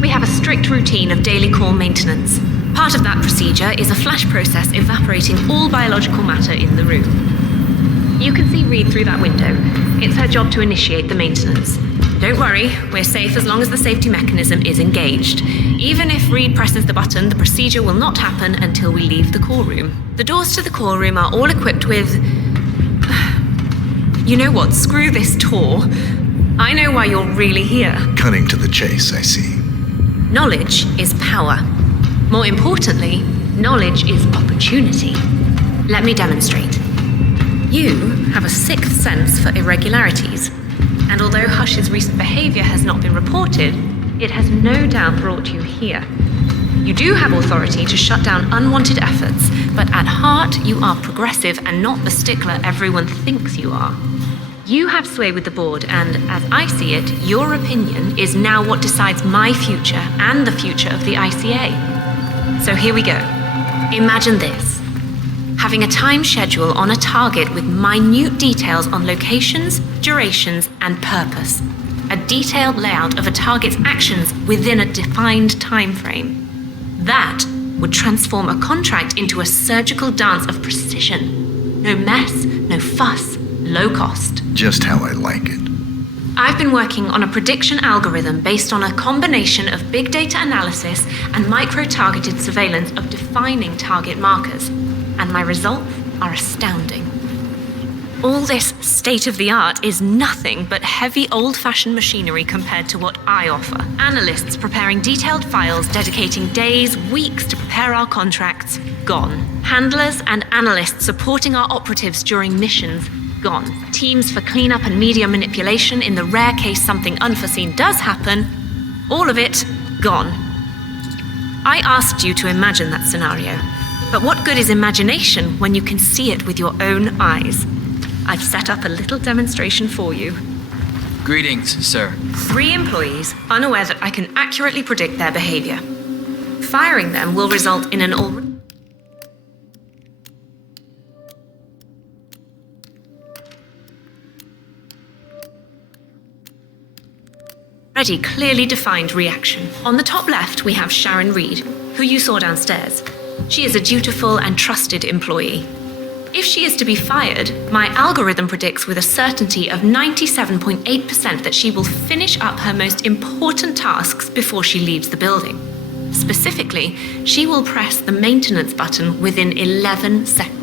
We have a strict routine of daily core maintenance. Part of that procedure is a flash process evaporating all biological matter in the room. You can see Reed through that window. It's her job to initiate the maintenance. Don't worry, we're safe as long as the safety mechanism is engaged. Even if Reed presses the button, the procedure will not happen until we leave the core room. The doors to the core room are all equipped with... You know what? Screw this tour. I know why you're really here. Cutting to the chase, I see. Knowledge is power. More importantly, knowledge is opportunity. Let me demonstrate. You have a sixth sense for irregularities, and although Hush's recent behavior has not been reported, it has no doubt brought you here. You do have authority to shut down unwanted efforts, but at heart, you are progressive and not the stickler everyone thinks you are. You have sway with the board, and as I see it, your opinion is now what decides my future and the future of the ICA. So here we go. Imagine this. Having a time schedule on a target with minute details on locations, durations, and purpose. A detailed layout of a target's actions within a defined time frame. That would transform a contract into a surgical dance of precision. No mess, no fuss, low cost. Just how I like it. I've been working on a prediction algorithm based on a combination of big data analysis and micro-targeted surveillance of defining target markers. And my results are astounding. All this state-of-the-art is nothing but heavy old-fashioned machinery compared to what I offer. Analysts preparing detailed files, dedicating days, weeks to prepare our contracts, gone. Handlers and analysts supporting our operatives during missions, gone. Teams for cleanup and media manipulation in the rare case something unforeseen does happen, all of it, gone. I asked you to imagine that scenario. But what good is imagination when you can see it with your own eyes? I've set up a little demonstration for you. Greetings, sir. 3 employees, unaware that I can accurately predict their behavior. Firing them will result in an already clearly defined reaction. On the top left, we have Sharon Reed, who you saw downstairs. She is a dutiful and trusted employee. If she is to be fired, my algorithm predicts with a certainty of 97.8% that she will finish up her most important tasks before she leaves the building. Specifically, she will press the maintenance button within 11 seconds.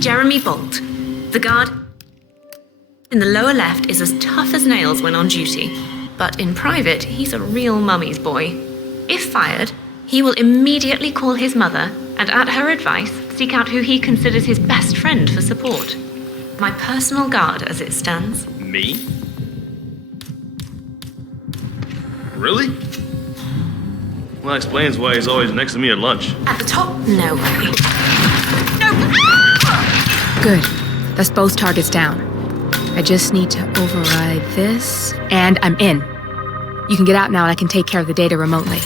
Jeremy Bolt, the guard in the lower left, is as tough as nails when on duty. But in private, he's a real mummy's boy. If fired, he will immediately call his mother and, at her advice, seek out who he considers his best friend for support. My personal guard, as it stands. Me? Really? Well, that explains why he's always next to me at lunch. At the top, no way. Good. That's both targets down. I just need to override this, and I'm in. You can get out now and I can take care of the data remotely.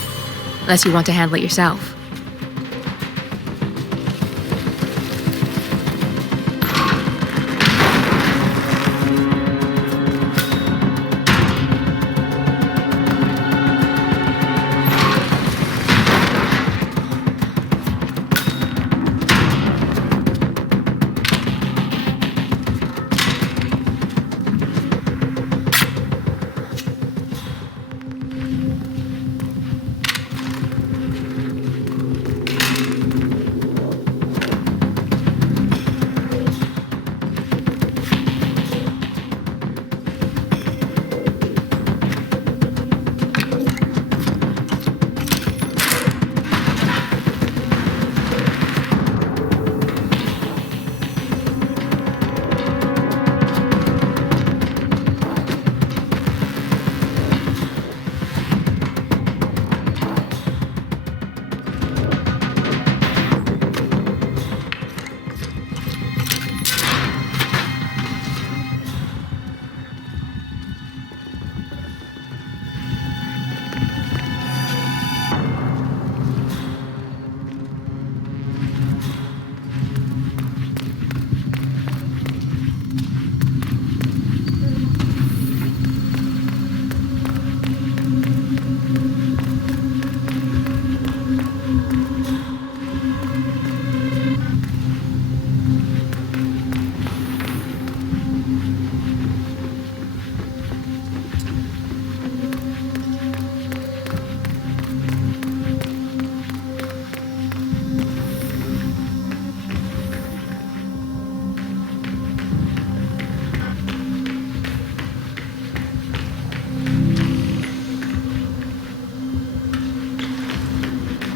Unless you want to handle it yourself.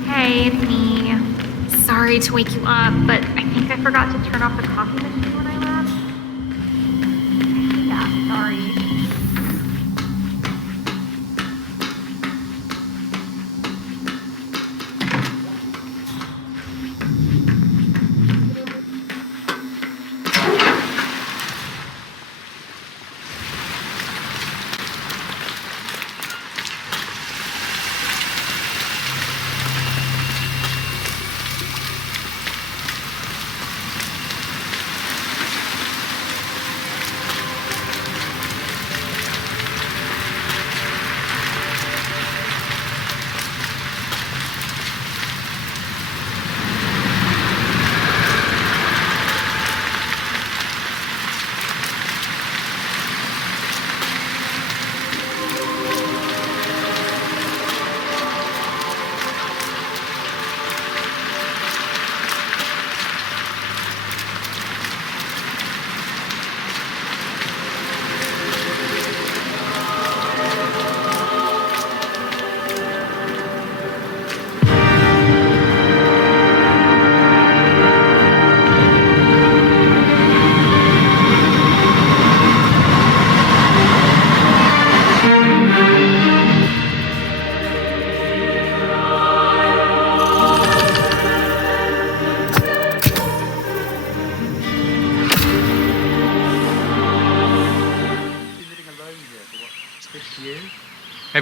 Hey, it's me. Sorry to wake you up, but I think I forgot to turn off the coffee machine when I left. Yeah, sorry.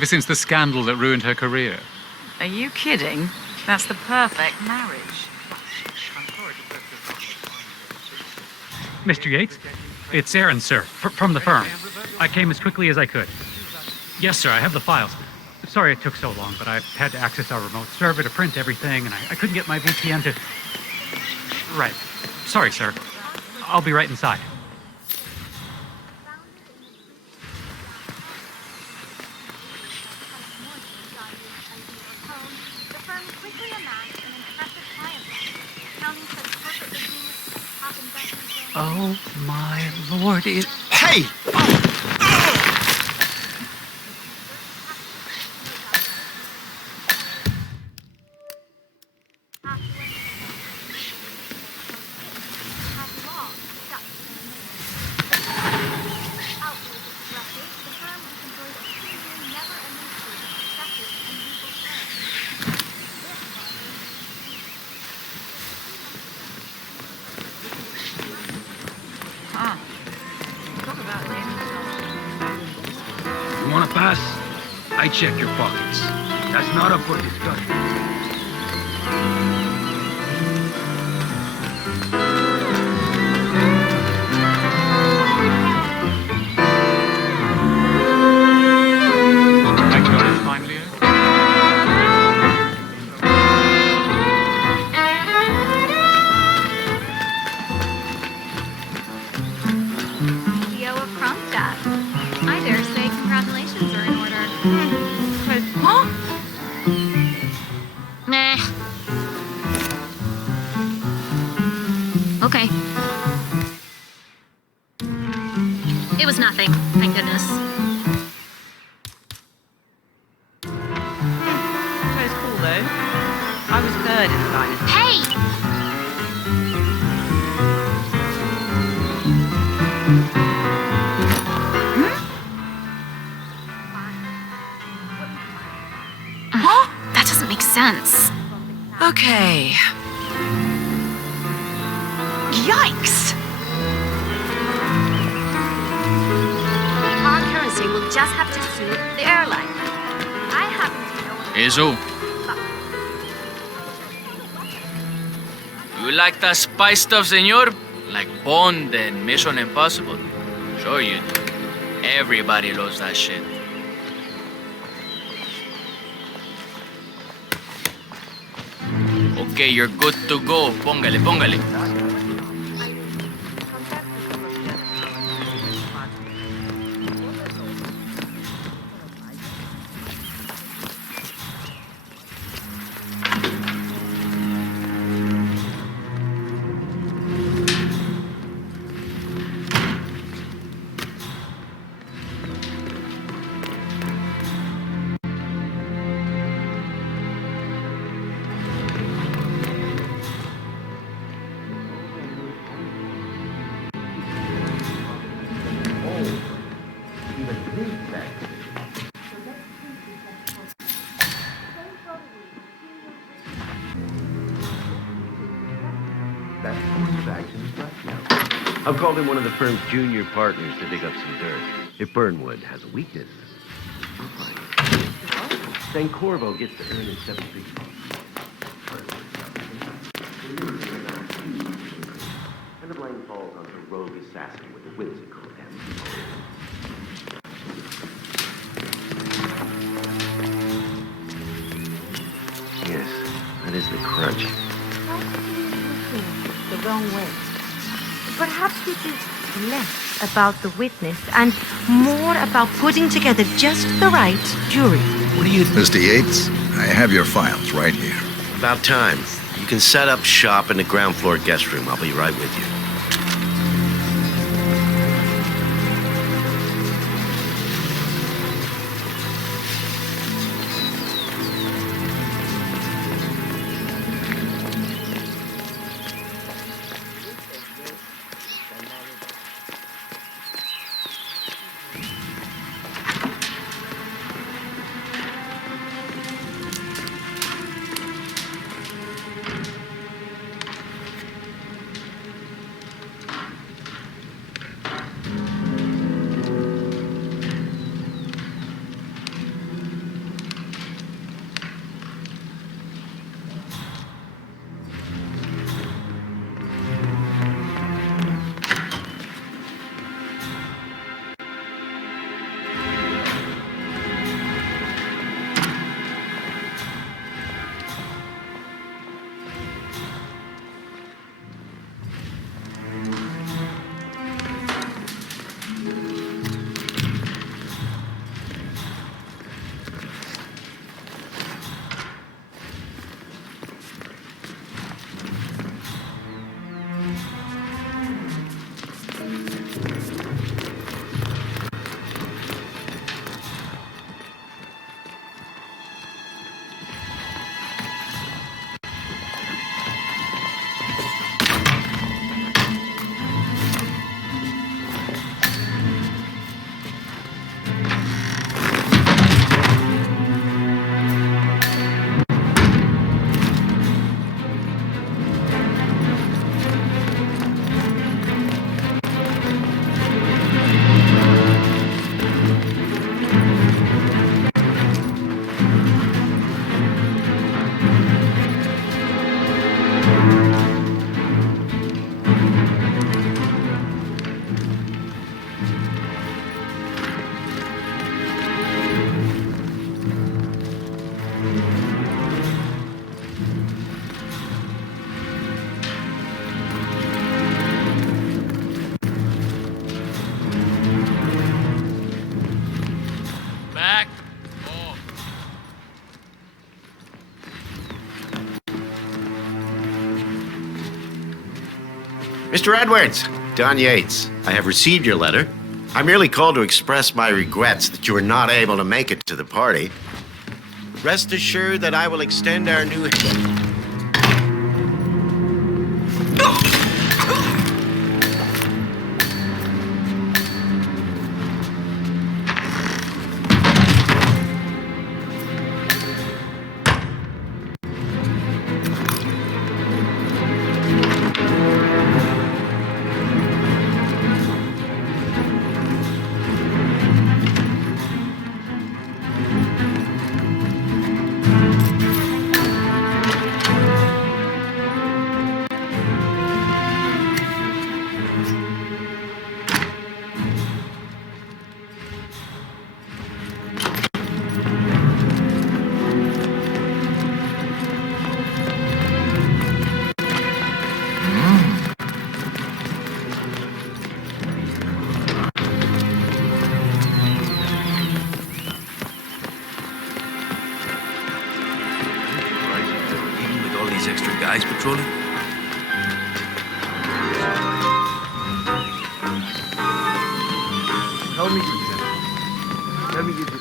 ever since the scandal that ruined her career. Are you kidding? That's the perfect marriage. Mr. Yates, it's Aaron, sir, from the firm. I came as quickly as I could. Yes, sir, I have the files. Sorry it took so long, but I've had to access our remote server to print everything, and I couldn't get my VPN to... Right. Sorry, sir. I'll be right inside. Oh my lord, it... Hey! You wanna pass? I check your pockets. That's not up for discussion. Leo of Kromstadt. I dare say congratulations are in order. Huh? Meh. Okay. It was nothing, thank goodness. That was cool, though. I was third in the line. Hey! Huh? That doesn't make sense. Okay. Yikes! Our currency will just have to suit the airline. I happen to know... Eso. You like that spy stuff, senor? Like Bond and Mission Impossible? Sure you do. Everybody loves that shit. Okay, you're good to go. Póngale, póngale. I've called in one of the firm's junior partners to dig up some dirt. If Burnwood has a weakness, we'll find it. Then Corvo gets to earn his 7 figures. And the blame falls on the rogue assassin with the whimsical M. Yes, that is the crunch. The wrong way. Perhaps we think less about the witness and more about putting together just the right jury. What do you... Mr. Yates, I have your files right here. About time. You can set up shop in the ground floor guest room. I'll be right with you. Mr. Edwards, Don Yates, I have received your letter. I merely called to express my regrets that you were not able to make it to the party. Rest assured that I will extend our new... Extra guys patrolling? Tell me something. Let me give you...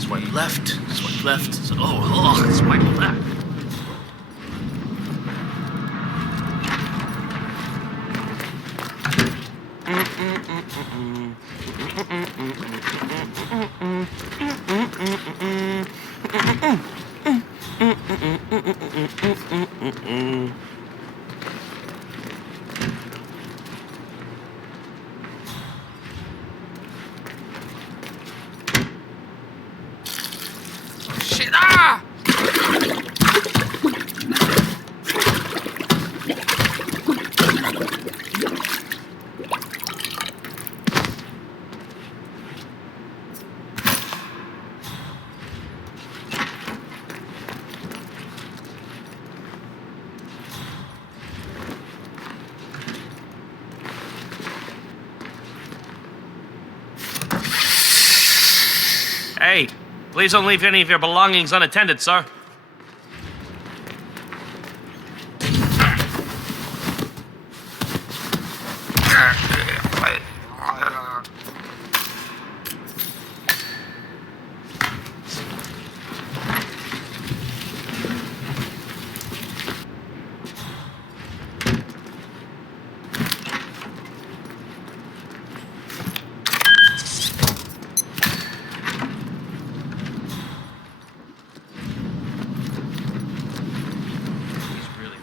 Swipe left, swipe left. Swipe left. Shit! Ah! Hey, please don't leave any of your belongings unattended, sir.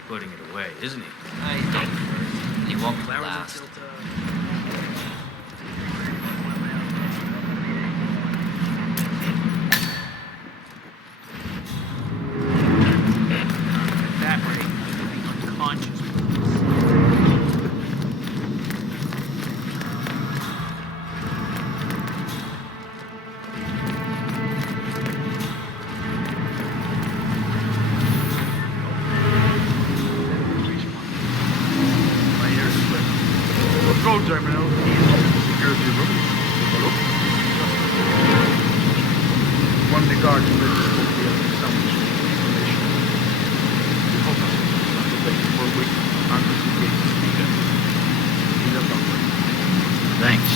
Putting it away, isn't he? He's doing it first. He won't last. That way, unconscious. Control terminal is security room. Hello? One of the guards registered the some information. We hope us to take for a week and investigate. Thanks.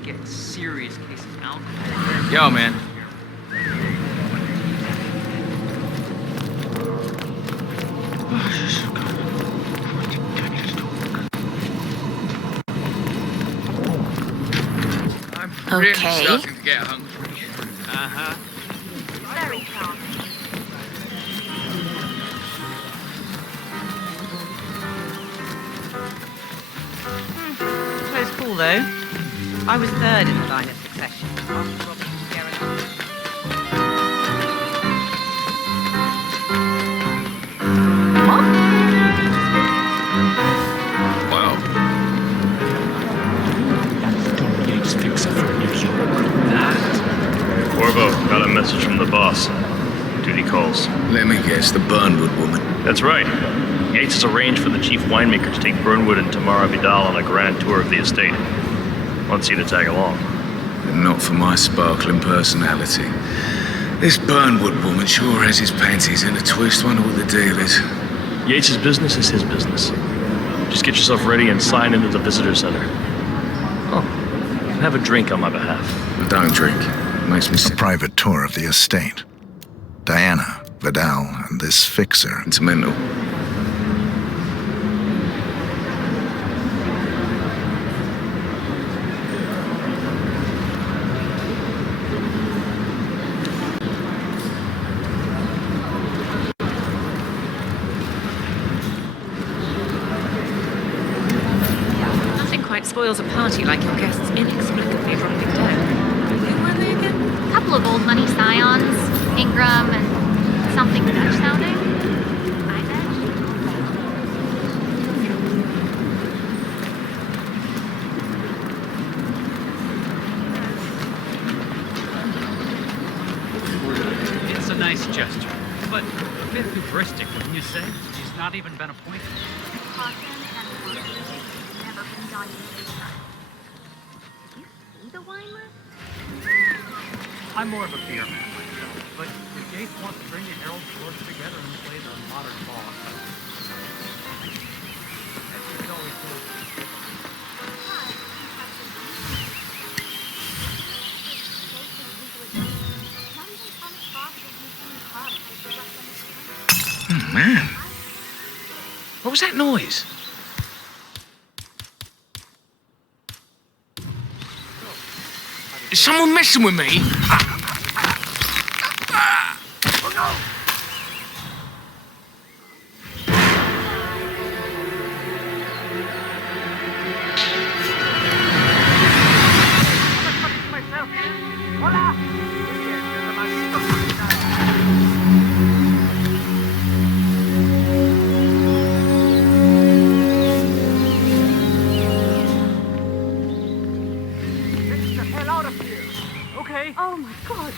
get serious cases of alcohol. Yo, man. I'm really Okay. starting to get hungry. Uh-huh. Very charming. Close call, though. I was third in the line of succession after Robert and Sierra Knox. Wow. Don Yates fixer from New York. Corvo, got a message from the boss. Duty calls. Let me guess, the Burnwood woman. That's right. Yates has arranged for the chief winemaker to take Burnwood and Tamara Vidal on a grand tour of the estate. Wants you to tag along. And not for my sparkling personality. This Burnwood woman sure has his panties in a twist. Wonder what the deal is. Yates' business is his business. Just get yourself ready and sign into the visitor center. Oh, have a drink on my behalf. I don't drink. Makes me sick. A private tour of the estate. Diana, Vidal, and this fixer. It's mental. Nothing quite spoils a party like your guests inexplicably dropping dead. Who were they again? A couple of old money scions, Ingram and something Dutch sounding. It's a nice gesture, but a bit hubristic, wouldn't you say? He's not even been appointed. Never been done in Did you see the wine list? I'm more of a beer man myself, but if Yates wants to bring the Herald Swords together and play the modern boss, we could always do it. Oh, man. What was that noise? Is someone messing with me? Oh my god,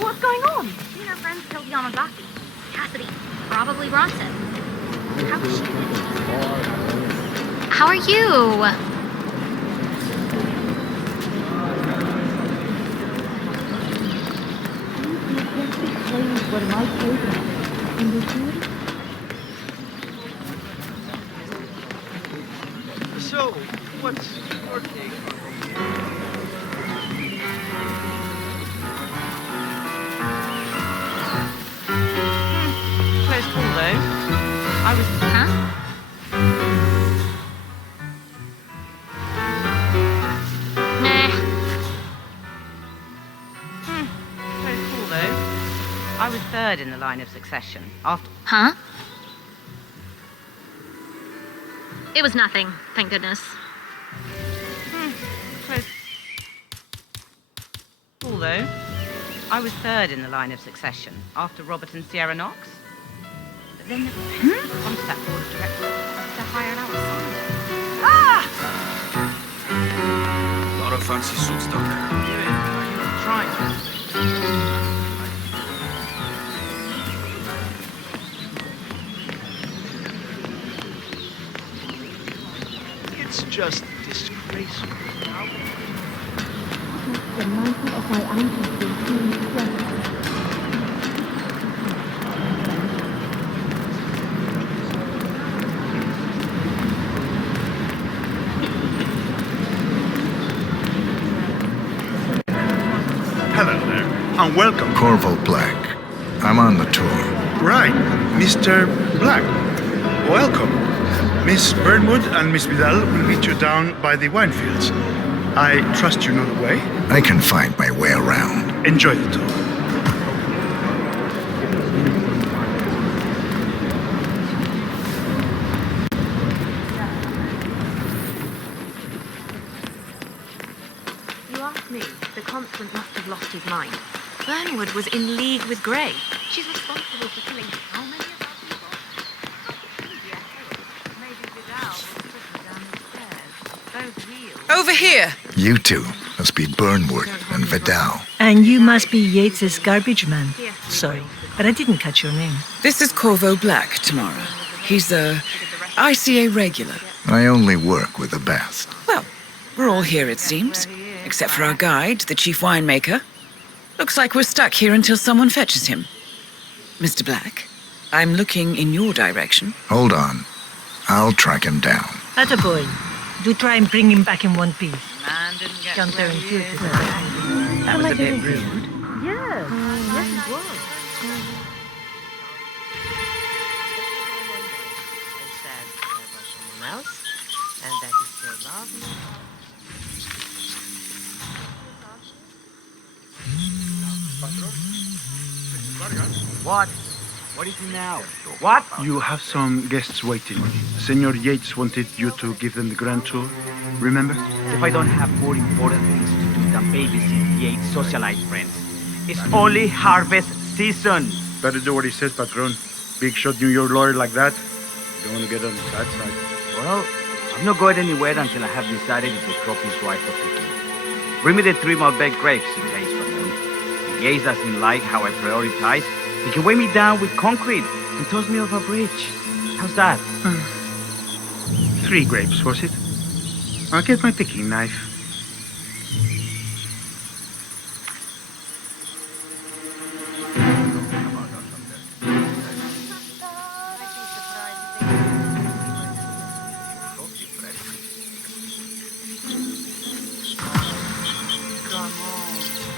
what's going on? She and her friends killed Yamazaki. Cassidy, probably Bronson. How is she? How are you? So, what's your take Close call, though. I was... Huh? Nah. Close call, though. I was third in the line of succession after... Huh? It was nothing, thank goodness. Close call, though. I was third in the line of succession after Robert and Sierra Knox. But then the contact board of directors to hire out A lot of fancy suits down there. trying? It's just disgraceful. Hello there, and welcome. Corvo Black. I'm on the tour. Right, Mr. Black. Welcome. Miss Burnwood and Miss Vidal will meet you down by the wine fields. I trust you know the way? I can find my way around. Enjoy the tour. You asked me. The constant must have lost his mind. Burnwood was in league with Grey. She's responsible for killing how many of our people? Maybe Vidal was putting down the stairs. Those wheels. Over here! You two must be Burnwood and Vidal. And you must be Yates's garbage man. Sorry, but I didn't catch your name. This is Corvo Black, Tamara. He's a ICA regular. I only work with the best. Well, we're all here, it seems. Except for our guide, the chief winemaker. Looks like we're stuck here until someone fetches him. Mr. Black, I'm looking in your direction. Hold on. I'll track him down. Attaboy. Do try and bring him back in one piece. Man didn't get Counterintuitive. That was a bit rude. Yes, yes it was. Someone else, and that is still love. What? What is it now? What? You have some guests waiting. Senor Yates wanted you to give them the grand tour. Remember? If I don't have more important things to do than babysit Yates' socialite friends. It's only harvest season. Better do what he says, Patron. Big shot New York lawyer like that. You don't want to get on the bad side. Well, I'm not going anywhere until I have decided if the crop is ripe for picking. Bring me the 3 Malbec grapes, please, Patron. If Yates doesn't like how I prioritize, he can weigh me down with concrete and toss me off a bridge. How's that? 3 grapes, was it? I'll get my picking knife.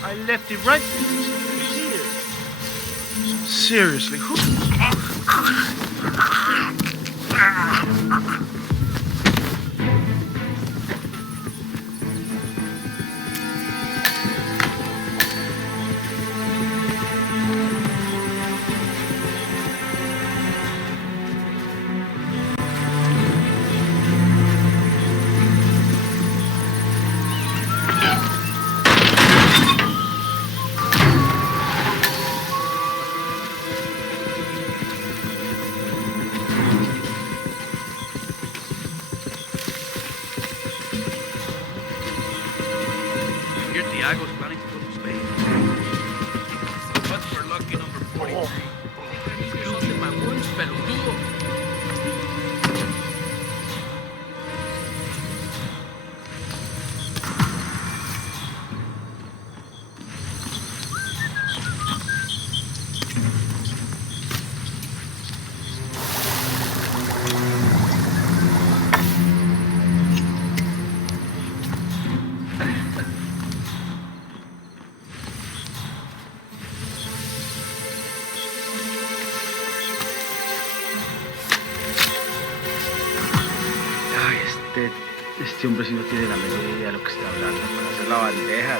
I left it right here. Seriously, who? Tiago's planning to go to Spain. But for lucky number 43. Something my wounds, peludo. Este hombre sí no tiene la menor idea de lo que está hablando. Para hacer la bandeja,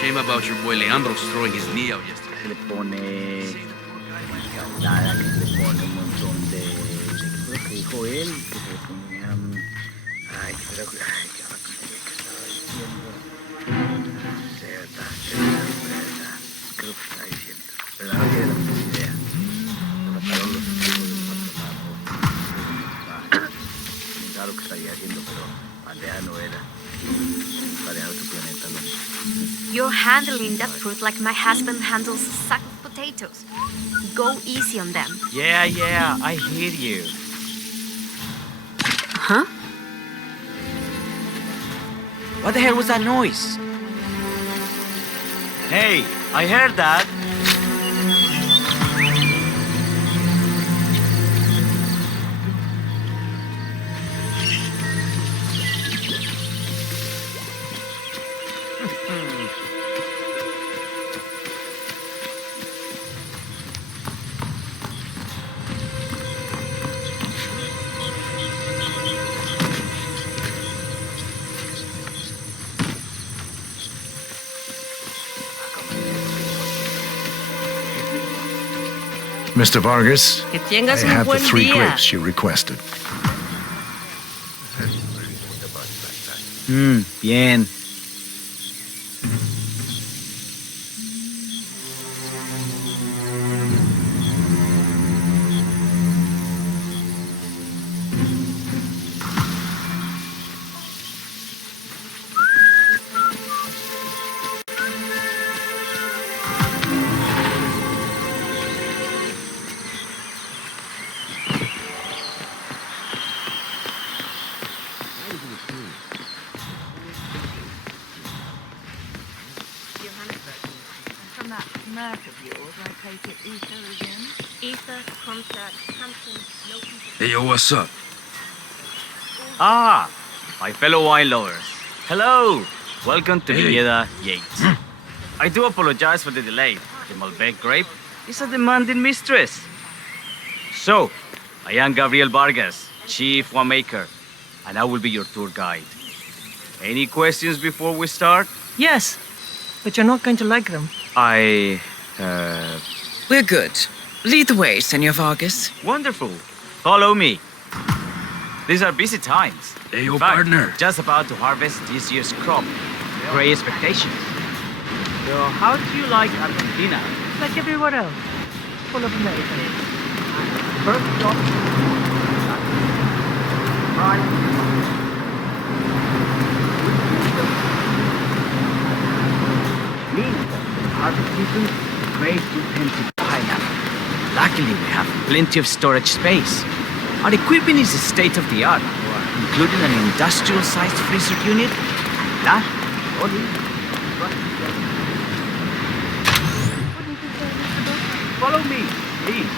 Shame about your boy Leandro's throwing his knee out yesterday. se le pone nada, que se le pone un montón de ¿qué fue lo que dijo él? Que se le ponía ay, que era ay, que ahora que estaba diciendo cerda, creo que está diciendo, pero no tiene la menor idea. Se mataron los hijos del patronato. Pensaba lo que estaría haciendo, pero bandeja no era. Bandeja de otro planeta, no. You're handling that fruit like my husband handles a sack of potatoes. Go easy on them. Yeah, I hear you. Huh? What the hell was that noise? Hey, I heard that. Mr. Vargas, Que I tengas un have the buen 3 día. grapes you requested. Bien. From that Merc of yours, I take it Ether again. Ether, Contact, Hampton, Milton. Hey, yo, what's up? Ah, my fellow wine lovers. Hello. Welcome to Hey. Villeda Yates. I do apologize for the delay. The Malbec grape is a demanding mistress. So, I am Gabriel Vargas, Chief Winemaker, and I will be your tour guide. Any questions before we start? Yes, but you're not going to like them. We're good. Lead the way, Senor Vargas. Wonderful. Follow me. These are busy times. Hey, In yo, fact, partner. just about to harvest this year's crop. Great expectations. So, how do you like Argentina? Like everywhere else. Full of Americans. First stop. Harvest season, grapes do tend to pineapple. Luckily, we have plenty of storage space. Our equipment is state-of-the-art, including an industrial-sized freezer unit. Follow me, please.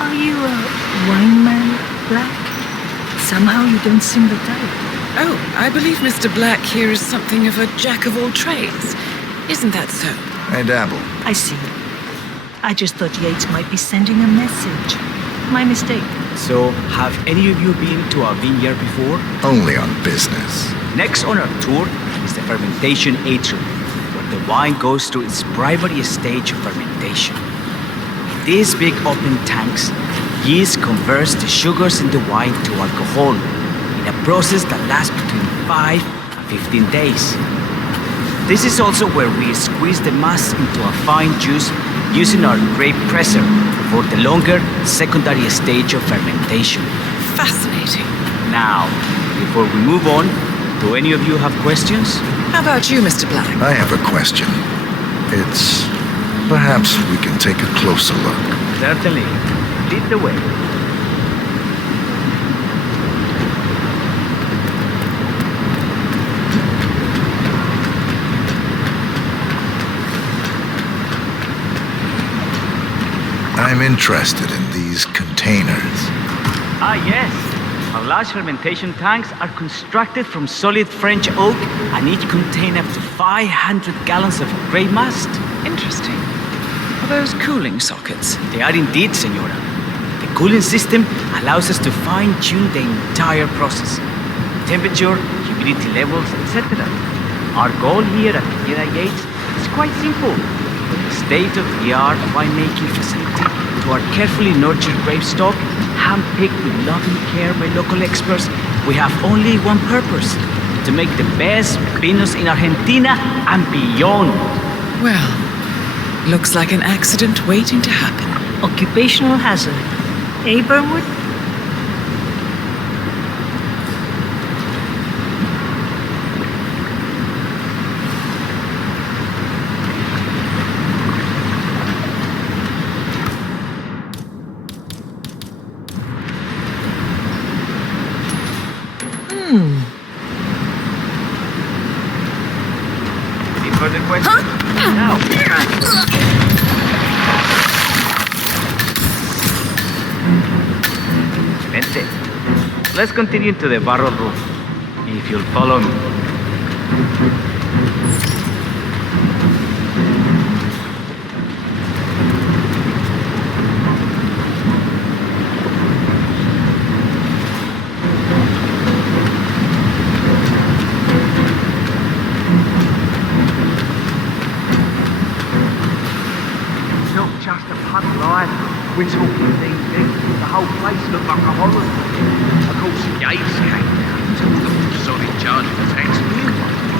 Are you a wine man, Black? Somehow you don't seem the type. Oh, I believe Mr. Black here is something of a jack of all trades. Isn't that so? I dabble. I see. I just thought Yates might be sending a message. My mistake. So, have any of you been to our vineyard before? Only on business. Next on our tour is the fermentation atrium, where the wine goes through its primary stage of fermentation. In these big open tanks, yeast converts the sugars in the wine to alcohol in a process that lasts between 5 and 15 days. This is also where we squeeze the mass into a fine juice using our grape presser for the longer secondary stage of fermentation. Fascinating. Now, before we move on, do any of you have questions? How about you, Mr. Black? I have a question. It's... perhaps we can take a closer look. Certainly. Lead the way. I'm interested in these containers. Ah, yes. Our large fermentation tanks are constructed from solid French oak and each contain up to 500 gallons of grape must. Interesting. Are those cooling sockets? They are indeed, Senora. The cooling system allows us to fine-tune the entire process. Temperature, humidity levels, etc. Our goal here at Villeda Yates is quite simple. From the state-of-the-art winemaking facility to our carefully nurtured grape stock, hand-picked with loving care by local experts, we have only one purpose: to make the best vinos in Argentina and beyond. Well, looks like an accident waiting to happen. Occupational hazard. Eh, Burnwood? Any further questions? Now. Vente. Let's continue to the barrel room, if you'll follow me. We're talking DD. The whole place looked like a horror. Of course, Yates came down and took the officer in charge of the tanks.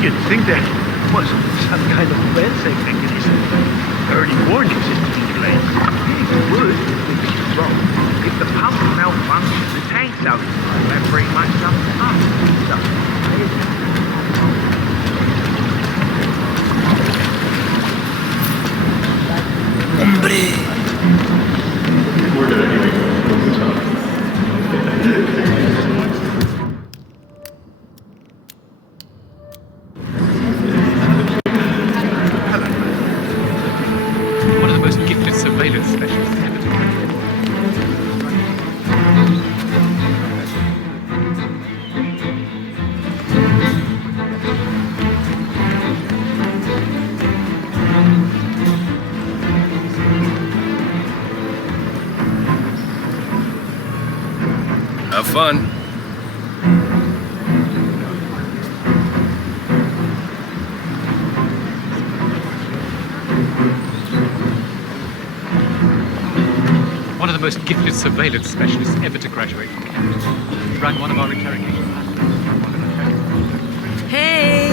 You'd think there was some kind of fail-safe mechanism. Early warning system in place. It would, if it's wrong. If the pump malfunctions, the tanks overflow, that pretty much sums it up. We're gonna need to go One of the most gifted surveillance specialists ever to graduate. Have fun. One of the most gifted surveillance specialists ever to graduate from Cambridge. He ran one of our interrogation labs. Hey!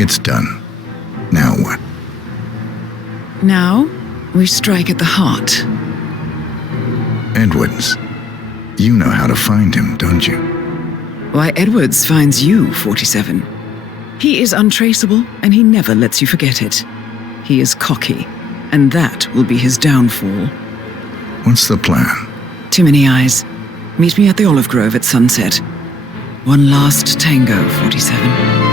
It's done. Now what? Now, we strike at the heart. Edwards. You know how to find him, don't you? Why, Edwards finds you, 47. He is untraceable, and he never lets you forget it. He is cocky, and that will be his downfall. What's the plan? Too many eyes. Meet me at the Olive Grove at sunset. One last tango, 47.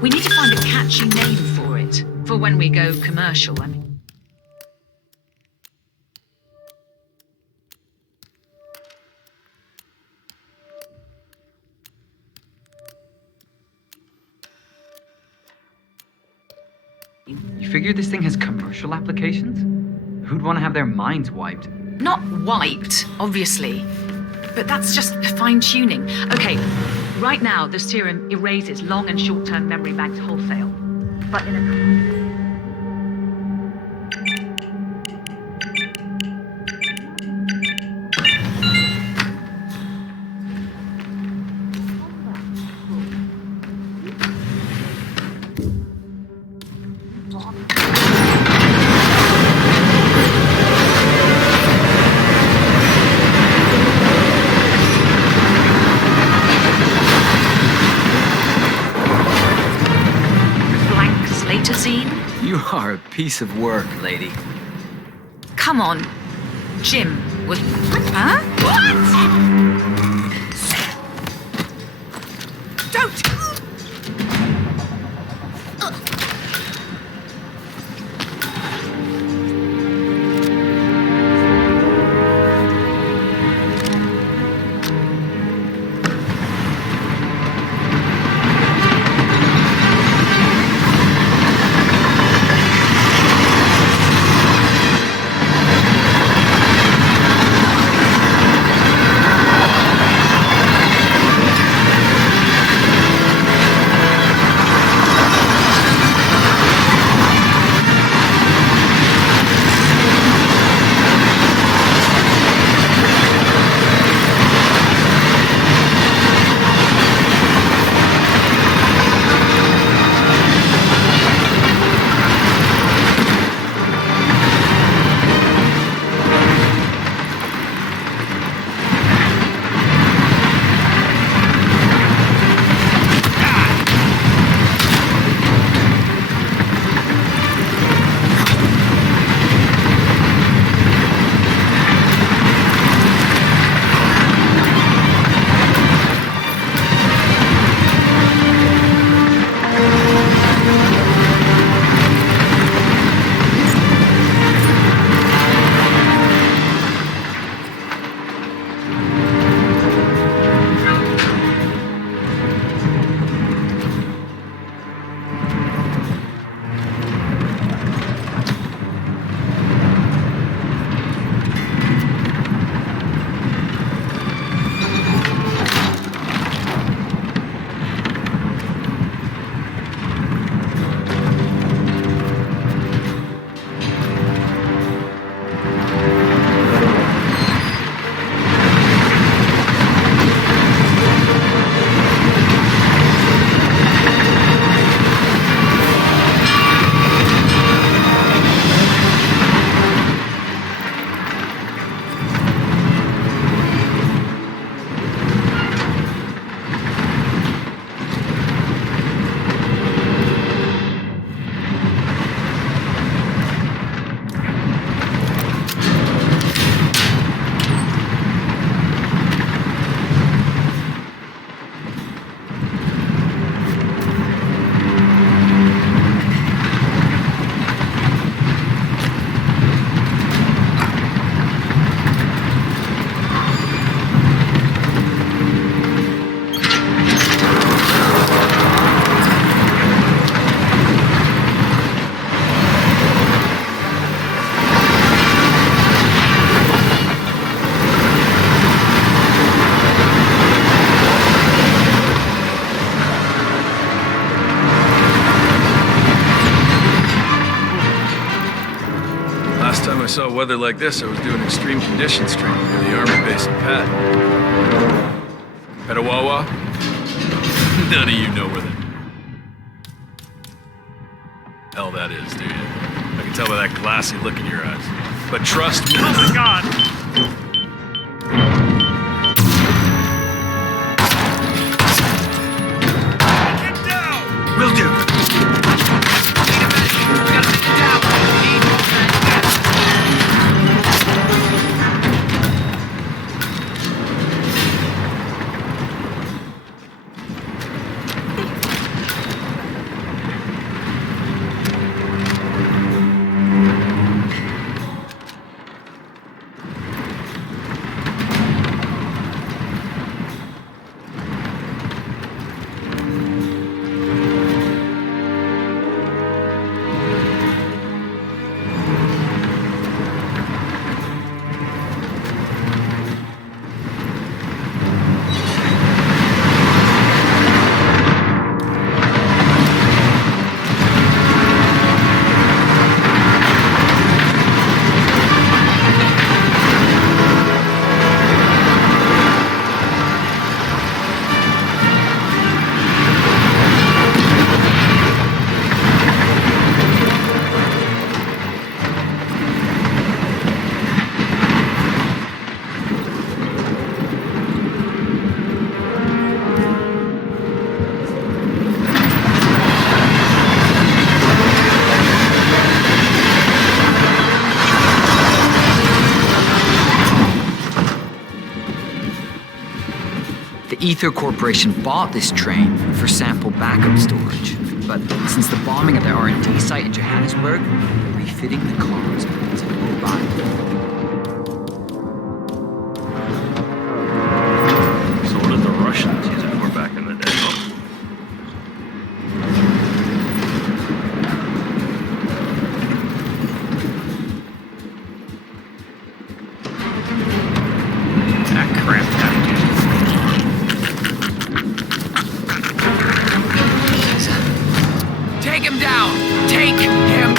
We need to find a catchy name for it, for when we go commercial, I mean. You figure this thing has commercial applications? Who'd want to have their minds wiped? Not wiped, obviously. But that's just fine-tuning. Okay, right now the serum erases long and short-term memory banks wholesale. But in a... You are a piece of work, lady. Come on. Jim was... Huh? What? Don't! Last time I saw weather like this, I was doing extreme conditions training near the army base in Pat. Petawawa? None of you know where the hell that is, do you? I can tell by that glassy look in your eyes. But trust me. Oh my god! Get down! Will do. Need a minute. We gotta take it down. We need more men. The Ether Corporation bought this train for sample backup storage, but since the bombing at the R&D site in Johannesburg, they're refitting the cars to mobile. So what did the Russians use it for back in the day? That cramped navigation. Take him down! Take him down!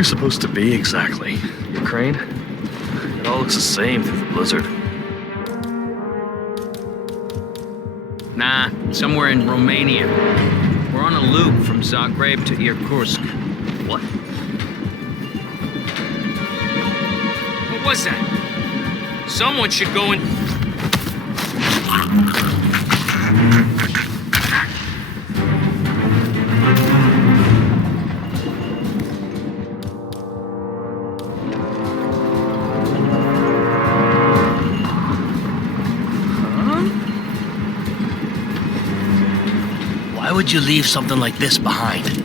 we supposed to be exactly? Ukraine? It all looks the same through the blizzard. Nah, somewhere in Romania. We're on a loop from Zagreb to Irkutsk. What? What was that? Someone should go and... Why would you leave something like this behind?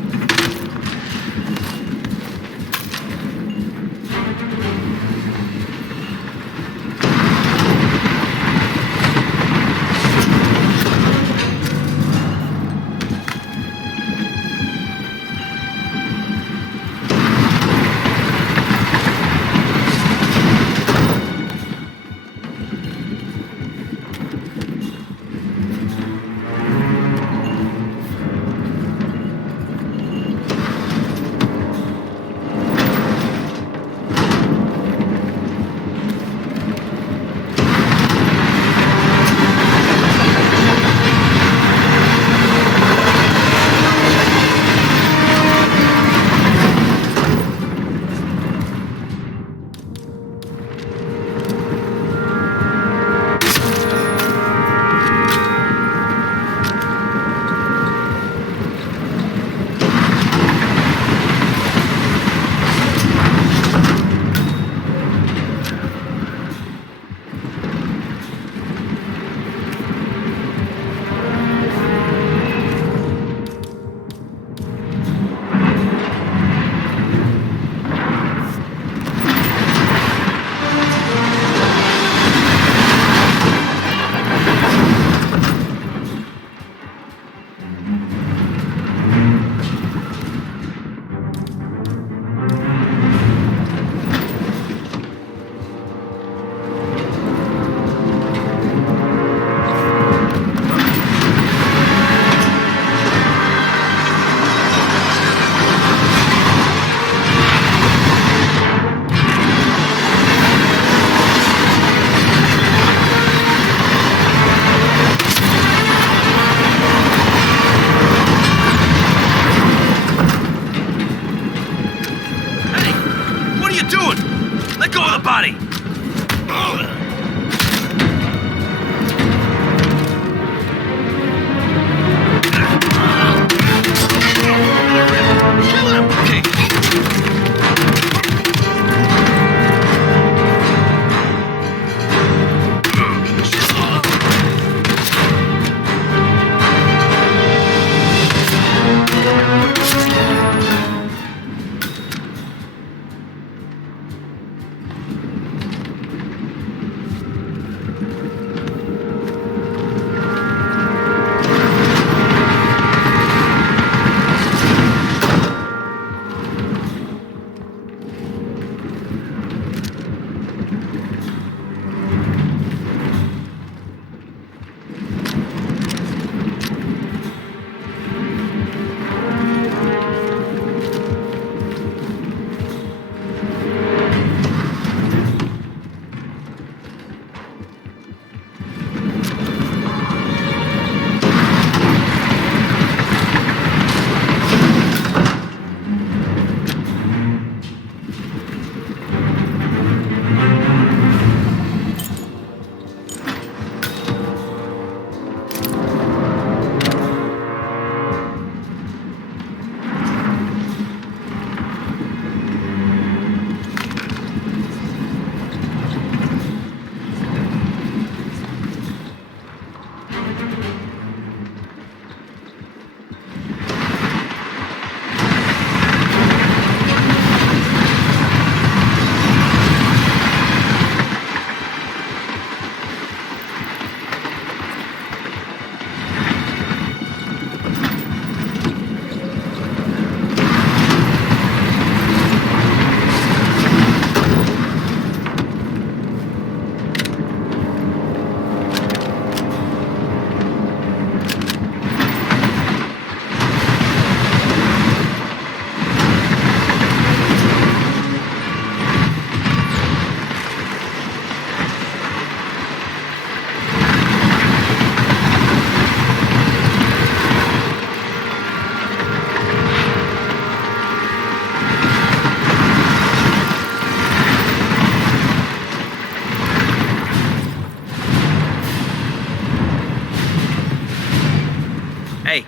Hey,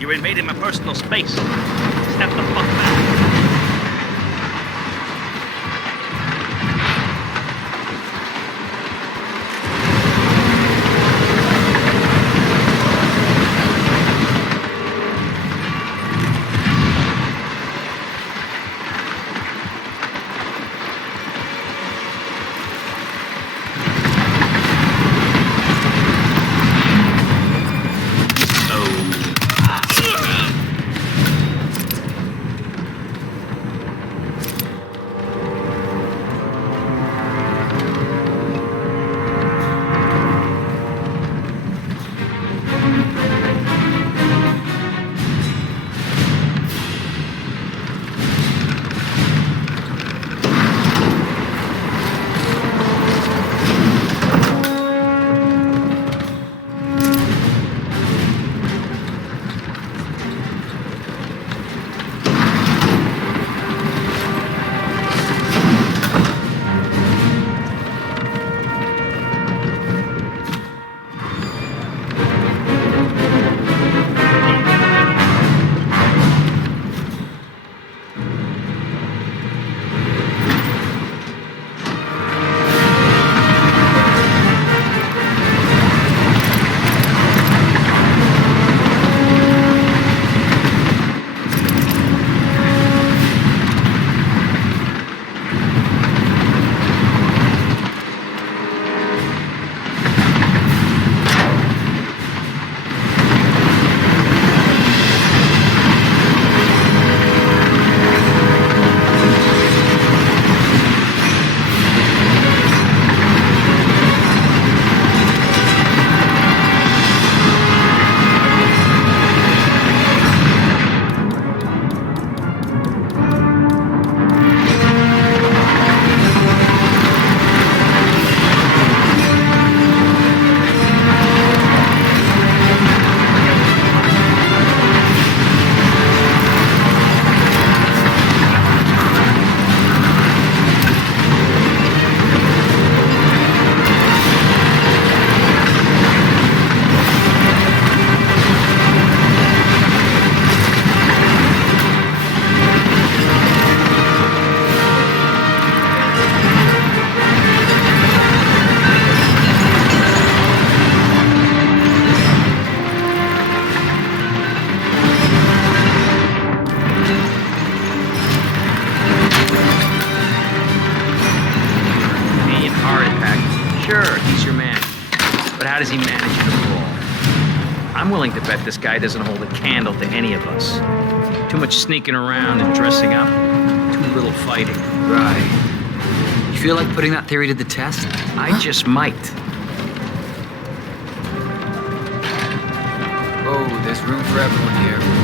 you're invading my personal space. Step the fuck back. How does he manage it all? I'm willing to bet this guy doesn't hold a candle to any of us. Too much sneaking around and dressing up. Too little fighting. Right. You feel like putting that theory to the test? I just might. Oh, there's room for everyone here.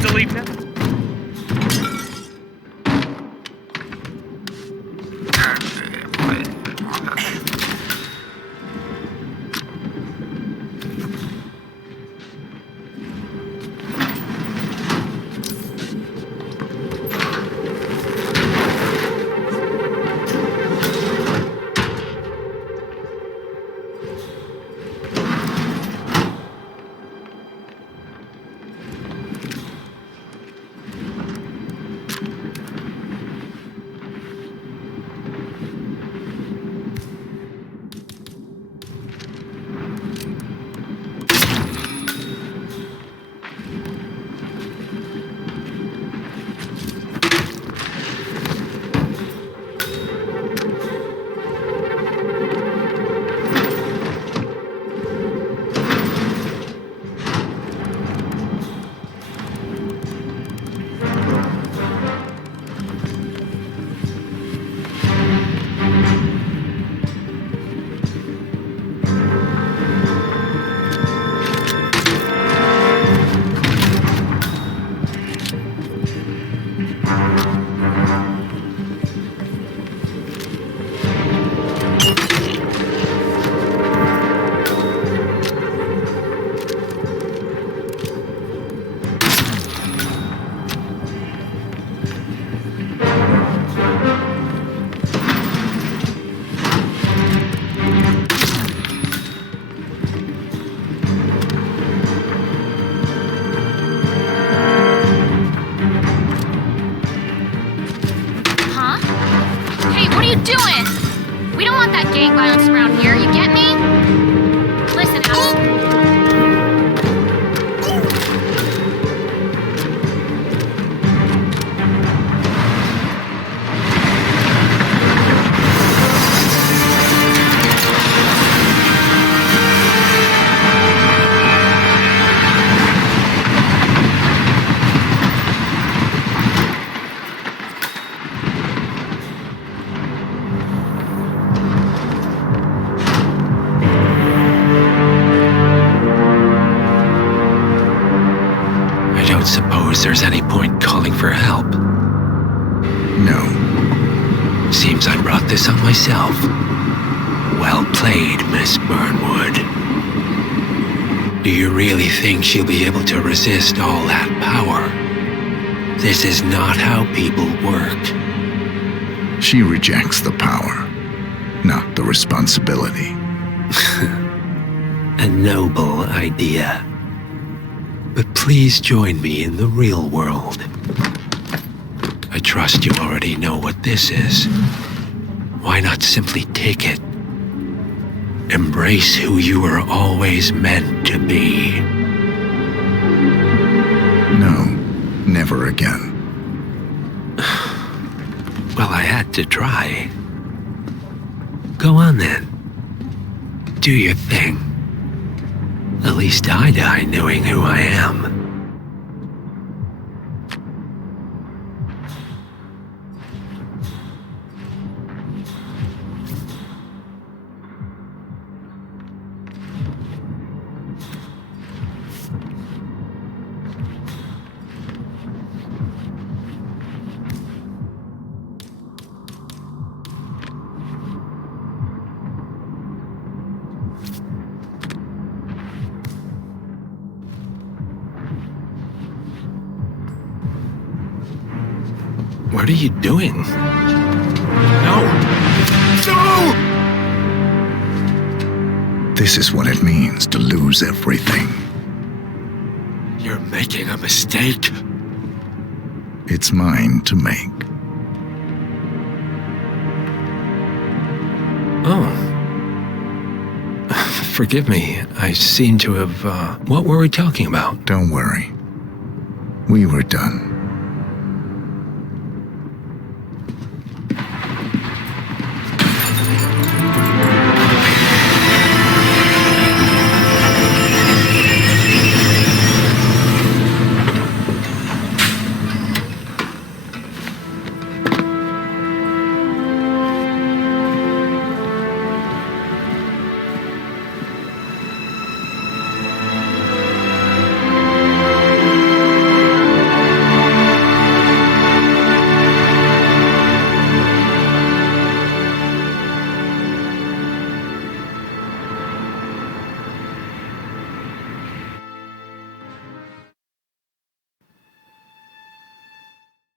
need to leave now? gang violence around here, you get me? Listen, I don't suppose there's any point calling for help. No. Seems I brought this on myself. Well played, Miss Burnwood. Do you really think she'll be able to resist all that power? This is not how people work. She rejects the power, not the responsibility. A noble idea. But please join me in the real world. I trust you already know what this is. Why not simply take it? Embrace who you were always meant to be. No, never again. Well, I had to try. Go on then. Do your thing. At least I die knowing who I am. What are you doing? No! No! This is what it means to lose everything. You're making a mistake. It's mine to make. Oh. Forgive me. I seem to have, what were we talking about? Don't worry. We were done.